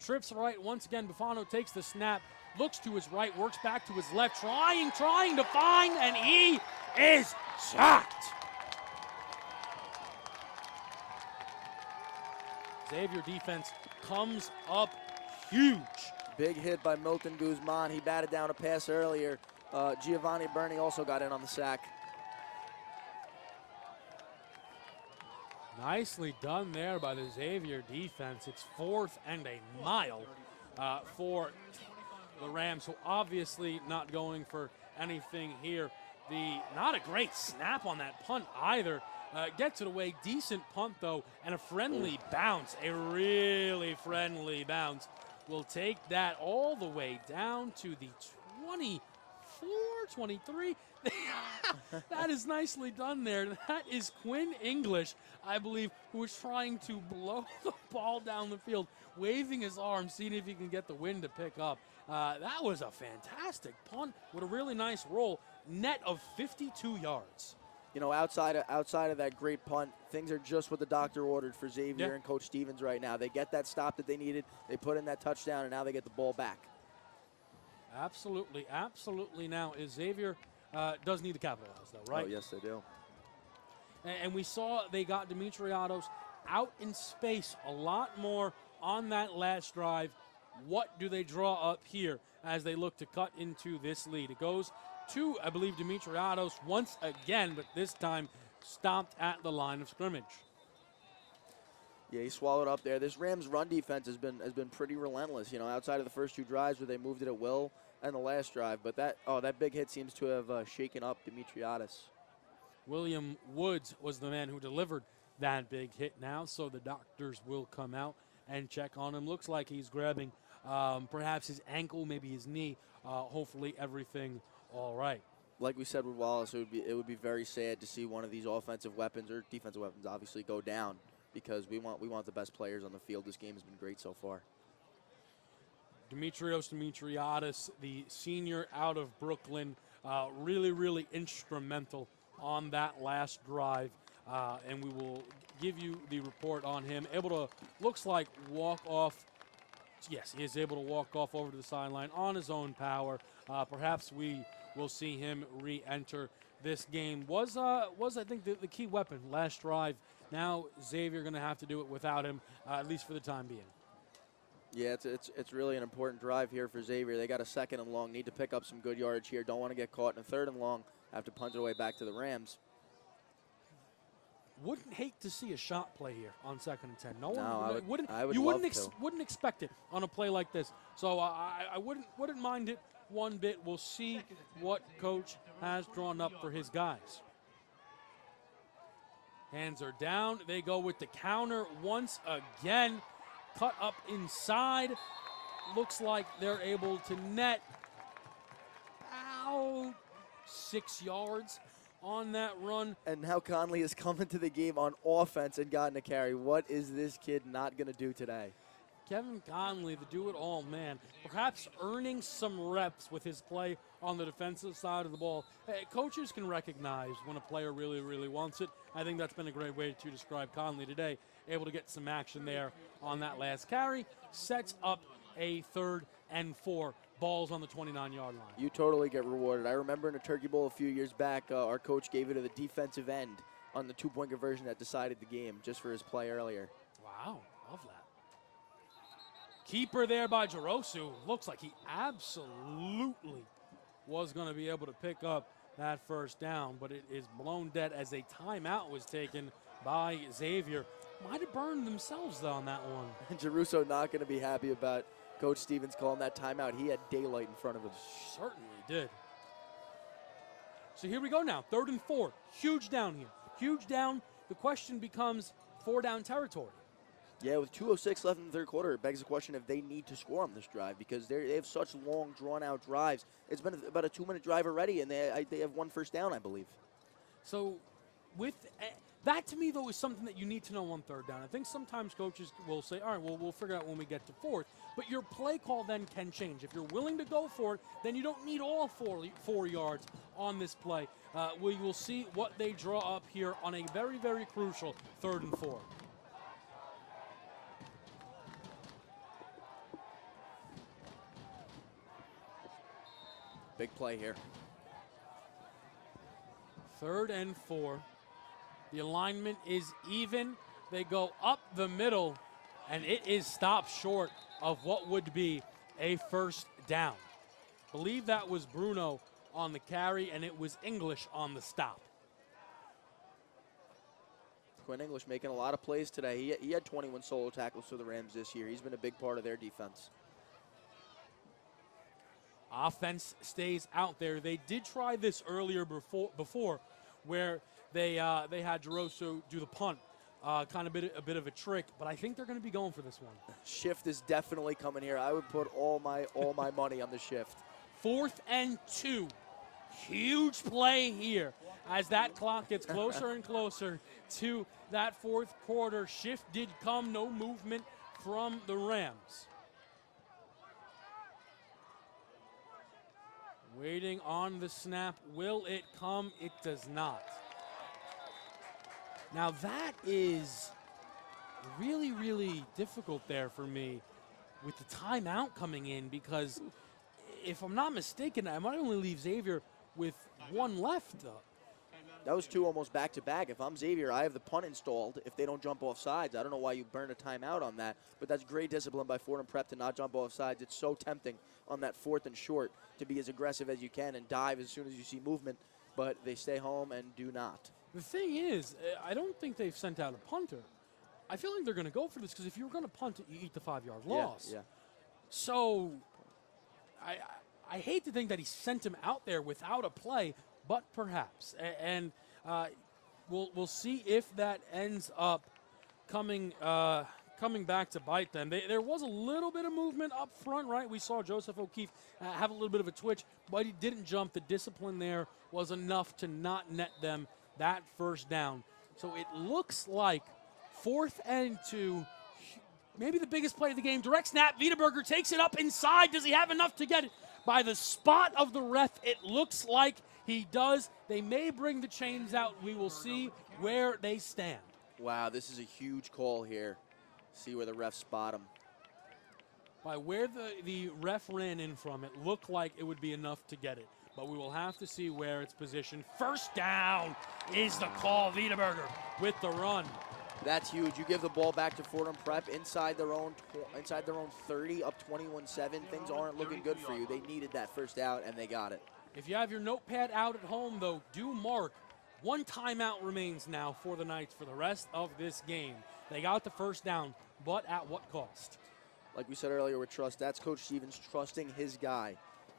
Trips right once again. Bufano takes the snap, looks to his right, works back to his left, trying to find, and he is sacked. Xavier defense comes up huge. Big hit by Milton Guzman. He batted down a pass earlier. Giovanni Berni also got in on the sack. Nicely done there by the Xavier defense. It's 4th and a mile for the Rams, who obviously not going for anything here. Not a great snap on that punt either. Gets it away. Decent punt, though, and a friendly bounce. A really friendly bounce. Will take that all the way down to the 24, 23. That is nicely done there. That is Quinn English, I believe, who is trying to blow the ball down the field, waving his arm, seeing if he can get the wind to pick up. That was a fantastic punt with a really nice roll. Net of 52 yards. You know, outside of that great punt, things are just what the doctor ordered for Xavier and Coach Stevens right now. They get that stop that they needed, they put in that touchdown, and now they get the ball back. Absolutely, absolutely. Now, Xavier does need to capitalize, though, right? Oh, yes, they do. And we saw they got Dimitriados out in space a lot more on that last drive. What do they draw up here as they look to cut into this lead? It goes to, I believe, Dimitriados once again, but this time stopped at the line of scrimmage. Yeah, he swallowed up there. This Rams run defense has been pretty relentless, you know, outside of the first 2 drives where they moved it at will and the last drive. But that big hit seems to have shaken up Dimitriados. William Woods was the man who delivered that big hit now, so the doctors will come out and check on him. Looks like he's grabbing perhaps his ankle, maybe his knee. Hopefully everything all right. Like we said with Wallace, it would be very sad to see one of these offensive weapons or defensive weapons obviously go down, because we want the best players on the field. This game has been great so far. Dimitriados, the senior out of Brooklyn, really, really instrumental on that last drive, and we will give you the report on him. Able to, looks like, walk off. Yes, he is able to walk off over to the sideline on his own power. Perhaps we will see him re-enter this game. Was I think the key weapon last drive. Now Xavier going to have to do it without him, at least for the time being. Yeah, it's really an important drive here for Xavier. They got a 2nd and long, need to pick up some good yardage here. Don't want to get caught in a 3rd and long, have to punt it away back to the Rams. Wouldn't hate to see a shot play here on 2nd and 10. No one wouldn't. Wouldn't expect it on a play like this. So I wouldn't mind it one bit. We'll see what coach has drawn up for his guys. Hands are down. They go with the counter once again. Cut up inside. Looks like they're able to net about 6 yards on that run. And now Conley has come into the game on offense and gotten a carry. What is this kid not going to do today? Kevin Conley, the do-it-all man, perhaps earning some reps with his play on the defensive side of the ball. Hey, coaches can recognize when a player really, really wants it. I think that's been a great way to describe Conley today. Able to get some action there on that last carry. Sets up a 3rd and 4. Balls on the 29-yard line. You totally get rewarded. I remember in a Turkey Bowl a few years back, our coach gave it to the defensive end on the 2-point conversion that decided the game just for his play earlier. Wow, love that. Keeper there by Jarosu. Looks like he absolutely was going to be able to pick up that first down, but it is blown dead as a timeout was taken by Xavier. Might have burned themselves, though, on that one. Jaruso not going to be happy about Coach Stevens calling that timeout. He had daylight in front of him. Certainly did. So here we go now, 3rd and 4. Huge down here. Huge down. The question becomes 4-down territory. Yeah, with 2:06 left in the 3rd quarter, it begs the question if they need to score on this drive because they have such long, drawn-out drives. It's been about a 2-minute drive already, and they have 1 first down, I believe. So with that, to me, though, is something that you need to know on 3rd down. I think sometimes coaches will say, all right, well, we'll figure out when we get to 4th. But your play call then can change. If you're willing to go for it, then you don't need all 4 yards on this play. We will see what they draw up here on a very, very crucial 3rd and 4. Big play here. 3rd and 4. The alignment is even. They go up the middle, and it is stopped short of what would be a first down. Believe that was Bruno on the carry, and it was English on the stop. Quinn English making a lot of plays today. He had 21 solo tackles for the Rams this year. He's been a big part of their defense. Offense stays out there. They did try this earlier before where they had Jaroso do the punt. Kind of a bit of a trick, but I think they're going to be going for this one. Shift is definitely coming here. I would put all my money on the shift. 4th and 2. Huge play here as that clock gets closer and closer to that 4th quarter. Shift did come, no movement from the Rams. Waiting on the snap. Will it come? It does not. Now that is really, really difficult there for me with the timeout coming in because if I'm not mistaken, I might only leave Xavier with 1 left. That was 2 almost back-to-back. If I'm Xavier, I have the punt installed if they don't jump off sides. I don't know why you burn a timeout on that, but that's great discipline by Fordham Prep to not jump off sides. It's so tempting on that 4th and short to be as aggressive as you can and dive as soon as you see movement, but they stay home and do not. The thing is, I don't think they've sent out a punter. I feel like they're going to go for this because if you're going to punt it, you eat the 5-yard loss. Yeah. So I hate to think that he sent him out there without a play, but perhaps. And we'll see if that ends up coming back to bite them. There was a little bit of movement up front, right? We saw Joseph O'Keefe have a little bit of a twitch, but he didn't jump. The discipline there was enough to not net them that first down. So it looks like 4th and 2, maybe the biggest play of the game. Direct snap, Wiedeberger takes it up inside. Does he have enough to get it? By the spot of the ref, it looks like he does. They may bring the chains out. We will see where they stand. Wow, this is a huge call here. See where the refs spot him. By where the ref ran in from, it looked like it would be enough to get it. But we will have to see where it's positioned. First down is the call. Wiedeberger with the run. That's huge. You give the ball back to Fordham Prep inside their own 30, up 21-7. Things aren't looking good for you. They needed that first out, and they got it. If you have your notepad out at home, though, do mark 1 timeout remains now for the Knights for the rest of this game. They got the first down, but at what cost? Like we said earlier with trust, that's Coach Stevens trusting his guy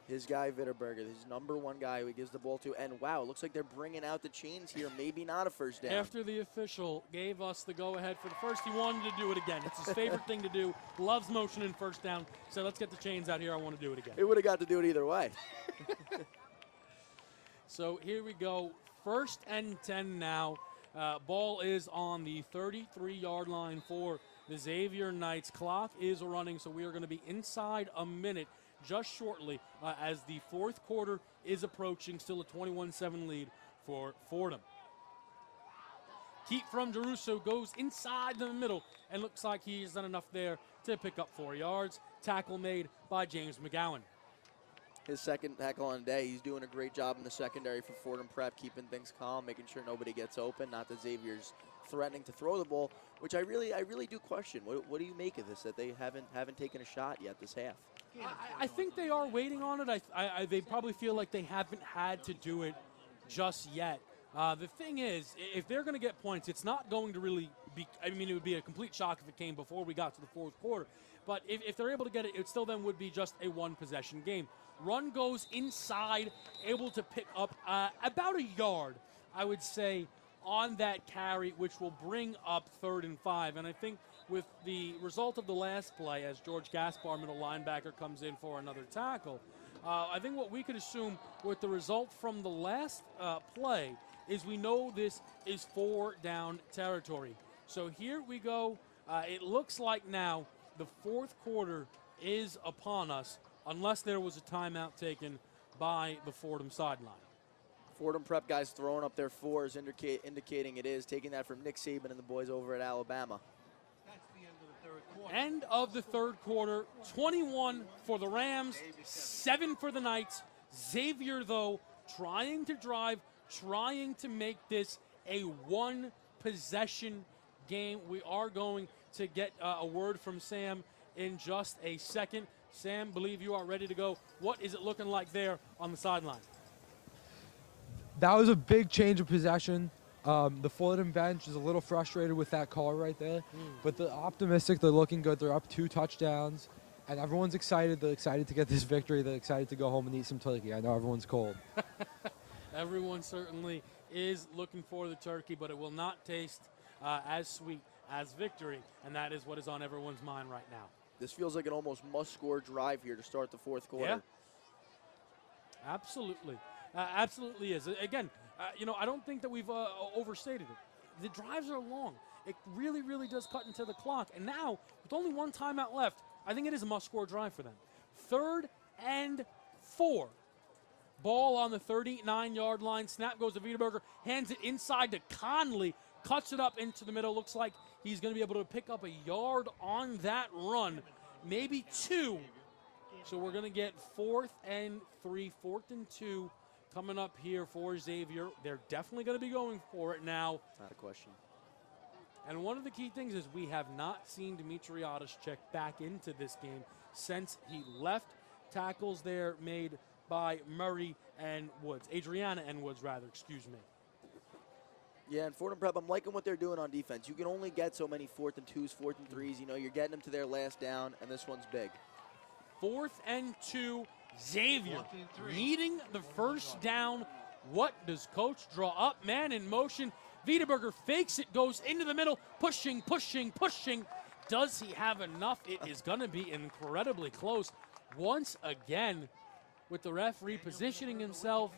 Wiedeberger, his number 1 guy who he gives the ball to. And wow, it looks like they're bringing out the chains here. Maybe not a first down. After the official gave us the go-ahead for the first, he wanted to do it again. It's his favorite thing to do. Loves motion in first down. So let's get the chains out here. I want to do it again. It would have got to do it either way. So here we go. 1st and 10 now. Ball is on the 33-yard line for the Xavier Knights. Clock is running, so we are going to be inside a minute just shortly as the fourth quarter is approaching. Still a 21-7 lead for Fordham. Keep from Jeruso goes inside the middle and looks like he's done enough there to pick up 4 yards. Tackle made by James McGowan. His second tackle on the day. He's doing a great job in the secondary for Fordham Prep, keeping things calm, making sure nobody gets open. Not that Xavier's threatening to throw the ball, which I really do question. What do you make of this, that they haven't taken a shot yet this half? I think they are waiting on it. They probably feel like they haven't had to do it just yet. The thing is, if they're going to get points, it's not going to really be, I mean, it would be a complete shock if it came before we got to the fourth quarter. But if they're able to get it, it still then would be just a one-possession game. Run goes inside, able to pick up about a yard, I would say, on that carry, which will bring up 3rd and 5. And I think with the result of the last play, as George Gaspar, middle linebacker, comes in for another tackle, I think what we could assume with the result from the last play is we know this is 4-down territory. So here we go. It looks like now the fourth quarter is upon us, unless there was a timeout taken by the Fordham sideline. Fordham Prep guys throwing up their 4s, indicating it is, taking that from Nick Saban and the boys over at Alabama. End of the third quarter, 21 for the Rams, 7 for the Knights. Xavier, though, trying to drive, trying to make this a one-possession game. We are going to get a word from Sam in just a second. Sam, believe you are ready to go. What is it looking like there on the sideline? That was a big change of possession. The Fordham bench is a little frustrated with that call right there, but they're optimistic. They're looking good. They're up 2 touchdowns, and everyone's excited. They're excited to get this victory. They're excited to go home and eat some turkey. I know everyone's cold. Everyone certainly is looking for the turkey, but it will not taste as sweet as victory, and that is what is on everyone's mind right now. This feels like an almost must-score drive here to start the fourth quarter. Yeah, absolutely. Absolutely is. Again, I don't think that we've overstated it. The drives are long. It really, really does cut into the clock. And now, with only 1 timeout left, I think it is a must-score drive for them. 3rd and 4. Ball on the 39-yard line. Snap goes to Wiedeberger. Hands it inside to Conley. Cuts it up into the middle. Looks like he's going to be able to pick up a yard on that run. Maybe 2. So we're going to get 4th and 3, 4th and 2 coming up here for Xavier. They're definitely going to be going for it now. Not a question. And one of the key things is we have not seen Dimitriadis check back into this game since he left. Tackles there made by Murray and Woods. Adriana and Woods, rather, excuse me. Yeah, and Fordham Prep, I'm liking what they're doing on defense. You can only get so many 4th and 2s, 4th and 3s. You know, you're getting them to their last down, and this one's big. 4th and 2, Xavier needing the first down. What does coach draw up? Man in motion. Wiedeberger fakes it, goes into the middle, pushing. Does he have enough? It is going to be incredibly close. Once again, with the referee positioning himself,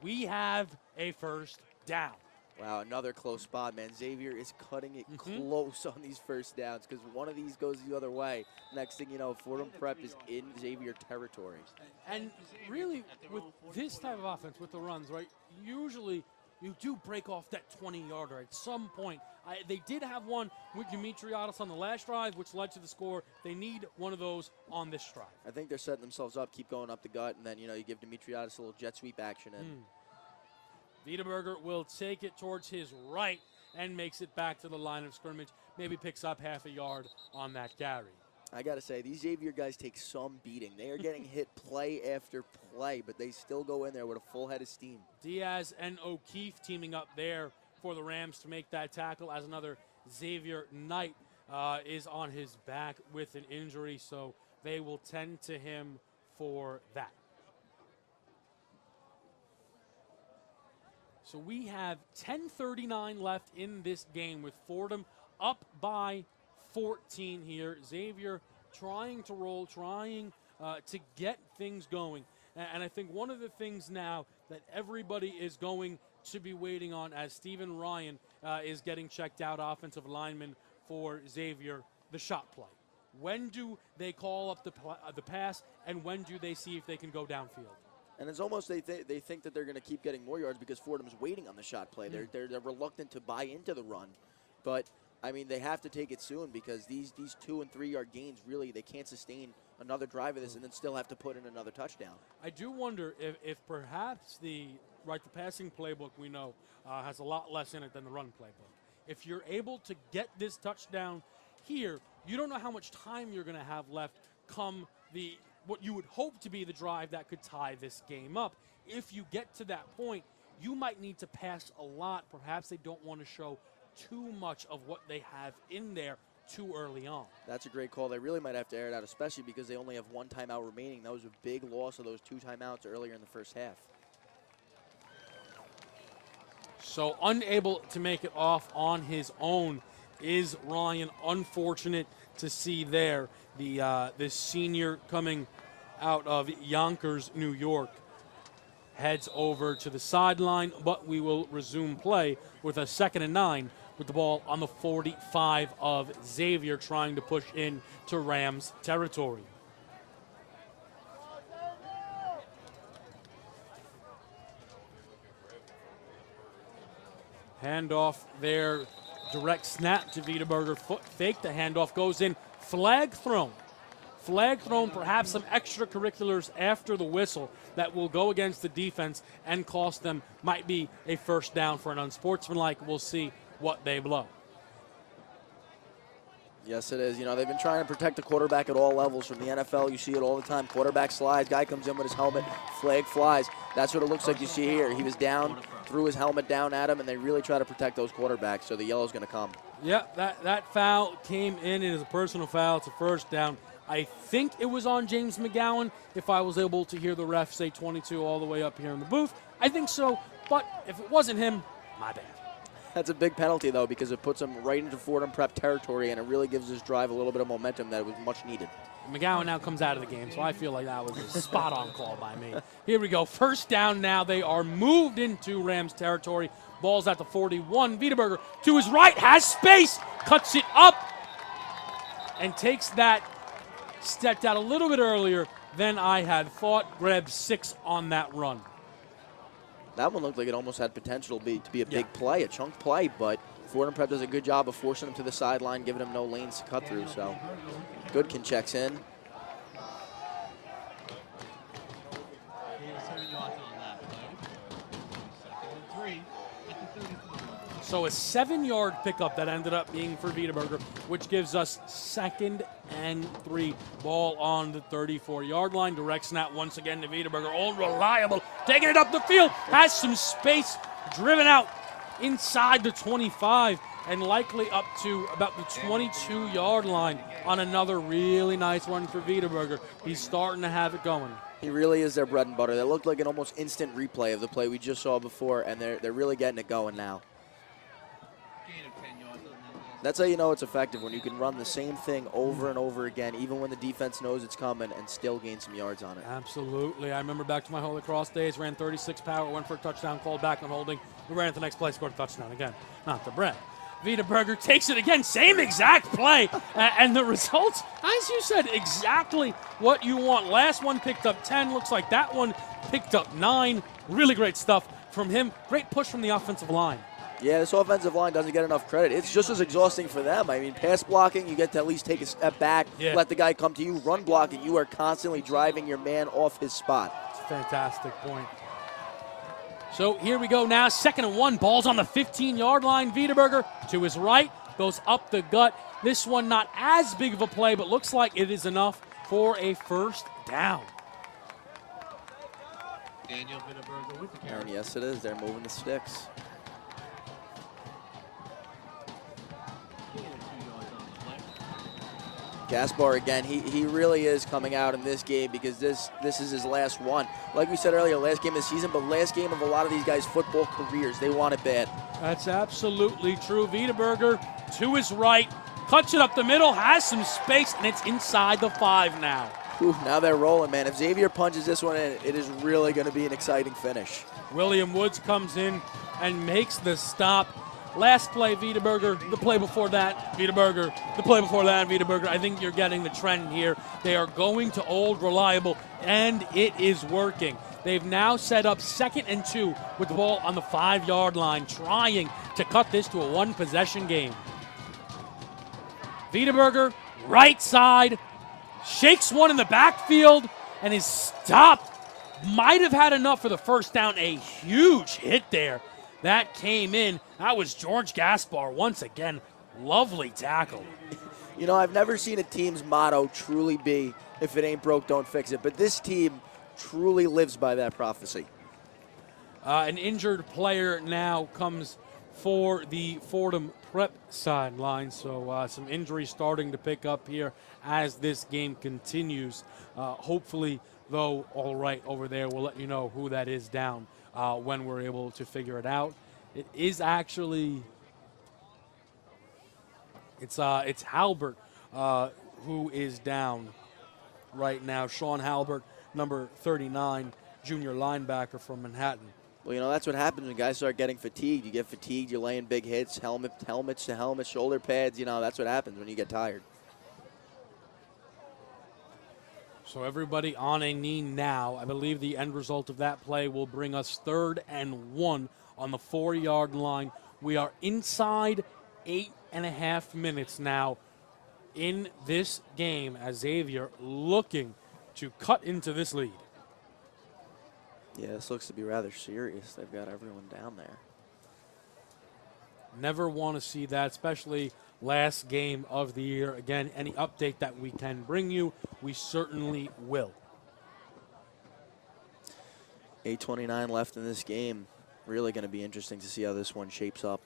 we have a first down. Wow, another close spot, man. Xavier is cutting it close on these first downs because one of these goes the other way. Next thing you know, Fordham Prep is in Xavier territory. And really, with this type of offense, with the runs, right, usually you do break off that 20-yarder at some point. They did have one with Dimitriadis on the last drive, which led to the score. They need one of those on this drive. I think they're setting themselves up, keep going up the gut, and then, you give Dimitriadis a little jet sweep action in. Wiedeberger will take it towards his right and makes it back to the line of scrimmage. Maybe picks up half a yard on that carry. I got to say, these Xavier guys take some beating. They are getting hit play after play, but they still go in there with a full head of steam. Diaz and O'Keefe teaming up there for the Rams to make that tackle as another Xavier Knight is on his back with an injury, so they will tend to him for that. So we have 10:39 left in this game with Fordham up by 14 here. Xavier trying to roll, trying to get things going. And I think one of the things now that everybody is going to be waiting on as Stephen Ryan is getting checked out, offensive lineman for Xavier, the shot play. When do they call up the pass, and when do they see if they can go downfield? And it's almost they think that they're going to keep getting more yards because Fordham's waiting on the shot play. They're reluctant to buy into the run. But, I mean, they have to take it soon because these 2 and 3 yard gains, really, they can't sustain another drive of this and then still have to put in another touchdown. I do wonder if perhaps the passing playbook we know has a lot less in it than the run playbook. If you're able to get this touchdown here, you don't know how much time you're going to have left come what you would hope to be the drive that could tie this game up. If you get to that point, you might need to pass a lot. Perhaps they don't want to show too much of what they have in there too early on. That's a great call. They really might have to air it out, especially because they only have 1 timeout remaining. That was a big loss of those 2 timeouts earlier in the first half. So unable to make it off on his own is Ryan. Unfortunate to see there. This senior coming out of Yonkers, New York, heads over to the sideline, but we will resume play with a 2nd and 9 with the ball on the 45 of Xavier, trying to push in to Rams territory. Handoff there, direct snap to Wiedeberger, foot fake, the handoff goes in, flag thrown. Flag thrown, perhaps some extracurriculars after the whistle that will go against the defense and cost them, might be a first down for an unsportsmanlike. We'll see what they blow. Yes, it is. You know, they've been trying to protect the quarterback at all levels. From the NFL, you see it all the time. Quarterback slides, guy comes in with his helmet, flag flies. That's what it looks like you see here. He was down, threw his helmet down at him, and they really try to protect those quarterbacks, so the yellow's going to come. Yeah, that foul came in. It is a personal foul. It's a first down. I think it was on James McGowan, if I was able to hear the ref say 22 all the way up here in the booth. I think so, but if it wasn't him, my bad. That's a big penalty, though, because it puts them right into Fordham Prep territory, and it really gives this drive a little bit of momentum that was much needed. McGowan now comes out of the game, so I feel like that was a spot-on call by me. Here we go. First down now. They are moved into Rams territory. Ball's at the 41. Wiedeberger to his right, has space, cuts it up, and takes that. Stepped out a little bit earlier than I had thought. Grabbed 6 on that run. That one looked like it almost had potential to be a big play, a chunk play, but Fordham Prep does a good job of forcing him to the sideline, giving him no lanes to cut through. So Goodkin checks in. So a 7-yard pickup that ended up being for Wiedeberger, which gives us 2nd and 3. Ball on the 34-yard line. Direct snap once again to Wiedeberger. All reliable. Taking it up the field. Has some space. Driven out inside the 25 and likely up to about the 22-yard line on another really nice run for Wiedeberger. He's starting to have it going. He really is their bread and butter. That looked like an almost instant replay of the play we just saw before, and they're really getting it going now. That's how you know it's effective, when you can run the same thing over and over again, even when the defense knows it's coming, and still gain some yards on it. Absolutely. I remember back to my Holy Cross days, ran 36 power, went for a touchdown, called back on holding. We ran at the next play, scored a touchdown again. Not the bread. Wiedeberger takes it again, same exact play, and the results, as you said, exactly what you want. Last one picked up 10, looks like that one picked up 9. Really great stuff from him. Great push from the offensive line. Yeah, this offensive line doesn't get enough credit. It's just as exhausting for them. I mean, pass blocking, you get to at least take a step back, let the guy come to you. Run blocking, you are constantly driving your man off his spot. It's a fantastic point. So here we go now, 2nd and 1. Ball's on the 15-yard line. Wiedeberger to his right, goes up the gut. This one not as big of a play, but looks like it is enough for a first down. Daniel Wiedeberger with the carry. And yes, it is. They're moving the sticks. Gaspar again, he really is coming out in this game because this is his last one. Like we said earlier, last game of the season, but last game of a lot of these guys' football careers. They want it bad. That's absolutely true. Wiedeberger to his right, cuts it up the middle, has some space, and it's inside the 5 now. Whew, now they're rolling, man. If Xavier punches this one in, it is really going to be an exciting finish. William Woods comes in and makes the stop. Last play, Wiedeberger. The play before that, Wiedeberger. The play before that, Wiedeberger. I think you're getting the trend here. They are going to old reliable, and it is working. They've now set up 2nd and 2 with the ball on the 5-yard line, trying to cut this to a one-possession game. Wiedeberger, right side, shakes one in the backfield, and is stopped. Might have had enough for the first down. A huge hit there. That came in. That was George Gaspar once again. Lovely tackle. You know, I've never seen a team's motto truly be, if it ain't broke, don't fix it. But this team truly lives by that prophecy. An injured player now comes for the Fordham Prep sideline. So some injuries starting to pick up here as this game continues. Hopefully, though, all right over there. We'll let you know who that is down when we're able to figure it out. It is actually, it's Halbert who is down right now. Sean Halbert, number 39, junior linebacker from Manhattan. Well, you know, that's what happens when guys start getting fatigued. You get fatigued, you're laying big hits, helmets to helmets, shoulder pads. You know, that's what happens when you get tired. So everybody on a knee now. I believe the end result of that play will bring us 3rd and 1 on the 4-yard line. We are inside 8.5 minutes now in this game as Xavier looking to cut into this lead. Yeah, this looks to be rather serious. They've got everyone down there. Never want to see that, especially last game of the year. Again, any update that we can bring you, we certainly will. 8:29 left in this game. Really going to be interesting to see how this one shapes up.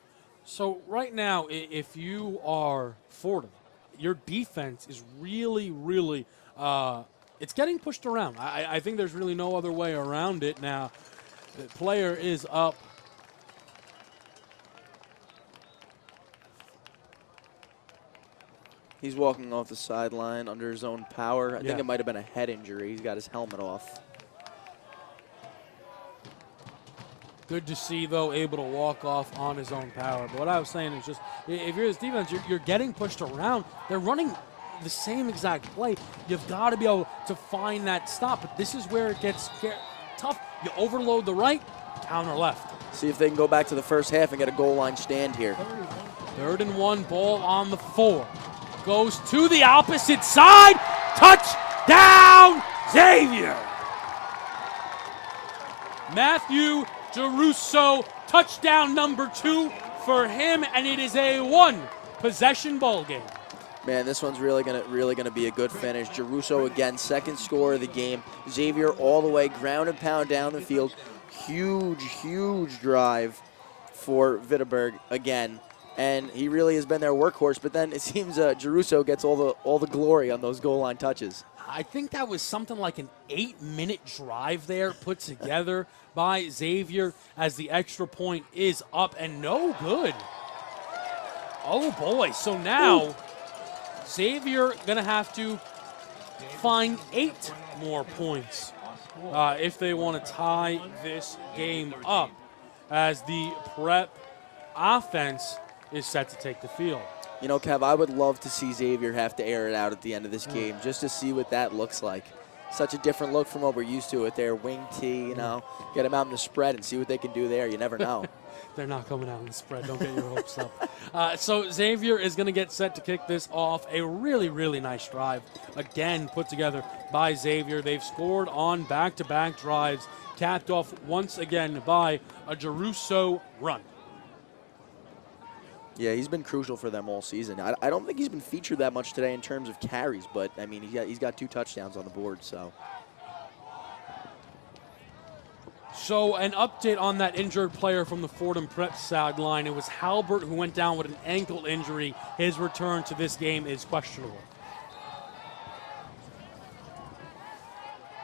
So right now, if you are Fordham, your defense is really, it's getting pushed around. I think there's really no other way around it now. The player is up. He's walking off the sideline under his own power. I think it might have been a head injury. He's got his helmet off. Good to see, though, able to walk off on his own power. But what I was saying is just, if you're his defense, you're getting pushed around. They're running the same exact play. You've got to be able to find that stop. But this is where it gets tough. You overload the right, counter left. See if they can go back to the first half and get a goal line stand here. 3rd and 1, ball on the 4. Goes to the opposite side. Touchdown, Xavier! Matthew DeRusso, touchdown number 2 for him, and it is a 1-possession ball game. Man, this one's really gonna be a good finish. DeRusso again, 2nd score of the game. Xavier all the way, ground and pound down the field. Huge drive for Wiedeberg again. And he really has been their workhorse, but then it seems DeRusso gets all the glory on those goal line touches. I think that was something like an 8-minute drive there put together by Xavier as the extra point is up and no good. Oh boy, so now Xavier gonna have to find 8 more points if they want to tie this game up as the Prep offense is set to take the field. You know, Kev, I would love to see Xavier have to air it out at the end of this game just to see what that looks like. Such a different look from what we're used to with their wing tee, you know. Get them out in the spread and see what they can do there. You never know. They're not coming out in the spread. Don't get your hopes up. So Xavier is going to get set to kick this off. A really nice drive, again, put together by Xavier. They've scored on back-to-back drives, capped off once again by a DeRusso run. Yeah, he's been crucial for them all season. I don't think he's been featured that much today in terms of carries, but, I mean, he's got 2 touchdowns on the board, so. So an update on that injured player from the Fordham Prep sideline. It was Halbert who went down with an ankle injury. His return to this game is questionable.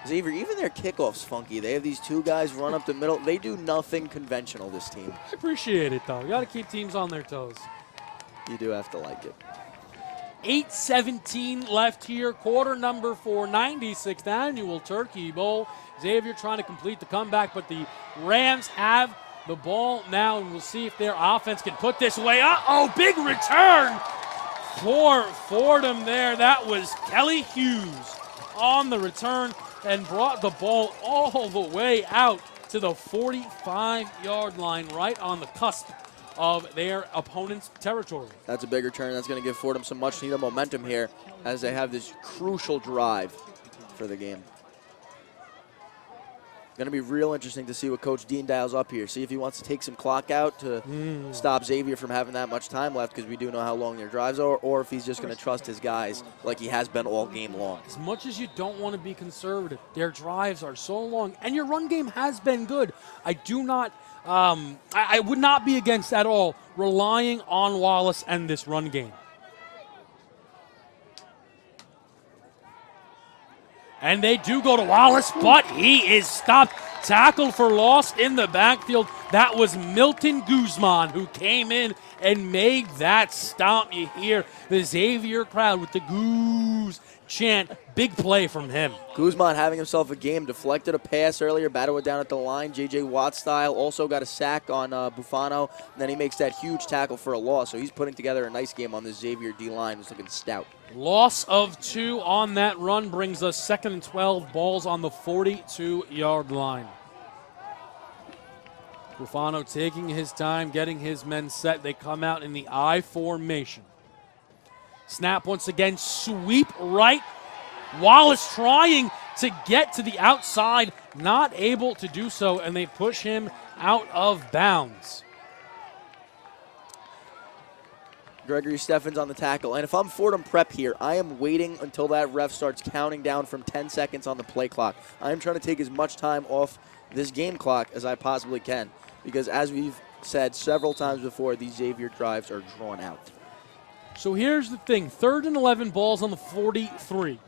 Xavier, even their kickoff's funky. They have these 2 guys run up the middle. They do nothing conventional, this team. I appreciate it, though. You got to keep teams on their toes. You do have to like it. 8:17 left here, quarter number 4, 96th Annual Turkey Bowl. Xavier trying to complete the comeback, but the Rams have the ball now, and we'll see if their offense can put this away. Uh-oh, big return for Fordham there. That was Kelly Hughes on the return and brought the ball all the way out to the 45-yard line, right on the cusp of their opponent's territory. That's a big return. That's going to give Fordham some much-needed momentum here as they have this crucial drive for the game. Going to be real interesting to see what Coach Dean dials up here. See if he wants to take some clock out to stop Xavier from having that much time left, because we do know how long their drives are, or if he's just going to trust his guys like he has been all game long. As much as you don't want to be conservative, their drives are so long, and your run game has been good. I do not, I would not be against at all relying on Wallace and this run game. And they do go to Wallace, but he is stopped. Tackled for loss in the backfield. That was Milton Guzman who came in and made that stop. You hear the Xavier crowd with the Goose chant. Big play from him. Guzman having himself a game. Deflected a pass earlier, batted it down at the line, J.J. Watt style. Also got a sack on Bufano. And then he makes that huge tackle for a loss. So he's putting together a nice game on the Xavier D-line. He's looking stout. Loss of 2 on that run brings us 2nd and 12, balls on the 42-yard line. Bufano taking his time, getting his men set. They come out in the I formation. Snap once again, sweep right. Wallace trying to get to the outside, not able to do so, and they push him out of bounds. Gregory Steffens on the tackle. And if I'm Fordham Prep here, I am waiting until that ref starts counting down from 10 seconds on the play clock. I am trying to take as much time off this game clock as I possibly can, because as we've said several times before, these Xavier drives are drawn out. So here's the thing. 3rd and 11, balls on the 43.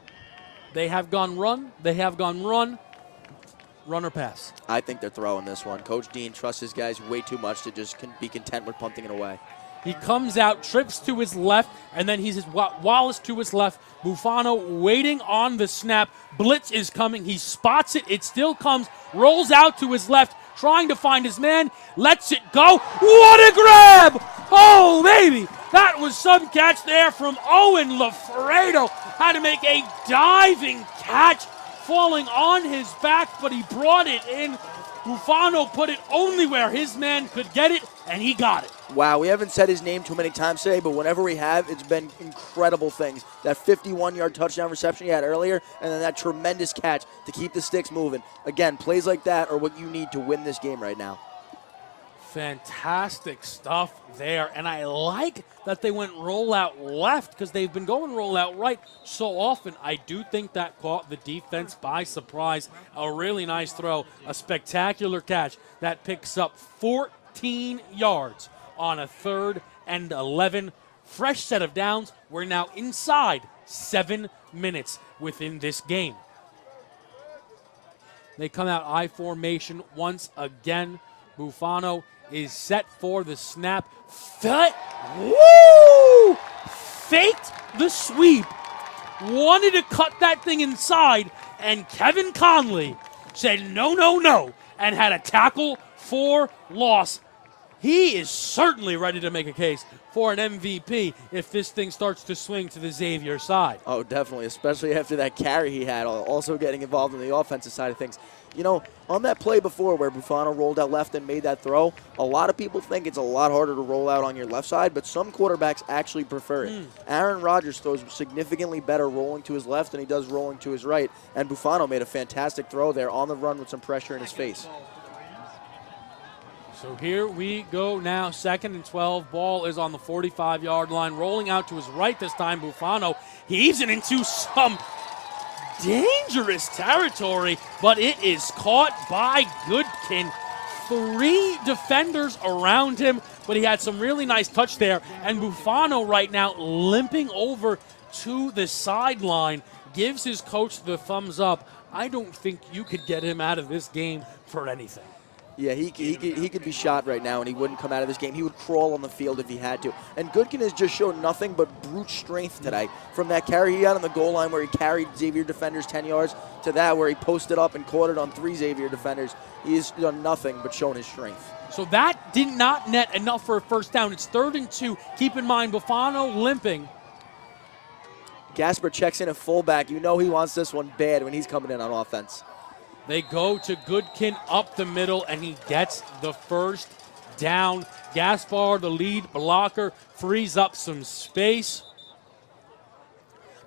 They have gone run. They have gone run. Run or pass? I think they're throwing this one. Coach Dean trusts his guys way too much to just be content with punting it away. He comes out, trips to his left, and then he's Wallace to his left. Bufano waiting on the snap. Blitz is coming. He spots it. It still comes. Rolls out to his left, trying to find his man. Lets it go. What a grab! Oh, baby! That was some catch there from Owen Lafredo. Had to make a diving catch, falling on his back, but he brought it in. Bufano put it only where his man could get it, and he got it. Wow, we haven't said his name too many times today, but whenever we have, it's been incredible things. That 51-yard touchdown reception he had earlier, and then that tremendous catch to keep the sticks moving. Again, plays like that are what you need to win this game right now. Fantastic stuff there, and I like that they went rollout left because they've been going rollout right so often. I do think that caught the defense by surprise. A really nice throw, a spectacular catch that picks up 14 yards on a 3rd and 11. Fresh set of downs. We're now inside 7 minutes within this game. They come out I formation once again. Bufano is set for the snap. Woo! Faked the sweep. Wanted to cut that thing inside, and Kevin Conley said no, no, no, and had a tackle for loss. He is certainly ready to make a case for an MVP if this thing starts to swing to the Xavier side. Oh, definitely, especially after that carry he had, also getting involved in the offensive side of things. You know, on that play before where Bufano rolled out left and made that throw, a lot of people think it's a lot harder to roll out on your left side, but some quarterbacks actually prefer it. Aaron Rodgers throws significantly better rolling to his left than he does rolling to his right, and Bufano made a fantastic throw there on the run with some pressure in his face. So here we go now, 2nd and 12. Ball is on the 45-yard line. Rolling out to his right this time, Bufano heaves it into some dangerous territory, but it is caught by Goodkin. 3 defenders around him, but he had some really nice touch there. And Bufano right now limping over to the sideline, gives his coach the thumbs up. I don't think you could get him out of this game for anything. Yeah, he could be shot right now, and he wouldn't come out of this game. He would crawl on the field if he had to. And Goodkin has just shown nothing but brute strength today. From that carry he had on the goal line where he carried Xavier defenders 10 yards to that where he posted up and caught it on 3 Xavier defenders. He has done nothing but shown his strength. So that did not net enough for a first down. It's 3rd and 2. Keep in mind, Buffano limping. Gasper checks in at fullback. You know he wants this one bad when he's coming in on offense. They go to Goodkin up the middle, and he gets the first down. Gaspar, the lead blocker, frees up some space.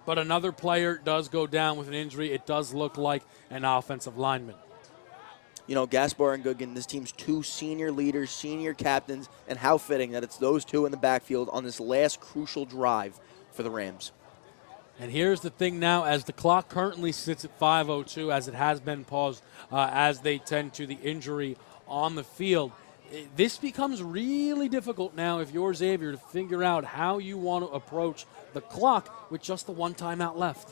But another player does go down with an injury. It does look like an offensive lineman. You know, Gaspar and Goodkin, this team's 2 senior leaders, senior captains, and how fitting that it's those 2 in the backfield on this last crucial drive for the Rams. And here's the thing now, as the clock currently sits at 5:02, as it has been paused as they tend to the injury on the field, this becomes really difficult now if you're Xavier to figure out how you want to approach the clock with just the 1 timeout left.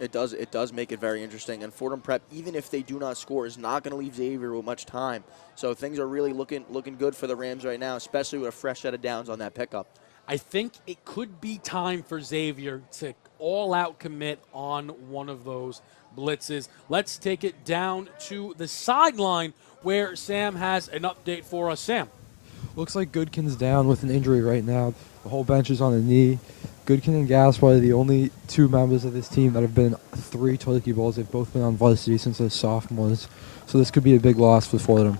It does make it very interesting. And Fordham Prep, even if they do not score, is not going to leave Xavier with much time. So things are really looking good for the Rams right now, especially with a fresh set of downs on that pickup. I think it could be time for Xavier to all-out commit on one of those blitzes. Let's take it down to the sideline where Sam has an update for us. Sam. Looks like Goodkin's down with an injury right now. The whole bench is on a knee. Goodkin and Gaspar are the only 2 members of this team that have been 3 Turkey Bowls. They've both been on varsity since they're sophomores. So this could be a big loss for Fordham.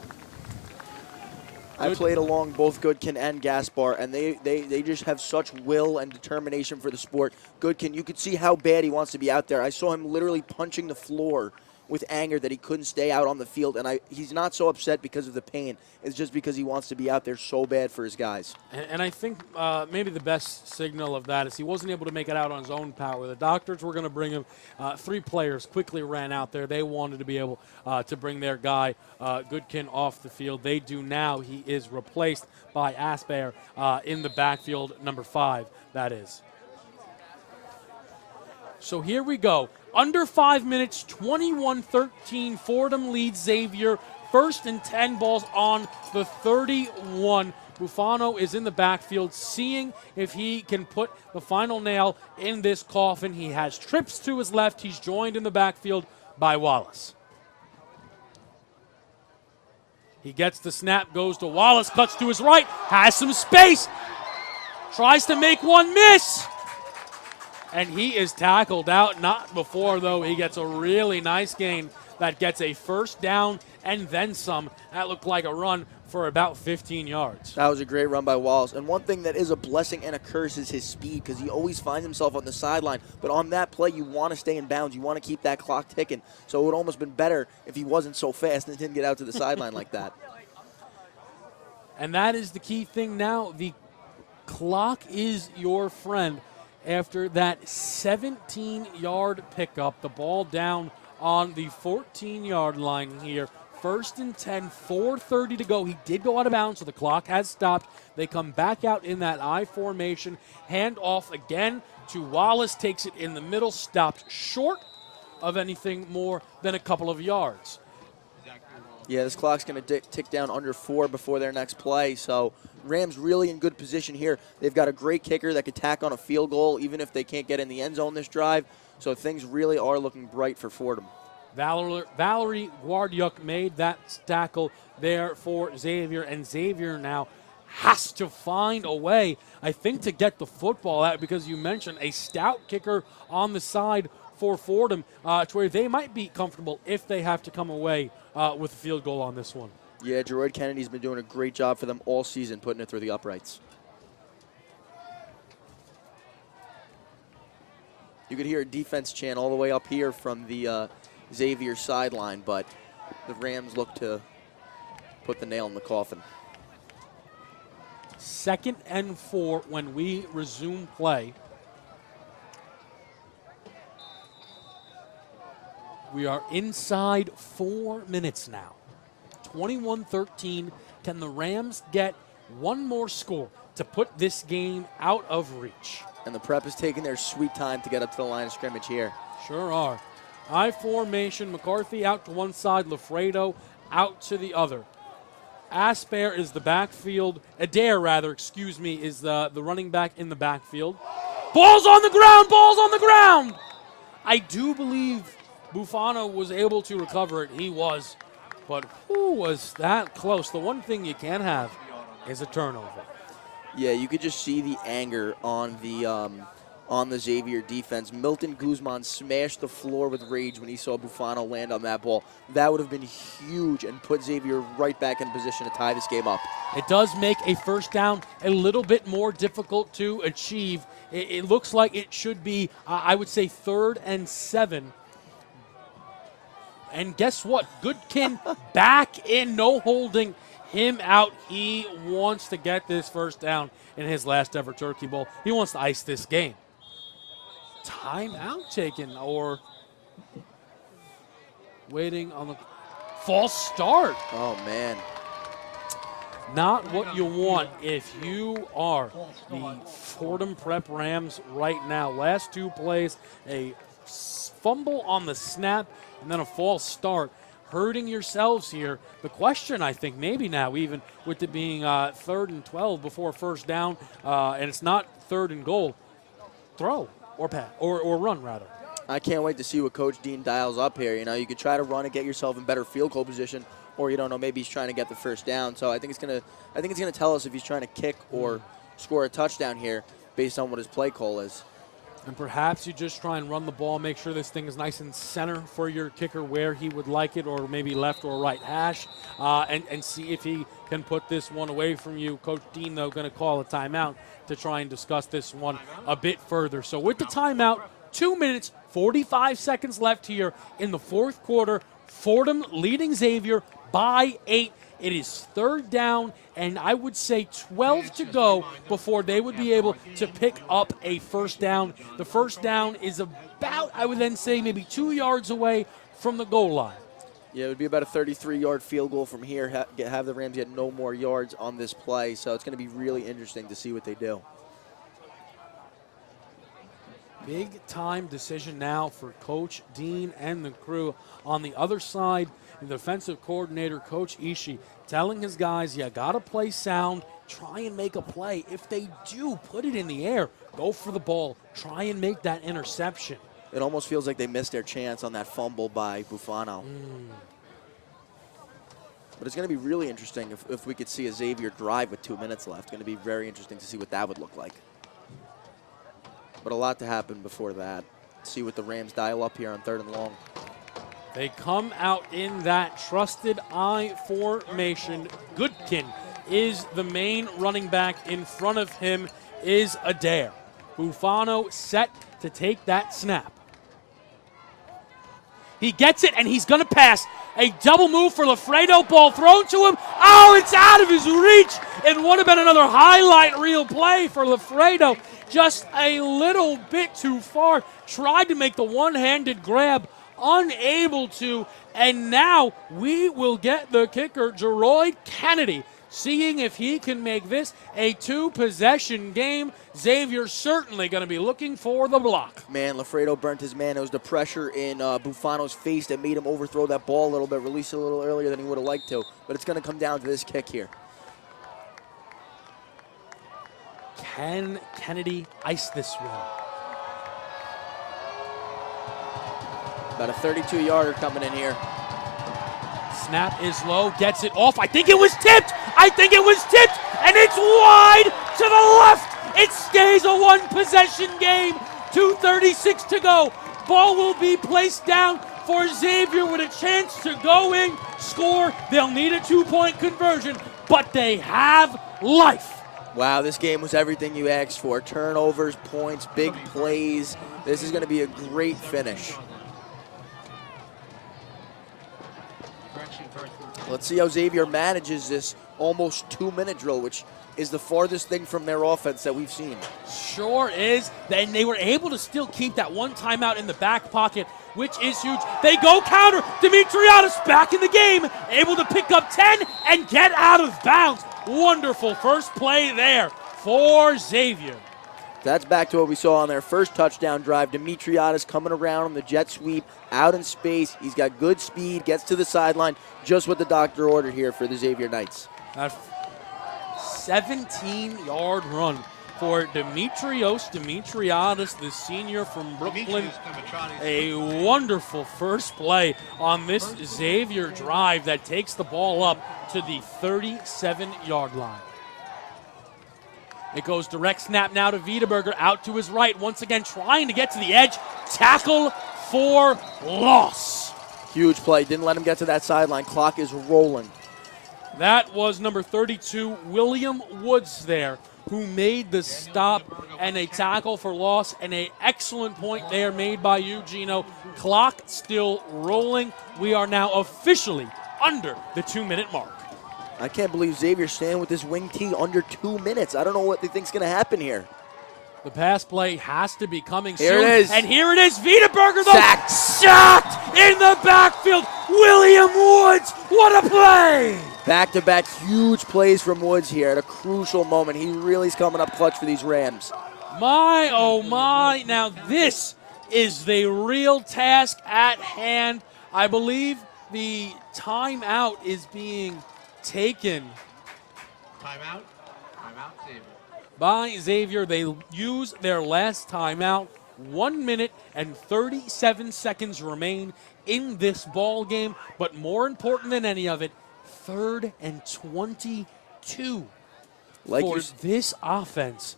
I played along both Goodkin and Gaspar, and they just have such will and determination for the sport. Goodkin, you could see how bad he wants to be out there. I saw him literally punching the floor with anger that he couldn't stay out on the field, and he's not so upset because of the pain. It's just because he wants to be out there so bad for his guys. And I think maybe the best signal of that is he wasn't able to make it out on his own power. The doctors were going to bring him. 3 players quickly ran out there. They wanted to be able to bring their guy, Goodkin, off the field. They do now. He is replaced by Asper in the backfield, number 5, that is. So here we go. Under 5 minutes, 21-13. Fordham leads Xavier. 1st and 10 balls on the 31. Buffano is in the backfield seeing if he can put the final nail in this coffin. He has trips to his left. He's joined in the backfield by Wallace. He gets the snap, goes to Wallace, cuts to his right, has some space, tries to make one miss. And he is tackled out. Not before, though. He gets a really nice gain that gets a first down and then some. That looked like a run for about 15 yards. That was a great run by Wallace. And one thing that is a blessing and a curse is his speed, because he always finds himself on the sideline. But on that play, you want to stay in bounds. You want to keep that clock ticking. So it would almost been better if he wasn't so fast and didn't get out to the sideline like that. And that is the key thing now. The clock is your friend. After that 17-yard pickup, the ball down on the 14-yard line here. 1st and 10, 4:30 to go. He did go out of bounds, so the clock has stopped. They come back out in that I formation. Hand off again to Wallace. Takes it in the middle, stopped short of anything more than a couple of yards. Yeah, this clock's going to tick down under 4 before their next play, so Rams really in good position here. They've got a great kicker that could tack on a field goal even if they can't get in the end zone this drive, so things really are looking bright for Fordham. Valerie Guardiuk made that tackle there for Xavier, and Xavier now has to find a way, I think, to get the football out, because you mentioned a stout kicker on the side for Fordham to where they might be comfortable if they have to come away with a field goal on this one. Yeah, Gerard Kennedy's been doing a great job for them all season, putting it through the uprights. You could hear a defense chant all the way up here from the Xavier sideline, but the Rams look to put the nail in the coffin. 2nd and 4 when we resume play. We are inside 4 minutes now. 21-13. Can the Rams get one more score to put this game out of reach? And the Prep is taking their sweet time to get up to the line of scrimmage here. Sure are. I formation, McCarthy out to one side, Lafredo out to the other. Asper is the backfield. Adair, rather, excuse me, is the running back in the backfield. Ball's on the ground! Ball's on the ground! I do believe Bufano was able to recover it. He was. But who was that close? The one thing you can have is a turnover. Yeah, you could just see the anger on the Xavier defense. Milton Guzman smashed the floor with rage when he saw Bufano land on that ball. That would have been huge and put Xavier right back in position to tie this game up. It does make a first down a little bit more difficult to achieve. It looks like it should be, I would say, 3rd and 7. And guess what? Goodkin back in, no holding him out. He wants to get this first down in his last ever Turkey Bowl. He wants to ice this game. Timeout taken, or waiting on the false start. Oh, man. Not what you want if you are the Fordham Prep Rams right now. Last 2 plays, a fumble on the snap and then a false start. Hurting yourselves here. The question, I think, maybe now, even with it being 3rd and 12 before first down, and it's not 3rd and goal, throw or pass or run, rather. I can't wait to see what Coach Dean dials up here. You know, you could try to run and get yourself in better field goal position, or you don't know, maybe he's trying to get the first down. So I think it's gonna tell us if he's trying to kick or score a touchdown here based on what his play call is. And perhaps you just try and run the ball, make sure this thing is nice and center for your kicker where he would like it, or maybe left or right hash, and see if he can put this one away from you. Coach Dean, though, going to call a timeout to try and discuss this one a bit further. So with the timeout, 2 minutes, 45 seconds left here in the 4th quarter. Fordham leading Xavier by 8. It is 3rd down, and I would say 12 to go before they would be able to pick up a first down. The first down is about, I would then say, maybe 2 yards away from the goal line. Yeah, it would be about a 33-yard field goal from here. Have the Rams get no more yards on this play, so it's going to be really interesting to see what they do. Big-time decision now for Coach Dean and the crew. On the other side, the defensive coordinator, Coach Ishii, telling his guys, you got to play sound, try and make a play. If they do, put it in the air, go for the ball, try and make that interception. It almost feels like they missed their chance on that fumble by Bufano. But it's going to be really interesting if we could see a Xavier drive with 2 minutes left. It's going to be very interesting to see what that would look like. But a lot to happen before that. See what the Rams dial up here on 3rd and long. They come out in that trusted I formation. Goodkin is the main running back. In front of him is Adair. Bufano set to take that snap. He gets it, and he's going to pass. A double move for Lafredo. Ball thrown to him. Oh, it's out of his reach. It would have been another highlight reel play for Lafredo. Just a little bit too far. Tried to make the one-handed grab. Unable to. And now we will get the kicker, Jeroid Kennedy, seeing if he can make this a 2-possession game. Xavier certainly going to be looking for the block. Man, Lafredo burnt his man. It was the pressure in Bufano's face that made him overthrow that ball a little bit, release it a little earlier than he would have liked to. But it's going to come down to this kick here. Can Kennedy ice this one? About a 32-yarder coming in here. Snap is low, gets it off. I think it was tipped. And it's wide to the left. It stays a 1-possession game. 2:36 to go. Ball will be placed down for Xavier with a chance to go in, score. They'll need a 2-point conversion, but they have life. Wow, this game was everything you asked for. Turnovers, points, big plays. This is going to be a great finish. Let's see how Xavier manages this almost 2-minute drill, which is the farthest thing from their offense that we've seen. Sure is. Then they were able to still keep that one timeout in the back pocket, which is huge. They go counter. Dimitriadis back in the game, able to pick up 10 and get out of bounds. Wonderful first play there for Xavier. That's back to what we saw on their first touchdown drive. Dimitriadis coming around on the jet sweep, out in space. He's got good speed, gets to the sideline, just what the doctor ordered here for the Xavier Knights. That 17-yard run for Dimitriadis, the senior from Brooklyn. A wonderful first play on this Xavier drive that takes the ball up to the 37-yard line. It goes direct snap now to Wiedeberger, out to his right, once again trying to get to the edge. Tackle for loss. Huge play. Didn't let him get to that sideline. Clock is rolling. That was number 32, William Woods there, who made the stop and a tackle for loss, and an excellent point there made by you, Gino. Clock still rolling. We are now officially under the 2-minute mark. I can't believe Xavier's staying with this wing T under 2 minutes. I don't know what they think's going to happen here. The pass play has to be coming Here soon. it is. And here it is. Wiedeberger, though. Sacked in the backfield. William Woods. What a play. Back-to-back huge plays from Woods here at a crucial moment. He really is coming up clutch for these Rams. My, oh my. Now this is the real task at hand. I believe the timeout is being taken. Timeout, Xavier. By Xavier. They use their last timeout. 1 minute and 37 seconds remain in this ball game. But more important than any of it, 3rd and 22 for this offense.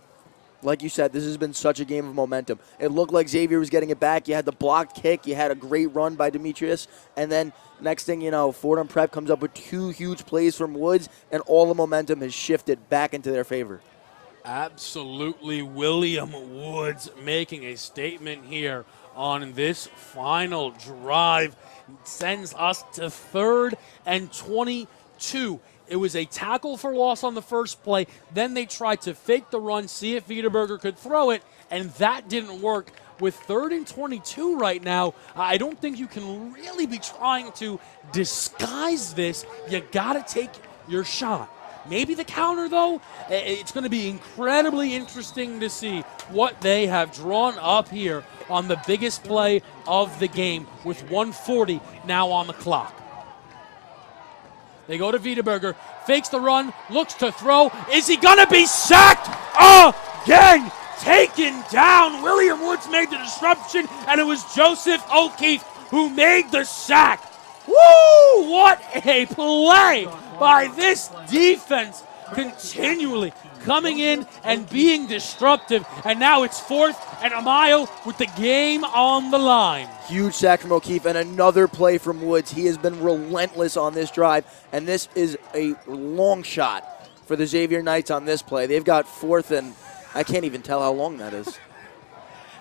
Like you said, this has been such a game of momentum. It looked like Xavier was getting it back. You had the blocked kick. You had a great run by Demetrius. And then next thing you know, Fordham Prep comes up with 2 huge plays from Woods, and all the momentum has shifted back into their favor. Absolutely, William Woods making a statement here on this final drive. Sends us to 3rd and 22. It was a tackle for loss on the first play. Then they tried to fake the run, see if Wiedeberger could throw it, and that didn't work. With 3rd and 22 right now, I don't think you can really be trying to disguise this. You got to take your shot. Maybe the counter, though. It's going to be incredibly interesting to see what they have drawn up here on the biggest play of the game with 1:40 now on the clock. They go to Wiedeberger, fakes the run, looks to throw. Is he going to be sacked again? Taken down. William Woods made the disruption, and it was Joseph O'Keefe who made the sack. Woo! What a play by this defense, continually coming in and being disruptive. And now it's 4th and Amayo with the game on the line. Huge sack from O'Keefe and another play from Woods. He has been relentless on this drive, and this is a long shot for the Xavier Knights on this play. They've got 4th and I can't even tell how long that is.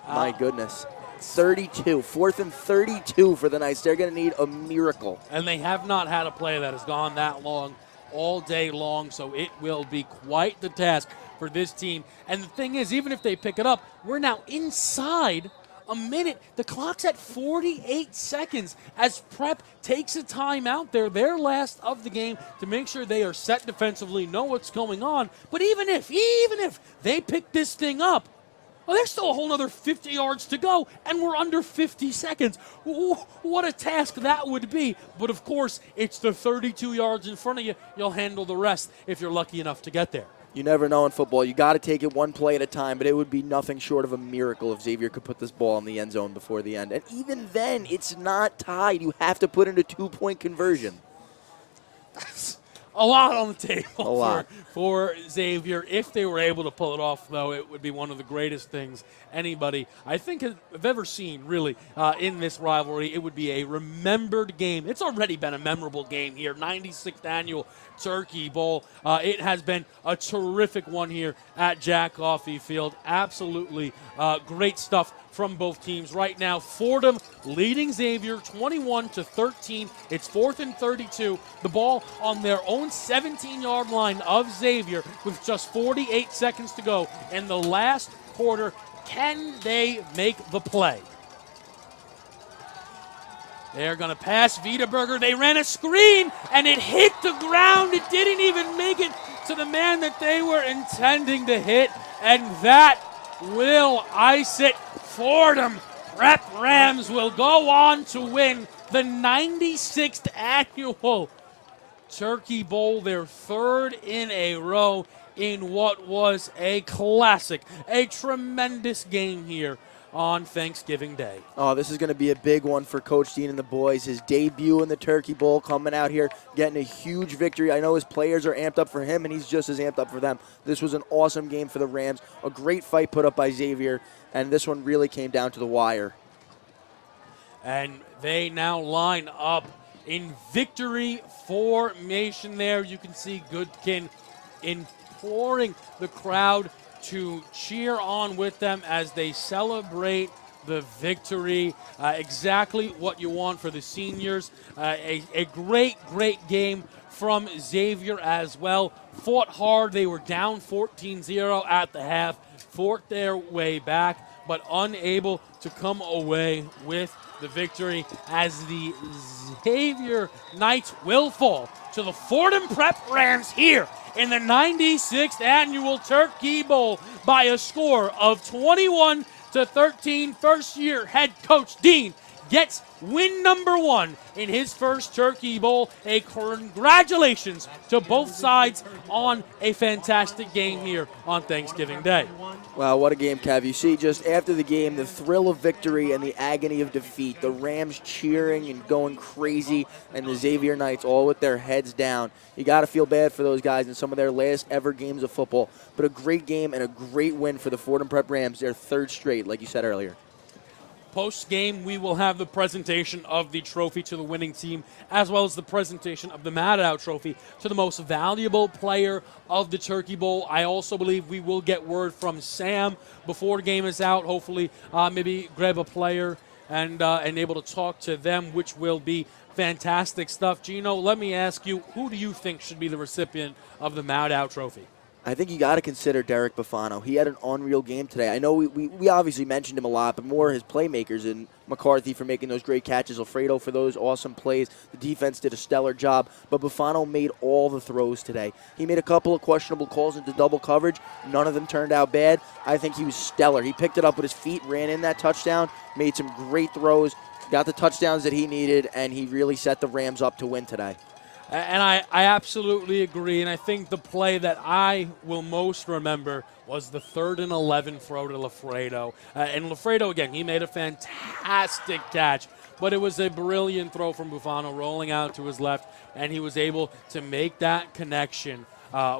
My goodness. 32. 4th and 32 for the Knights. They're going to need a miracle. And they have not had a play that has gone that long all day long, so it will be quite the task for this team. And the thing is, even if they pick it up, we're now inside a minute. The clock's at 48 seconds as Prep takes a timeout there, their last of the game, to make sure they are set defensively, know what's going on. But even if they pick this thing up, well, there's still a whole other 50 yards to go, and we're under 50 seconds. Ooh, what a task that would be. But, of course, it's the 32 yards in front of you. You'll handle the rest if you're lucky enough to get there. You never know in football. You got to take it one play at a time, but it would be nothing short of a miracle if Xavier could put this ball in the end zone before the end. And even then, it's not tied. You have to put in a 2-point conversion. A lot on the table for Xavier. If they were able to pull it off, though, it would be one of the greatest things anybody, I think, have ever seen, really, in this rivalry. It would be a remembered game. It's already been a memorable game here, 96th Annual Turkey Bowl. It has been a terrific one here at Jack Coffey Field. Absolutely great stuff from both teams. Right now, Fordham leading Xavier 21-13. It's 4th and 32. The ball on their own 17-yard line of Xavier with just 48 seconds to go in the last quarter. Can they make the play? They're going to pass Wiedeberger. They ran a screen, and it hit the ground. It didn't even make it to the man that they were intending to hit, and that will ice it. Fordham Prep Rams will go on to win the 96th Annual Turkey Bowl, their third in a row in what was a classic, a tremendous game here on Thanksgiving Day. Oh, this is going to be a big one for Coach Dean and the boys. His debut in the Turkey Bowl, coming out here, getting a huge victory. I know his players are amped up for him, and he's just as amped up for them. This was an awesome game for the Rams, a great fight put up by Xavier, and this one really came down to the wire. And they now line up in victory formation there. You can see Goodkin imploring the crowd to cheer on with them as they celebrate the victory. Exactly what you want for the seniors. A great game from Xavier as well. Fought hard. They were down 14-0 at the half, fought their way back, but unable to come away with the victory as the Xavier Knights will fall to the Fordham Prep Rams here in the 96th Annual Turkey Bowl by a score of 21-13. First-year head coach Dean gets win number 1 in his first Turkey Bowl. A congratulations to both sides on a fantastic game here on Thanksgiving Day. Wow, what a game, Kev. You see just after the game, the thrill of victory and the agony of defeat, the Rams cheering and going crazy, and the Xavier Knights all with their heads down. You got to feel bad for those guys in some of their last ever games of football. But a great game and a great win for the Fordham Prep Rams, their third straight, like you said earlier. Post-game, we will have the presentation of the trophy to the winning team, as well as the presentation of the Maddow Trophy to the most valuable player of the Turkey Bowl. I also believe we will get word from Sam before the game is out. Hopefully, maybe grab a player and able to talk to them, which will be fantastic stuff. Gino, let me ask you, who do you think should be the recipient of the Maddow Trophy? I think you got to consider Derek Buffano. He had an unreal game today. I know we obviously mentioned him a lot, but more his playmakers and McCarthy for making those great catches, Alfredo for those awesome plays. The defense did a stellar job, but Buffano made all the throws today. He made a couple of questionable calls into double coverage. None of them turned out bad. I think he was stellar. He picked it up with his feet, ran in that touchdown, made some great throws, got the touchdowns that he needed, and he really set the Rams up to win today. And I absolutely agree, and I think the play that I will most remember was the 3rd and 11 throw to Alfredo. And Alfredo, again, he made a fantastic catch, but it was a brilliant throw from Buffano rolling out to his left, and he was able to make that connection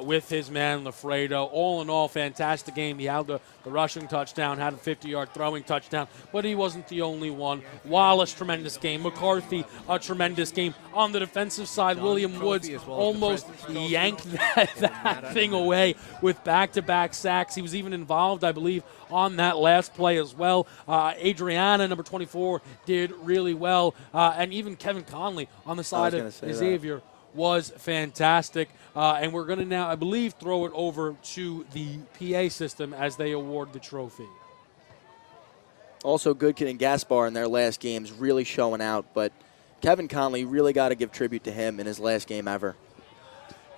with his man Alfredo. All in all, fantastic game. He had the rushing touchdown, had a 50-yard throwing touchdown, but he wasn't the only one. Wallace, tremendous game. McCarthy, a tremendous game. On the defensive side, William Woods almost yanked that thing away with back-to-back sacks. He was even involved, I believe, on that last play as well. Adriana, number 24, did really well. And even Kevin Conley on the side of Xavier was fantastic. And we're going to now, I believe, throw it over to the PA system as they award the trophy. Also, Goodkin and Gaspar in their last games really showing out, but Kevin Conley, really got to give tribute to him in his last game ever.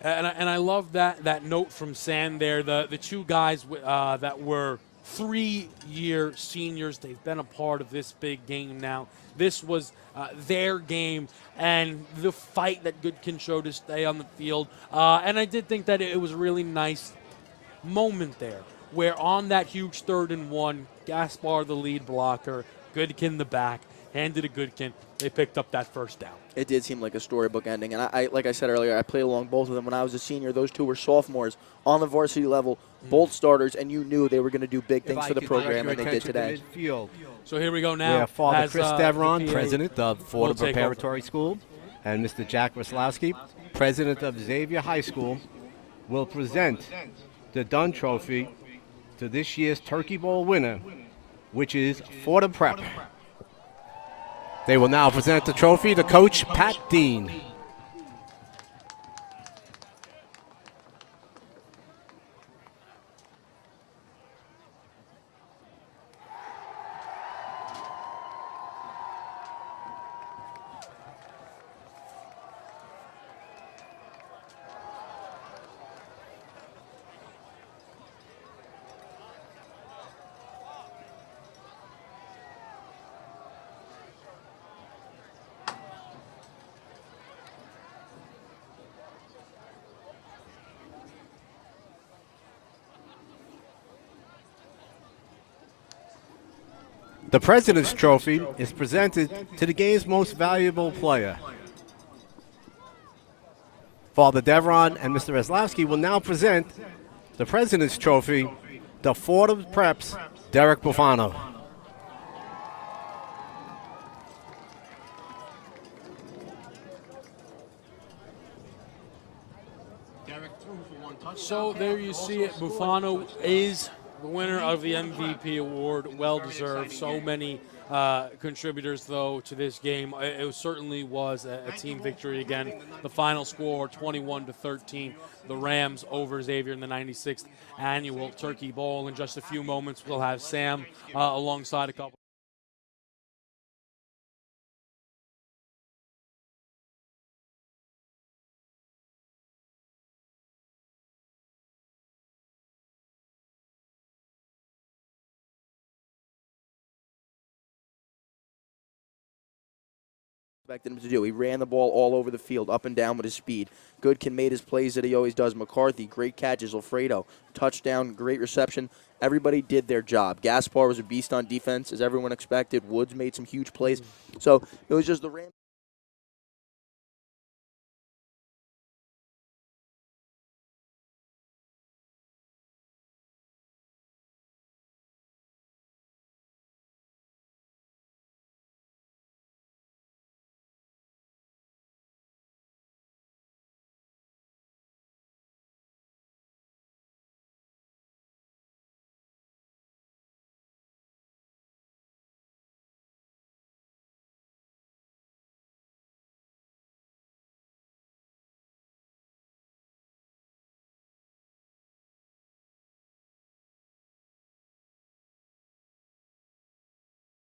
And I love that note from Sam there. The two guys that were 3-year seniors, they've been a part of this big game now. This was their game, and the fight that Goodkin showed to stay on the field. And I did think that it was a really nice moment there, where on that huge 3rd and 1, Gaspar, the lead blocker, Goodkin the back, handed to Goodkin. They picked up that first down. It did seem like a storybook ending, and I like I said earlier, I played along both of them when I was a senior. Those two were sophomores on the varsity level, both starters, and you knew they were going to do big things for the program, and they did today. So here we go now. Father Chris Deveron, president of Fordham Preparatory School, and Mr. Jack Waslowski, president of Xavier High School, will present the Dunn Trophy to this year's Turkey Bowl winner, which is Fordham Prep. They will now present the trophy to Coach Pat Dean. The President's Trophy is presented to the game's most valuable player. Father Devron and Mr. Eslowski will now present the President's Trophy to Fordham Prep's Derek Bufano. So there you see it. Bufano is the winner of the MVP award. Well deserved. So many contributors, though, to this game. It certainly was a team victory again. The final score, 21-13. The Rams over Xavier in the 96th annual Turkey Bowl. In just a few moments, we'll have Sam alongside a couple. Expected him to do. He ran the ball all over the field, up and down with his speed. Goodkin made his plays that he always does. McCarthy, great catches. Alfredo, touchdown, great reception. Everybody did their job. Gaspar was a beast on defense, as everyone expected. Woods made some huge plays. So it was just the Rams.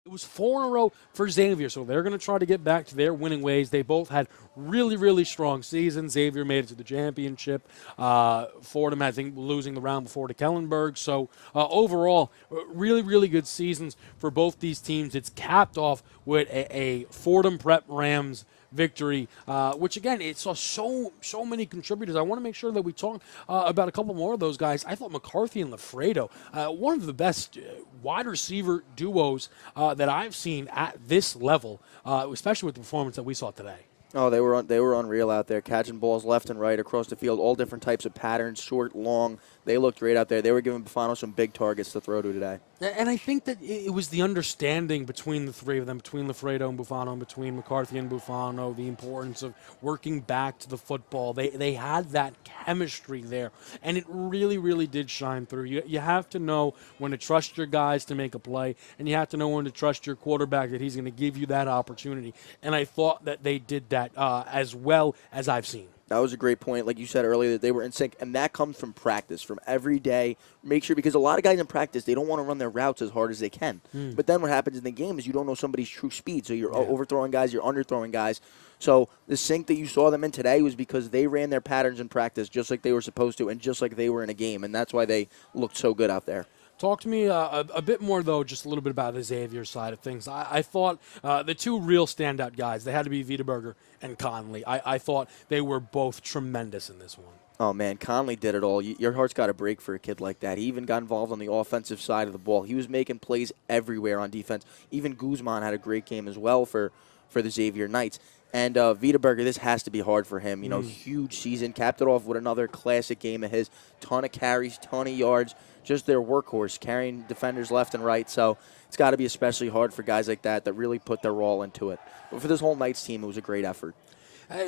It was 4 in a row for Xavier, so they're going to try to get back to their winning ways. They both had really, really strong seasons. Xavier made it to the championship. Fordham, I think, losing the round before to Kellenberg. So overall, really, really good seasons for both these teams. It's capped off with a Fordham Prep Rams victory, which again, it saw so many contributors. I want to make sure that we talk about a couple more of those guys. I thought McCarthy and Lafredo, one of the best wide receiver duos that I've seen at this level, especially with the performance that we saw today. Oh, they were unreal out there, catching balls left and right across the field, all different types of patterns, short, long. They looked great out there. They were giving Bufano some big targets to throw to today. And I think that it was the understanding between the three of them, between Lafredo and Bufano, and between McCarthy and Bufano, the importance of working back to the football. They had that chemistry there, and it really, really did shine through. You have to know when to trust your guys to make a play, and you have to know when to trust your quarterback that he's going to give you that opportunity. And I thought that they did that as well as I've seen. That was a great point. Like you said earlier, that they were in sync, and that comes from practice, from every day. Make sure, because a lot of guys in practice, they don't want to run their routes as hard as they can. But then what happens in the game is you don't know somebody's true speed, so you're overthrowing guys, you're underthrowing guys. So the sync that you saw them in today was because they ran their patterns in practice just like they were supposed to and just like they were in a game, and that's why they looked so good out there. Talk to me a bit more, though, just a little bit about the Xavier side of things. I thought the two real standout guys, they had to be Wiedeberger and Conley. I thought they were both tremendous in this one. Oh, man, Conley did it all. Your heart's got to break for a kid like that. He even got involved on the offensive side of the ball. He was making plays everywhere on defense. Even Guzman had a great game as well for the Xavier Knights. And Wiedeberger, this has to be hard for him. You know, huge season. Capped it off with another classic game of his. Ton of carries, ton of yards. Just their workhorse, carrying defenders left and right. So it's got to be especially hard for guys like that really put their all into it. But for this whole Knights team, it was a great effort.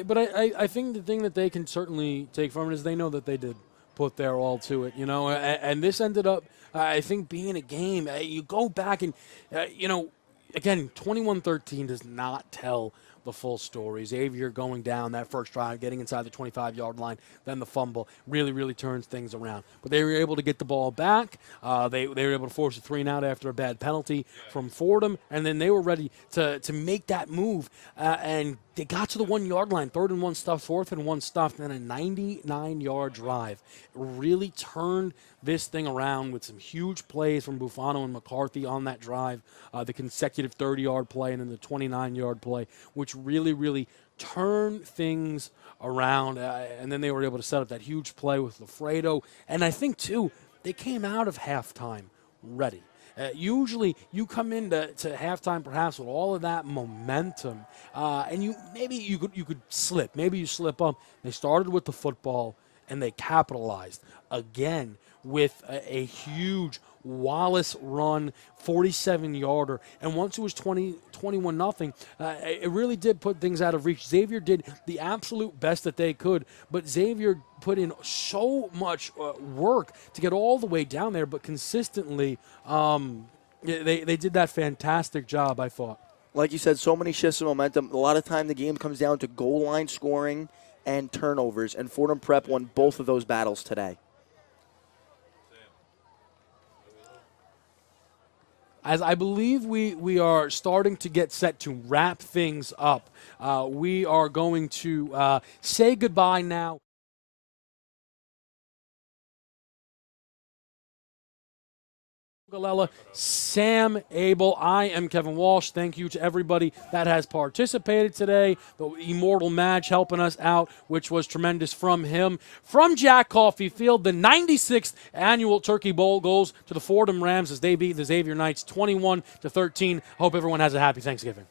But I think the thing that they can certainly take from it is they know that they did put their all to it, you know. And this ended up, I think, being a game. You go back and, you know, again, 21-13 does not tell the full story. Xavier going down that first drive, getting inside the 25-yard line, then the fumble really, really turns things around. But they were able to get the ball back. They were able to force a 3-and-out after a bad penalty from Fordham, and then they were ready to make that move. And they got to the 1-yard line, 3rd and 1 stuff, 4th and 1 stuff, then a 99-yard drive. Really turned this thing around with some huge plays from Bufano and McCarthy on that drive, the consecutive 30-yard play and then the 29-yard play, which really, really turned things around. And then they were able to set up that huge play with Lafredo. And I think, too, they came out of halftime ready. Usually you come into halftime perhaps with all of that momentum, and you could slip. Maybe you slip up. They started with the football, and they capitalized again with a huge Wallace run, 47-yarder. And once it was 21-0, it really did put things out of reach. Xavier did the absolute best that they could, but Xavier put in so much work to get all the way down there, but consistently they did that fantastic job, I thought. Like you said, so many shifts of momentum. A lot of time the game comes down to goal line scoring and turnovers, and Fordham Prep won both of those battles today. As I believe we are starting to get set to wrap things up, we are going to say goodbye now. Sam Abel, I am Kevin Walsh. Thank you to everybody that has participated today. The Immortal Madge helping us out, which was tremendous from him. From Jack Coffey Field, the 96th annual Turkey Bowl goes to the Fordham Rams as they beat the Xavier Knights 21-13. Hope everyone has a happy Thanksgiving.